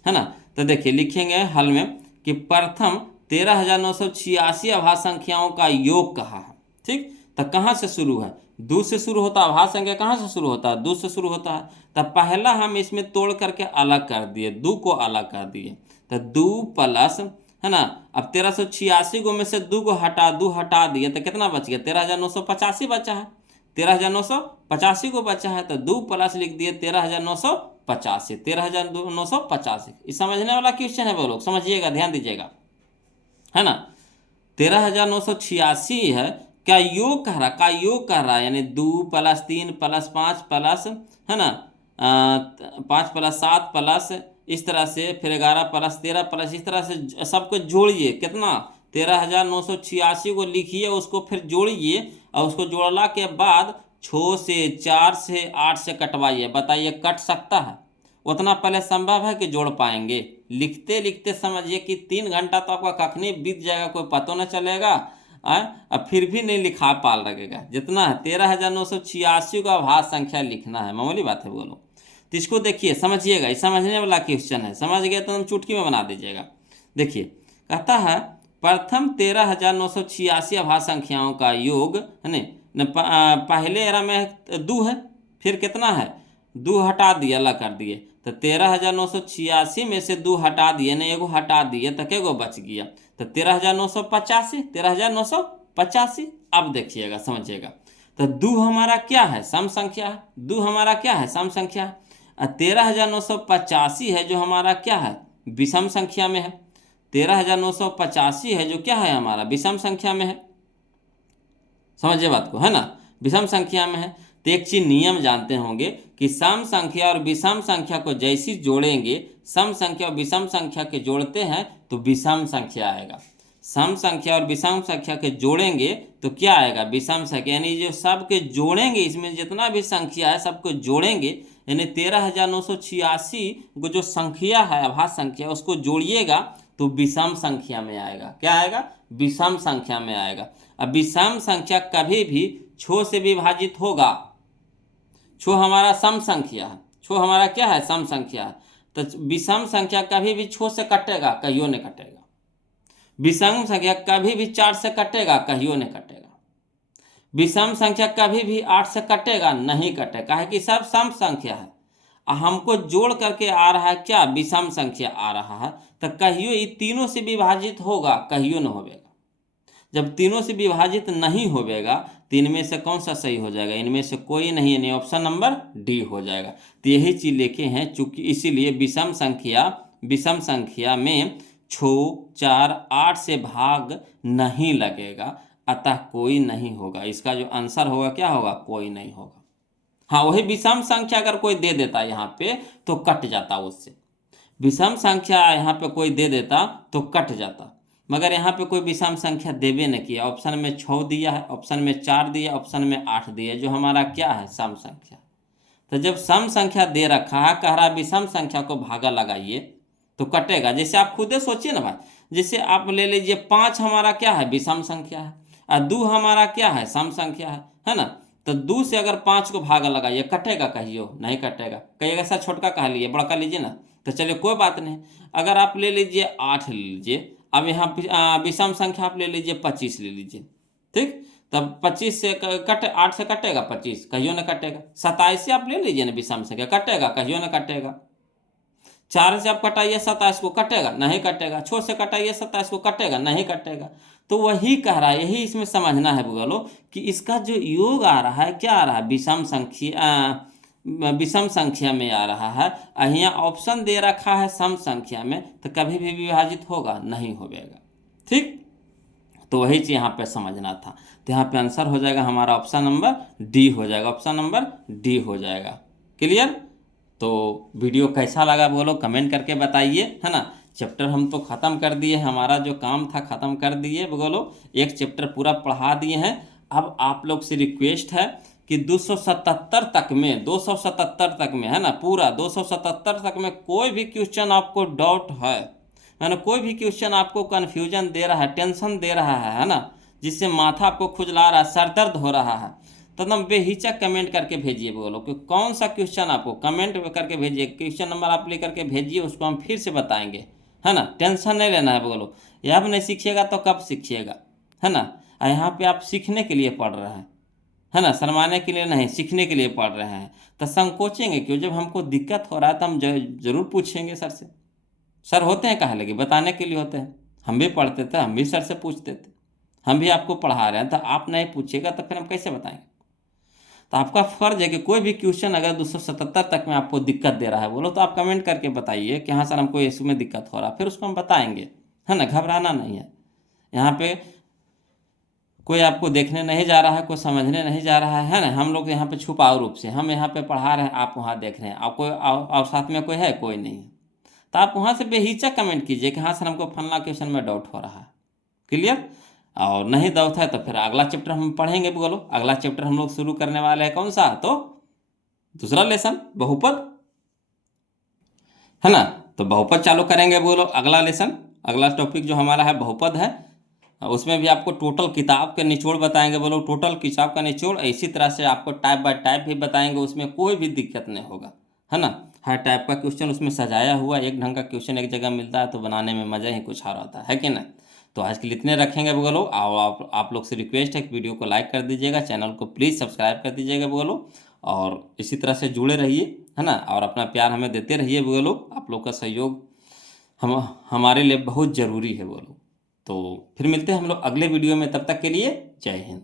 है ना। तो देखिए लिखेंगे हल में कि प्रथम 13,986 आभास संख्याओं का योग कहा है, ठीक। तो कहाँ से शुरू है 2 से शुरू होता है, आभास संख्या कहाँ से शुरू होता है 2 से शुरू होता है। तो पहला हम इसमें तोड़ करके अलग कर दिए, 2 को अलग कर दिए, तो 2 प्लस, है ना, अब 1386 गो में से 2 को हटा दिए तो कितना बच गया 13,985 बचा है, 13,985 को बचा है, तो 2 प्लस लिख दिए 13,985, 13,985। इस समझने वाला क्वेश्चन है वो लोग, समझिएगा ध्यान दीजिएगा, है ना। 13,986 है, क्या योग कह रहा है, यानी 2 प्लस 3 प्लस 5 प्लस, है ना, 5 प्लस 7 प्लस इस तरह से, फिर 11 प्लस 13 प्लस, इस तरह से सबको जोड़िए, कितना 13,986 को लिखिए, उसको फिर जोड़िए, और उसको जोड़ला के बाद 6 से 4 से 8 से कटवाइए, बताइए कट सकता है, उतना पहले संभव है कि जोड़ पाएंगे। लिखते लिखते समझिए कि 3 घंटा तो आपका कखनी बीत जाएगा, कोई पता न चलेगा, अब फिर भी नहीं लिखा पाल लगेगा। जितना है 13,986 का आभास संख्या लिखना है, मामूली बात है बोलो। तो इसको देखिए समझिएगा, ये समझने वाला क्वेश्चन है, समझ गए तो हम चुटकी में बना दीजिएगा। देखिए कहता है प्रथम 13,986 आभास संख्याओं का योग, है न, पहले एरा में 2 है, फिर कितना है 2 हटा दिए, अलग कर दिए, तो 13,986 में से 2 हटा दिए, नहीं एगो हटा दिए, तो क्या गो बच गया, तो 13,985, 13,985। अब देखिएगा समझिएगा, तो 2 हमारा क्या है सम संख्या है, 2 हमारा क्या है सम संख्या है, 13,985 है जो हमारा क्या है विषम संख्या में है, 13,985 है जो क्या है हमारा विषम संख्या में है, समझिए बात को, है ना, विषम संख्या में है। तो एक चीज नियम जानते होंगे कि सम संख्या और विषम संख्या को जैसी जोड़ेंगे, सम संख्या और विषम संख्या के जोड़ते हैं तो विषम संख्या आएगा, सम संख्या और विषम संख्या के जोड़ेंगे तो क्या आएगा विषम संख्या, यानी जो सबके जोड़ेंगे, इसमें जितना भी संख्या है सबको जोड़ेंगे, यानी 13,986 को जो संख्या है आभास संख्या उसको जोड़िएगा तो विषम संख्या में आएगा, क्या आएगा विषम संख्या में आएगा। अब विषम संख्या कभी भी 6 से विभाजित होगा, 6 हमारा सम संख्या है, 6 हमारा क्या है सम संख्या है, तो विषम संख्या कभी भी 6 से कटेगा कहियो नहीं कटेगा, विषम संख्या कभी भी 4 से कटेगा कहियो नहीं कटेगा, विषम संख्या कभी भी 8 से कटेगा नहीं कटेगा, है कि सब सम संख्या है, हमको जोड़ करके आ रहा है क्या विषम संख्या आ रहा है, तो कहियो ये तीनों से विभाजित होगा कहियो न होगा। जब तीनों से विभाजित नहीं होगा तो इनमें से कौन सा सही हो जाएगा, इनमें से कोई नहीं, यानी ऑप्शन नंबर डी हो जाएगा। तो यही चीज लिखे हैं, चूंकि इसीलिए विषम संख्या में 6, 4, 8 से भाग नहीं लगेगा, अतः कोई नहीं होगा, इसका जो आंसर होगा क्या होगा कोई नहीं होगा। हाँ वही विषम संख्या अगर कोई दे देता यहाँ पे तो कट जाता, उससे विषम संख्या यहाँ पे कोई दे देता तो कट जाता, मगर यहाँ पे कोई विषम संख्या देवे नहीं किया, ऑप्शन में 6 दिया है, ऑप्शन में 4 दिया, ऑप्शन में 8 दिया, जो हमारा क्या है सम संख्या। तो जब सम संख्या दे रखा है, कह रहा विषम संख्या को भागा लगाइए तो कटेगा। जैसे आप खुदे सोचिए ना भाई, जैसे आप ले लीजिए 5 हमारा क्या है विषम संख्या है और 2 हमारा क्या है सम संख्या है ना, तो 2 से अगर 5 को भागा लगाइए कटेगा कहियो नहीं कटेगा, कहिएगा सर छोटका कह लीजिए बड़का लीजिए ना, तो चलिए कोई बात नहीं। अगर आप ले लीजिए 8 ले लीजिए, अब यहाँ विषम संख्या आप ले लीजिए 25 ले लीजिए, ठीक, तब 25 से कट 8 से कटेगा 25, कहियो ना कटेगा। 27 से आप ले लीजिए ना विषम संख्या, कटेगा, कहियो ना कटेगा। 4 से आप कटाइए 27 को, कटेगा, नहीं कटेगा। 6 से कटाइए 27 को, कटेगा, नहीं कटेगा। तो वही कह रहा है, यही इसमें समझना है बोलो कि इसका जो योग आ रहा है क्या आ रहा है, विषम संख्या में आ रहा है। यहाँ ऑप्शन दे रखा है सम संख्या में, तो कभी भी विभाजित होगा नहीं होगा। ठीक, तो वही चीज़ यहाँ पे समझना था। तो यहाँ पे आंसर हो जाएगा हमारा ऑप्शन नंबर डी हो जाएगा, ऑप्शन नंबर डी हो जाएगा। क्लियर। तो वीडियो कैसा लगा बोलो कमेंट करके बताइए, है ना। चैप्टर हम तो ख़त्म कर दिए, हमारा जो काम था ख़त्म कर दिए बोलो, एक चैप्टर पूरा पढ़ा दिए हैं। अब आप लोग से रिक्वेस्ट है कि 277 तक में, 277 तक में, है ना, पूरा 277 तक में कोई भी क्वेश्चन आपको डाउट है, मैंने कोई भी क्वेश्चन आपको कन्फ्यूजन दे रहा है, टेंशन दे रहा है ना, जिससे माथा आपको खुजला रहा है, सर दर्द हो रहा है, तो एकदम बेहिचक कमेंट करके भेजिए बोलो कि कौन सा क्वेश्चन आपको, कमेंट करके भेजिए, क्वेश्चन नंबर आप लेकर के भेजिए, उसको हम फिर से बताएंगे, है ना। टेंशन नहीं लेना है बोलो, ये अब नहीं सीखिएगा तो कब सीखिएगा, है ना। यहाँ पे आप सीखने के लिए पढ़ रहे हैं, है ना, शर्माने के लिए नहीं, सीखने के लिए पढ़ रहे हैं। तो संकोचेंगे क्यों, जब हमको दिक्कत हो रहा है तो हम जरूर पूछेंगे सर से। सर होते हैं कहाँ लगे, बताने के लिए होते हैं। हम भी पढ़ते थे, हम भी सर से पूछते थे, हम भी आपको पढ़ा रहे हैं, तो आप नहीं पूछिएगा तो फिर हम कैसे बताएंगे। तो आपका फर्ज है कि कोई भी क्वेश्चन अगर 277 तक में आपको दिक्कत दे रहा है बोलो, तो आप कमेंट करके बताइए कि हाँ सर हमको इसमें दिक्कत हो रहा है, फिर उसको हम बताएंगे, है ना। घबराना नहीं है, यहाँ पे कोई आपको देखने नहीं जा रहा है, कोई समझने नहीं जा रहा है ना। हम लोग यहाँ पे छुपाऊ रूप से हम यहाँ पे पढ़ा रहे हैं, आप वहाँ देख रहे हैं, आप कोई और साथ में कोई है, कोई नहीं है। तो आप वहाँ से बेहिचक कमेंट कीजिए कि हाँ सर हमको फलना क्वेश्चन में डाउट हो रहा है। क्लियर। और नहीं डाउट है तो फिर अगला चैप्टर हम पढ़ेंगे बोलो। अगला चैप्टर हम लोग शुरू करने वाले हैं कौन सा, तो दूसरा लेसन बहुपद, है ना। तो बहुपद चालू करेंगे बोलो, अगला लेसन, अगला टॉपिक जो हमारा है बहुपद है। उसमें भी आपको टोटल किताब के निचोड़ बताएंगे बोलो, टोटल किताब का निचोड़, इसी तरह से आपको टाइप बाय टाइप भी बताएंगे, उसमें कोई भी दिक्कत नहीं होगा, है ना। हर टाइप का क्वेश्चन उसमें सजाया हुआ, एक ढंग का क्वेश्चन एक जगह मिलता है तो बनाने में मज़ा ही कुछ और आता है कि ना। तो आज के लिए इतने रखेंगे बोलो। और आप लोग से रिक्वेस्ट है कि वीडियो को लाइक कर दीजिएगा, चैनल को प्लीज़ सब्सक्राइब कर दीजिएगा बोलो, और इसी तरह से जुड़े रहिए, है ना। और अपना प्यार हमें देते रहिए बोलो, आप लोग का सहयोग हमारे लिए बहुत ज़रूरी है बोलो। तो फिर मिलते हैं हम लोग अगले वीडियो में, तब तक के लिए जय हिंद।